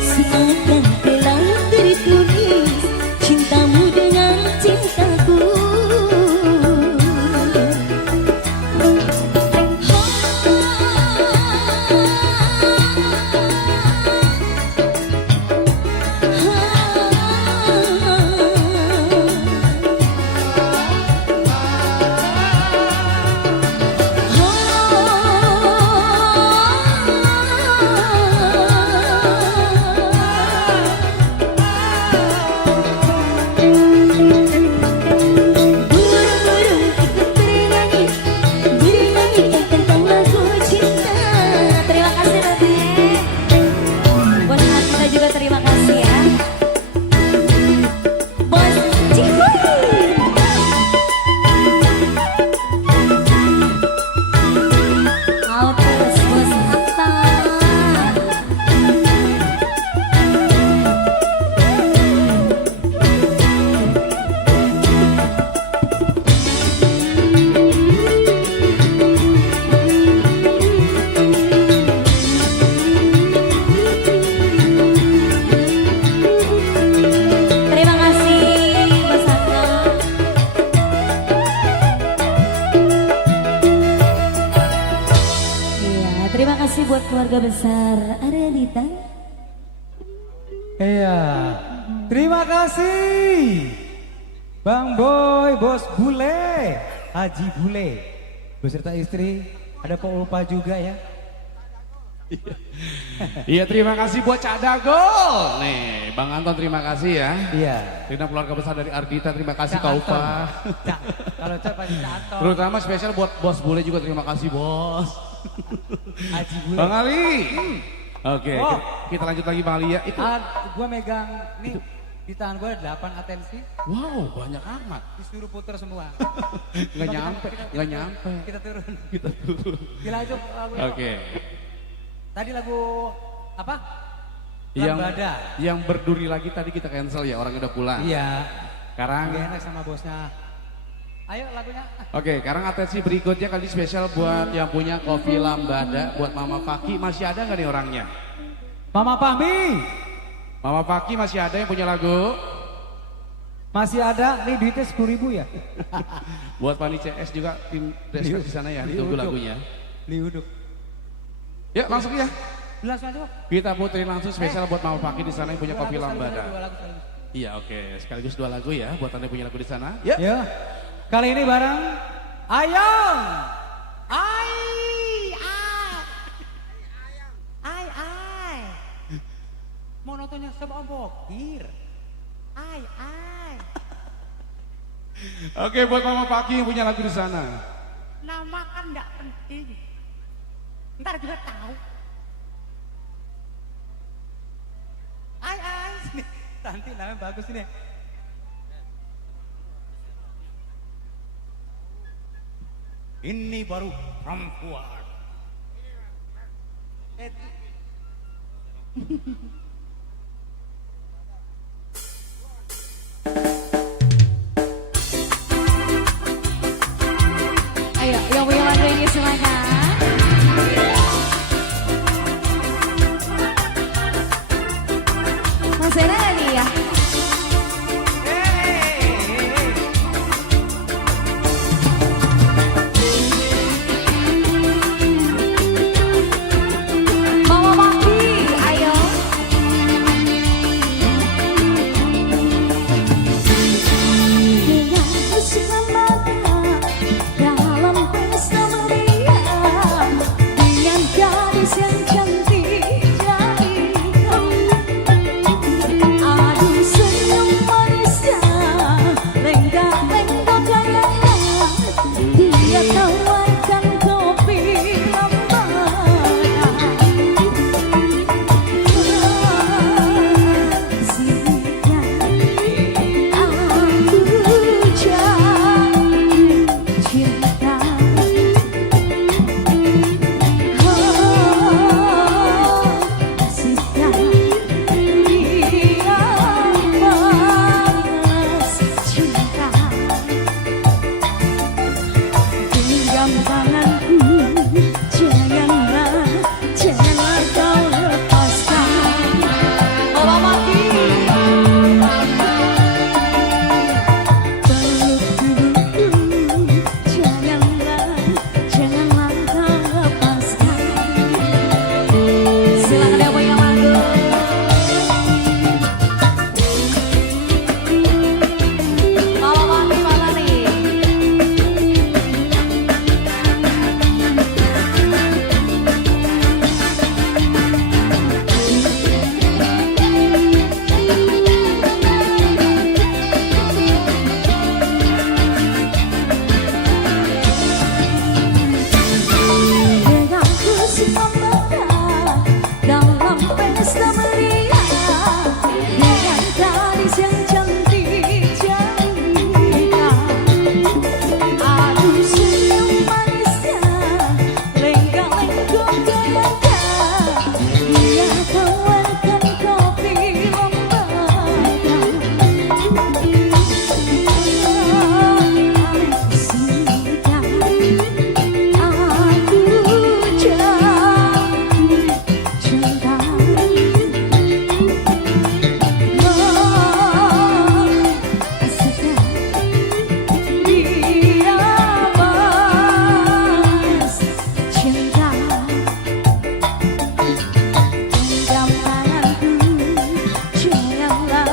Seakan telah tertulis cintamu dengan cintaku. Burung-burung ikut bernyanyi, bernyanyikan tentang lagu cinta. Terima kasih Rati. Bos Ardita juga terima kasih ya. Bos Cihuy. Autos bos Atta. Terima kasih Bos Atta. Iya, terima kasih buat keluarga besar Aradita. Iya, terima kasih Bang Boy, Bos Bule, Haji Bule, beserta istri, ada Pak Ulpa juga ya. Iya terima kasih buat Cak Dagol. Nih Bang Anton terima kasih ya. Iya. Dengan keluarga besar dari Ardita terima kasih Cak Kak Anton. Upa. Cak, kalau Cak pasti Cak Anton. Terutama spesial buat Bos Bule juga terima kasih bos. Haji Bule. Bang Ali. Oke, Oh. kita lanjut lagi Bang Ali ya. Itu. Gua megang nih di tangan gua 8 atensi, Wow, banyak amat. disuruh puter semua. Nggak nyampe, nggak nyampe. Kita turun. Kita turun. Dilanjut lagu. Oke. Tadi lagu apa? Yang Lambada. yang berduri lagi tadi kita cancel ya, orang udah pulang. Iya. Sekarang Gak enak sama bosnya. Ayo lagunya. oke, sekarang atensi berikutnya kali spesial buat yang punya kopi Lambada, buat Mama Faki. Masih ada nggak nih orangnya? Mama Pahmi. Mama Faki masih ada yang punya lagu? Masih ada, nih duitnya 10.000 ya? Buat Pani CS juga tim Deskar di sana ya, ditunggu lagunya. Liuduk. Ya langsung ya. Langsung aja. Kita puterin langsung spesial buat Mama Faki di sana yang punya kopi Dua Lambada. lagu sekaligus. Iya oke, sekaligus 2 lagu ya buat Anda yang punya lagu di sana. Ya. Ya. Kali ini bareng Ayong. Ai. penontonnya sama bokir. Ai. Oke, buat Mama Paki yang punya lagu di sana. Nama kan nggak penting. Ntar juga tahu. Ai. Sini. Tanti namanya bagus ini. Ini baru perempuan. Ayo, yang punya lagu ini silakan. Mas Ena lagi ya? Mama Maki, ayo. Dengan kesukaan mata dalam pesta meriah, dengan gadis yang cantik jadikan. Aduh senyum manisnya, lenggak-lenggok gayanya, dia tawarkan kopi lambaran. Asiknya aku jatuh cinta. Asiknya dia balas cinta. Genggam tanganku, janganlah kau lepaskan. Mama Maki. Peluk tubuhku, janganlah kau lepaskan. Silakan yang punya lagu. Mama Maki. Dengan kesukaan mata dalam pesta meriah, dengan gadis yang cantik jelita. Aduh senyum manisnya, lenggak-lenggok gayanya, dia tawarkan kopi lambaran. Asiknya aku jatuh cinta. Asiknya dia balas cinta. Genggam tanganku, janganlah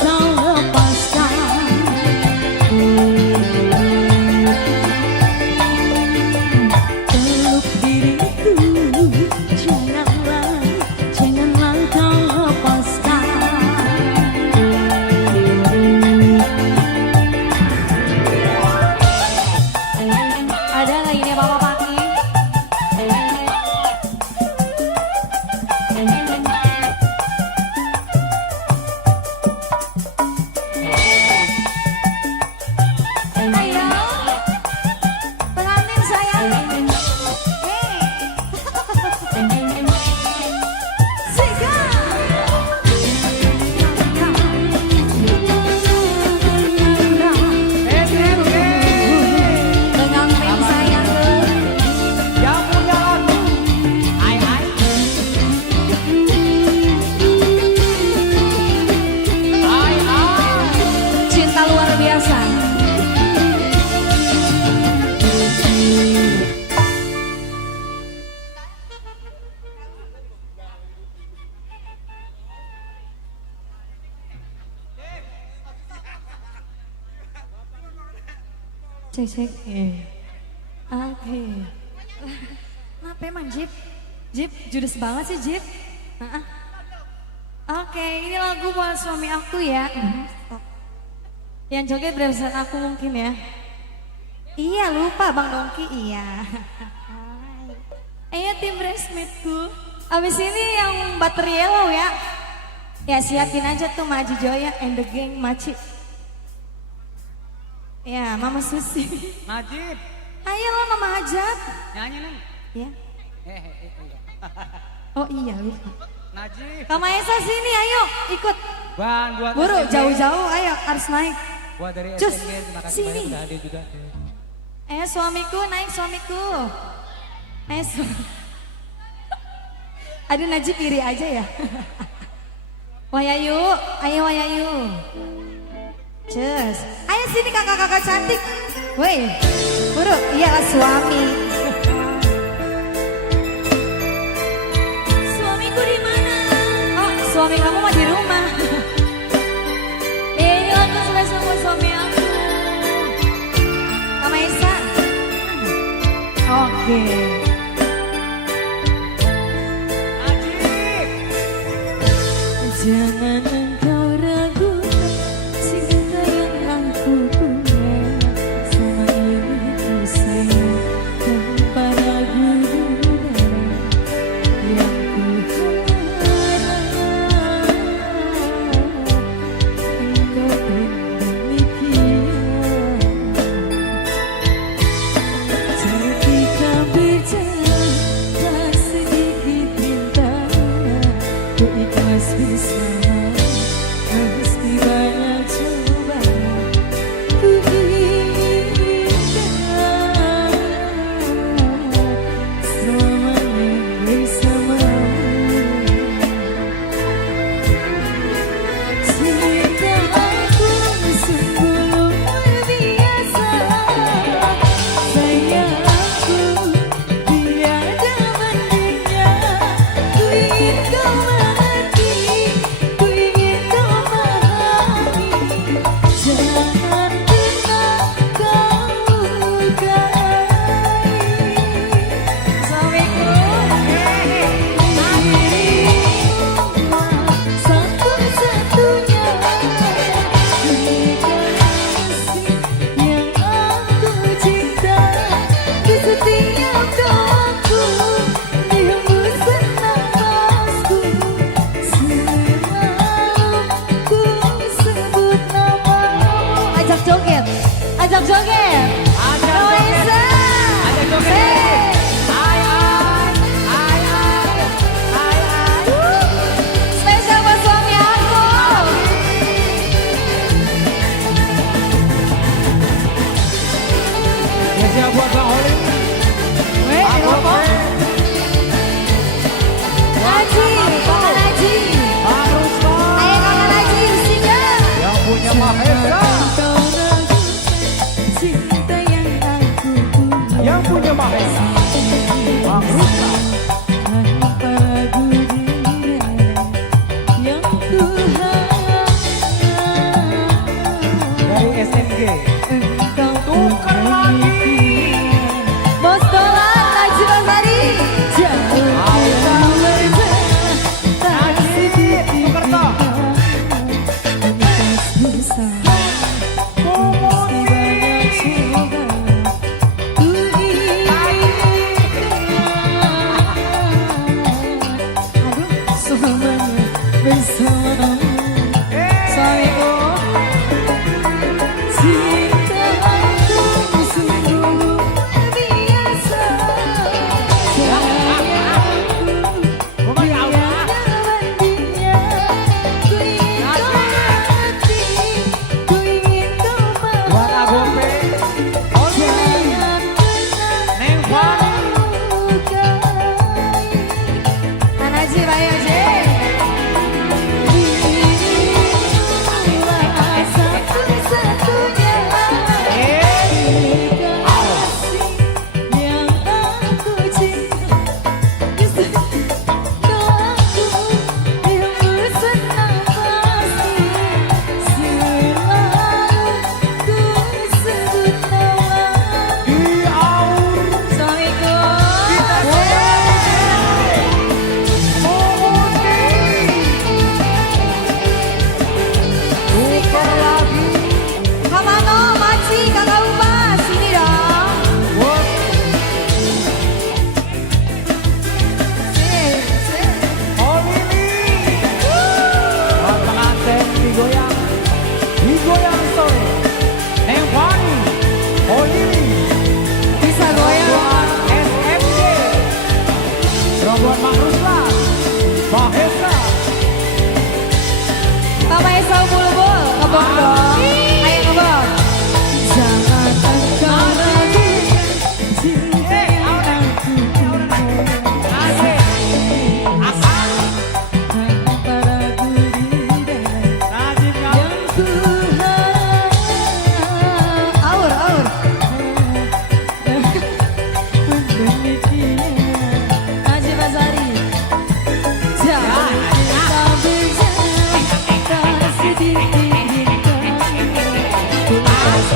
kau lepaskan. Peluk diriku, janganlah kau lepaskan. Ada lagi nih Mama Paki. Ayo, pengantin sayang. Sika. Pengantin sayang. Yang punya lagu. Ai. Cinta luar biasa. Cek. Oke. Kenapa emang Jip? Jip, judes banget sih Jip. Oke, ini lagu buat suami aku ya. Stop. Yang joget beresan aku mungkin ya. Iya lupa Bang Dongki, iya. Ayo tim resmitku. Abis ini yang baterai yellow ya. Ya siapin aja tuh Maji Joya and the gang Maci. Ya Mama Susi. Najib, Ayo lah Mama Hajat. nyanyi nih. Ya. Oh iya lupa. Najib. Kak Maesa sini ayo ikut. Ban buat Buru SNG. jauh-jauh ayo harus naik. Buat dari Cus, SNG, terima kasih sini. banyak udah hadir juga. Suamiku naik suamiku. Aduh Najib iri aja ya. Wayayu, ayo Wayayu. Cus, ayo sini kakak-kakak cantik. Woi, buru, iyalah suami. Suamiku di mana? Oh, suami kamu mah di rumah. Ini lagu spesial buat suami aku. Kak Maesa. Oke. Jangan engkau ragu cinta yang aku punya sama ini ku sayang tanpa ragu yang ku harap engkau demikian ketika berjalan tak sedikit rintangan ku ikhlas bersama meski banyak cobaan ku inginkan selamanya bersamamu. Cinta aku sungguh luar biasa, sayangku tiada bandingnya. Ku ingin kau mengerti, ku ingin kau memahami. Jangan pernah kau lukai Suamiku. dirimu, satu-satunya kekasih yang aku cinta. Di setiap doaku, di hembusan nafasku, selalu ku sebut namamu. Ajak joget. Ajak joget. Ajak Kak joget. Maesa. Ajak joget. Hey. Hai. Spesial buat suami aku. Ya siap buat Bang Olim. Weh, ngomong. Naji, kakak Naji. Bang Rusman. Ayo kakak Naji, singa. Yang punya Mahesa. Kau ragukan cinta yang aku punya. Yang punya Mahesa. Bang Rusman. Tanpa ragu dia yang ku harap Dari SNG. engkau Tuker lagi. Bos Dolan, Naji Basari. jauh kau berjalan tak sedikit Tuker toh. ikhlas bersama meski banyak cobaan ku inginkan selamanya bersamamu. Suamiku. Cinta aku sungguh luar biasa, sayangku tiada bandingnya. Ku ingin kau mengerti, ku ingin kau Buat Agope. memahami. Jangan pernah Neng Van. kau lukai Kak Naji, ayo Ji.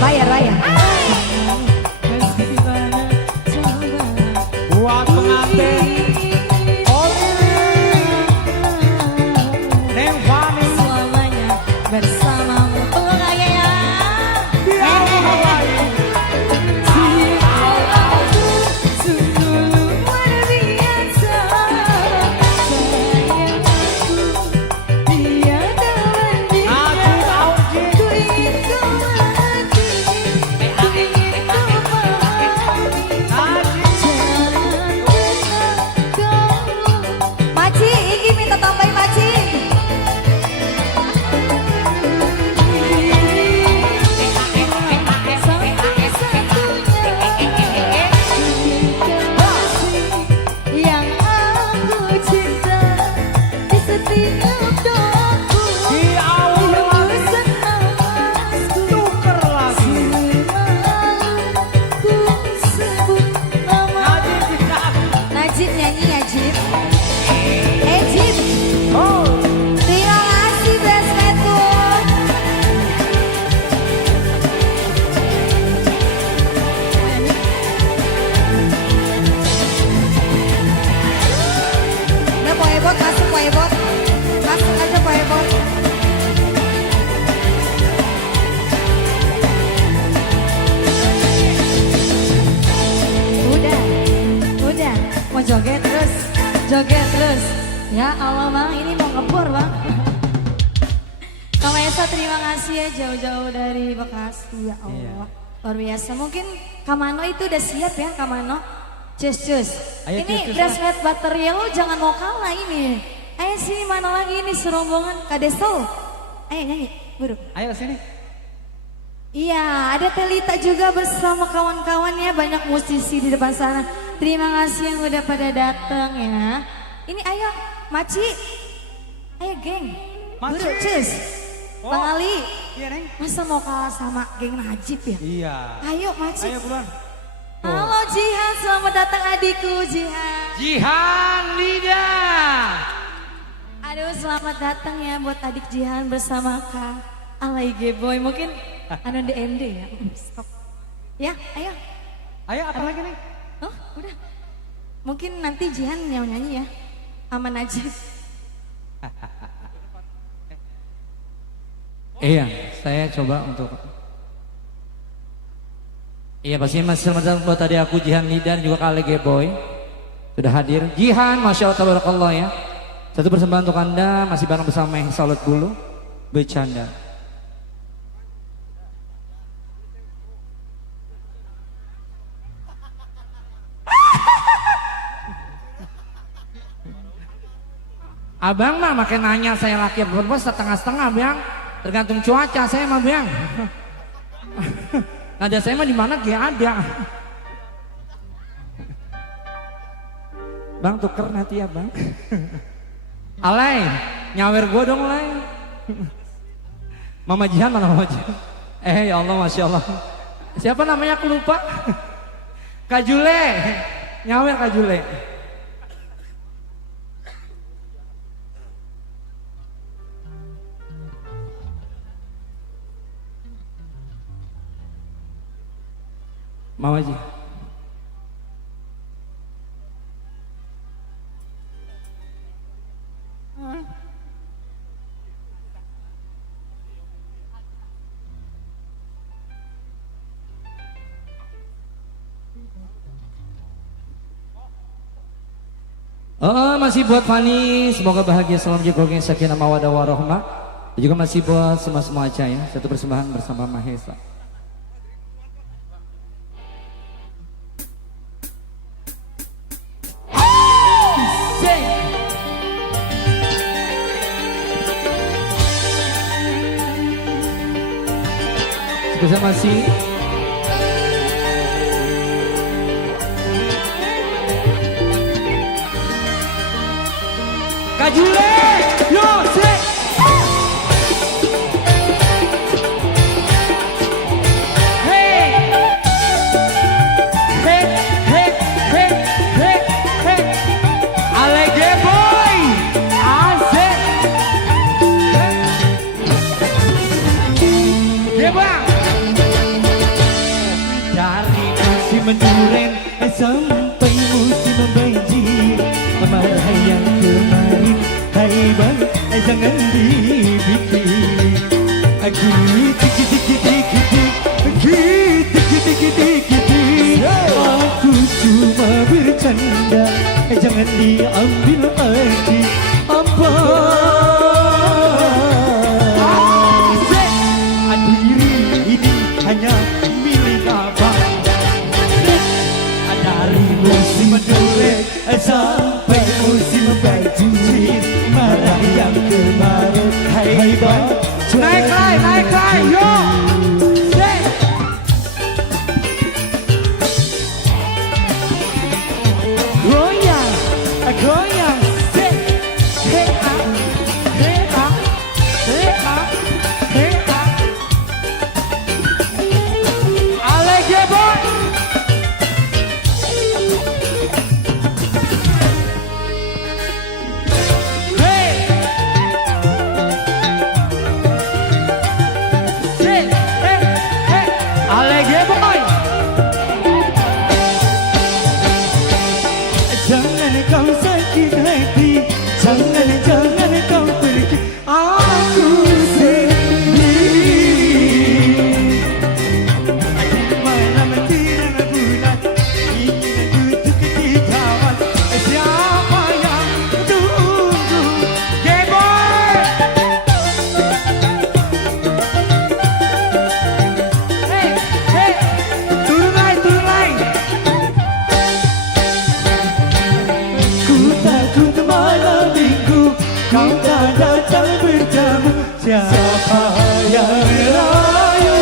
Bayar, bayar. Buat pengantin Neng Fani Selamanya bersamamu. Peluk aja ya. Sungguh luar biasa sayangku tiada banding. Najib Auji Ku ingin kau mengerti, ku ingin kau pahami. Jangan pernah kau Maci, Iki minta tambahin Maci. yang aku cinta di setiap doaku. Di awal Hembusan nafasku tuker lagi selalu ku sebut nama. Najib bisa Najib nyanyi ya Jib. Jib, Oh terima kasih braceletku. Udah Poebot, masuk Poebot. Masuk aja Poebot. Udah. Mau joget terus. Ya Allah bang, ini mau ngebor bang. Kang Esa terima kasih ya jauh-jauh dari Bekasi ya Allah. Luar biasa. Mungkin Kamano itu udah siap ya Kamano. Cus. Ayo, Ini cus, bracelet baterai lo jangan mau kalah ini. Ayo sini mana lagi ini serombongan Kadeso. Ayo nyanyi, buru. Ayo sini Iya, ada Telita juga bersama kawan-kawannya, banyak musisi di depan sana. Terima kasih yang udah pada datang ya. Ini ayo, Maci. Ayo geng. Maci. Buru, cus. Oh. Bang Ali, Iya Neng masa mau kalah sama geng Najib ya? Iya Ayo Maci. Ayo buruan Halo Jihan, selamat datang adikku Jihan. Jihan Lida Aduh, selamat datang ya buat adik Jihan bersama Kak Alay Boy. Mungkin anu DMD ya. Stop. Ya, ayo. Ayo apa lagi Neng Oh, udah. Mungkin nanti Jihan yang nyanyi ya. Aman aja. Iya, saya coba untuk. Iya pasti masih selamat buat tadi aku Jihan Lidan juga kali Boy sudah hadir. Jihan, masya Allah tabarakallah ya. Satu persembahan untuk anda masih bareng bersama Salut Bulu bercanda. Abang mah makin nanya saya laki apa perempuan setengah-setengah bang. Tergantung cuaca saya mah bang. Nada saya mah di mana kayak ada. Bang tuker nanti ya bang. Alay, nyawer gue dong Alay. Mama Jihan mana Mama Jihan? Ya Allah Masya Allah. Siapa namanya aku lupa. Kak Jule, nyawer Kak Jule. Mama Ji. Masih buat Fani, semoga bahagia selalu menjaga sakinah mawaddah warahmah. Dan juga masih buat semua aja ya, satu persembahan bersama Mahesa. Spesial masih Kak Jule, yo sek. Hey, hey, hey, hey, hey, hey. Alege boy, asik. duren sampai musim banjir. Marah yang kemarin, hai bang, jangan dipikirin. Aku cuma bercanda, jangan diambil hati. Apa? Diri ini hanya milik abang. Dari musim duren sampai musim banjir. Marah yang kemarin, hai bang, naik kai, yo. Goyang, goyang, hey ah, hey ah, hey ah, hey ah. Alege boy. Hey, hey, Alege boy. Jangan kau sakit hati, jangan kau pergi. Aku sendiri. Malam terang bulan, ingin duduk di taman. Siapa yang tunggu? Hey boy. Hey, turun lain. Ku takut malam minggu kau tak datang bertamu. Siapa yang rayu?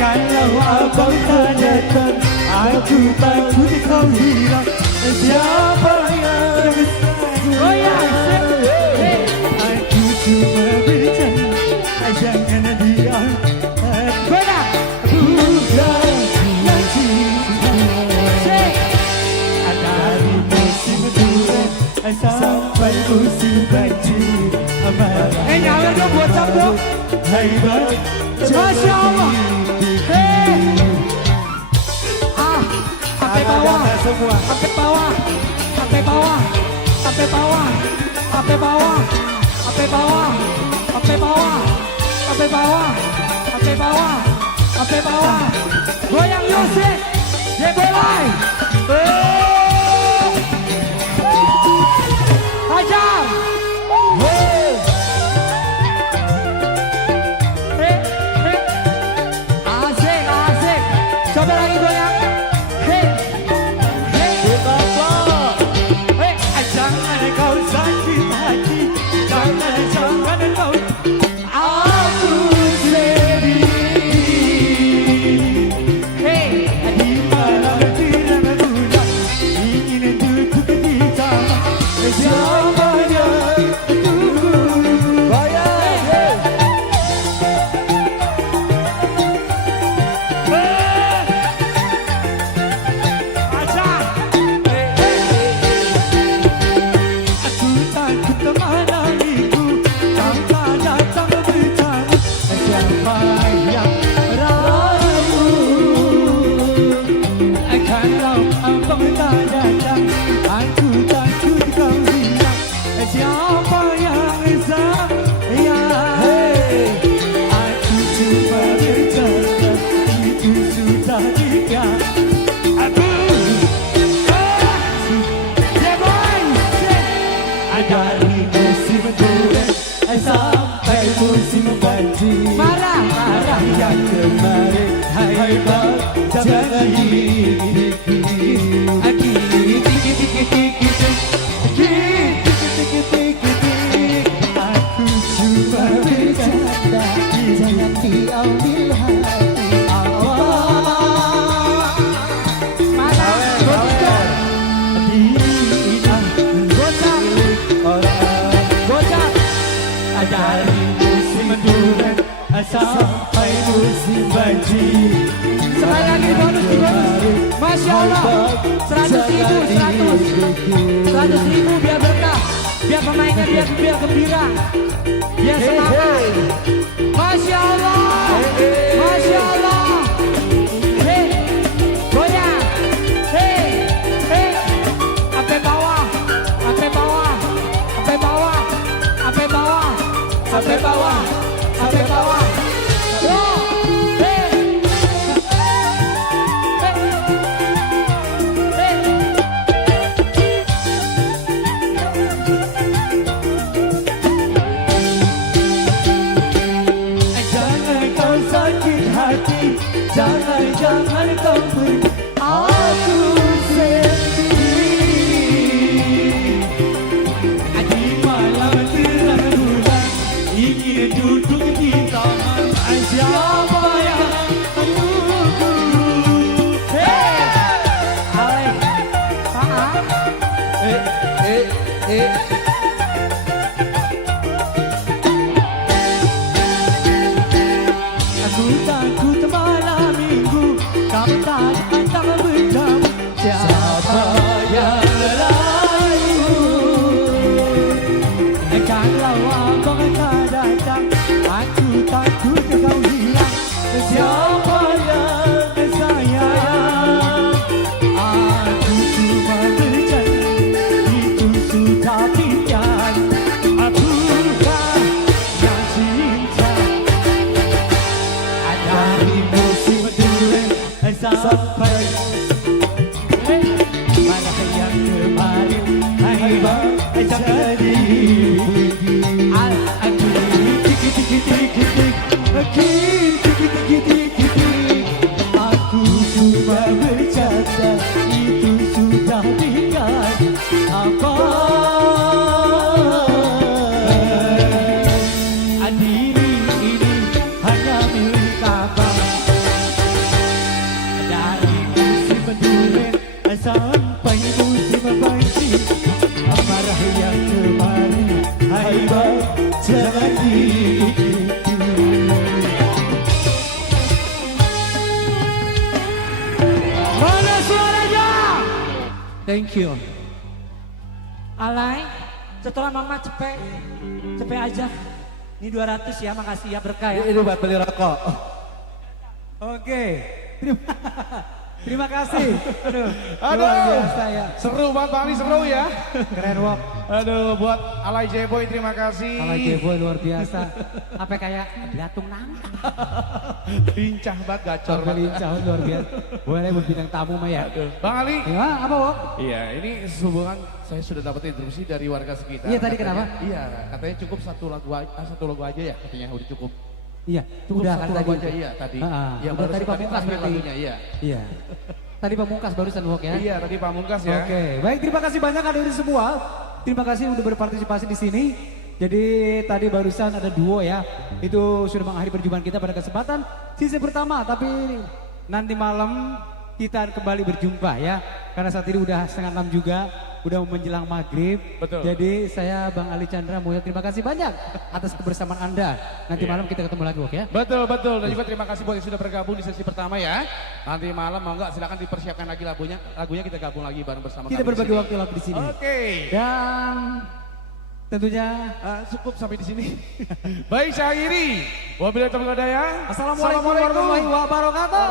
Kalau abang tak datang, aku takut kau hilang. Siapa yang sayang? Aku cuma bercanda, jangan diam. Bukan yang cinta. Dari musim duren sampai musim banjir. Nyawer dong buat dong. Hai bang, Masya Allah. Sampai bawah semua. Sampai bawah. Sampai bawah. Sampai bawah. Sampai bawah. Sampai bawah. Sampai bawah. Sampai bawah. Sampai bawah. Sampai bawah. Goyang Yosef. Jebolai. Hajar. Asik. Coba lagi goyang. Jangan kau sakit hati, jangan kau. Aku sendiri. Di malam terang bulan, ingin duduk di taman. Siapa yang tunggu? Aku takut kemana minggu kau tak datang bertamu. Siapa yang rayu? Kalau abang tak datang, aku takut kau hilang. Siapa yang sayang? Aku cuma bercanda, itu sudah nikah. Dari musim duren sampai musim banjir. Marah yang kemarin, hai bang, jangan aku cuma bercanda, jangan diambil hati. Dari musim duren sampai musim banjir. Sekali lagi bonus. Masya Allah. 100.000 biar berkah, biar pemainnya biar gembira, biar semangat. Masya Allah. Masya Allah. Aku takut malam minggu kau tak datang bertemu. Siapa yang merayu? Kalau abang tak datang, aku takut kau hilang. Siapa yang sayang? Aku cuma berjanji, itu sudah pilihan. Apakah yang cinta? Dari musim durian sampai mana yang kemarin, hai bang, jadi aku cuma bercanda, itu sudah tinggal apa? Diri ini hanya milik abang. Dari musim durian sampai musim banjir, amarah yang kemarin, hai bang, jangan diikuti. Mana suaranya? Thank you. Alay, setelah mama cepet aja. Ini 200 ya, makasih ya, berkah ya. Ini buat beli rokok. Oke, terima kasih. Aduh, luar biasa ya. Seru banget Bang Ali, seru ya. Keren Wok. Aduh, buat Alay J-Boy terima kasih. Alay J-Boy luar biasa. Apa kayak belatung nangka. Lincah banget, gacor Sampai banget. lincah luar biasa. Boleh berbintang tamu mah ya. Bang Ali. Ya, apa Wok? Iya, ini hubungan saya sudah dapat interupsi dari warga sekitar. Iya, tadi Katanya- kenapa? Iya, katanya cukup satu lagu aja ya, katanya udah cukup. Iya, Cukup udah satu kan lagu tadi. aja, iya tadi. Iya, baru tadi Pamungkas terakhir berarti. lagunya, iya. Iya. Tadi Pamungkas barusan Wok ya. Iya, tadi Pamungkas ya. Oke, baik terima kasih banyak hadirin semua. Terima kasih udah berpartisipasi di sini. Jadi tadi barusan ada duo ya. Itu sudah mengakhiri perjumpaan kita pada kesempatan sisi pertama. Tapi nanti malam kita akan kembali berjumpa ya. Karena saat ini udah 5:30 juga. Udah menjelang maghrib. Betul. Jadi saya Bang Ali Chandra Mulya terima kasih banyak atas kebersamaan Anda. Nanti malam kita ketemu lagi Wok ya. Betul, betul. Dan juga terima kasih buat yang sudah bergabung di sesi pertama ya. Nanti malam mau nggak silakan dipersiapkan lagi lagunya kita gabung lagi bareng bersama Kita kami di berbagi sini. waktu lagi di sini. Oke. Dan tentunya Cukup sampai di sini. Baik, saya akhiri. Wabillahi taufiq wal hidayah. Assalamualaikum warahmatullahi wabarakatuh.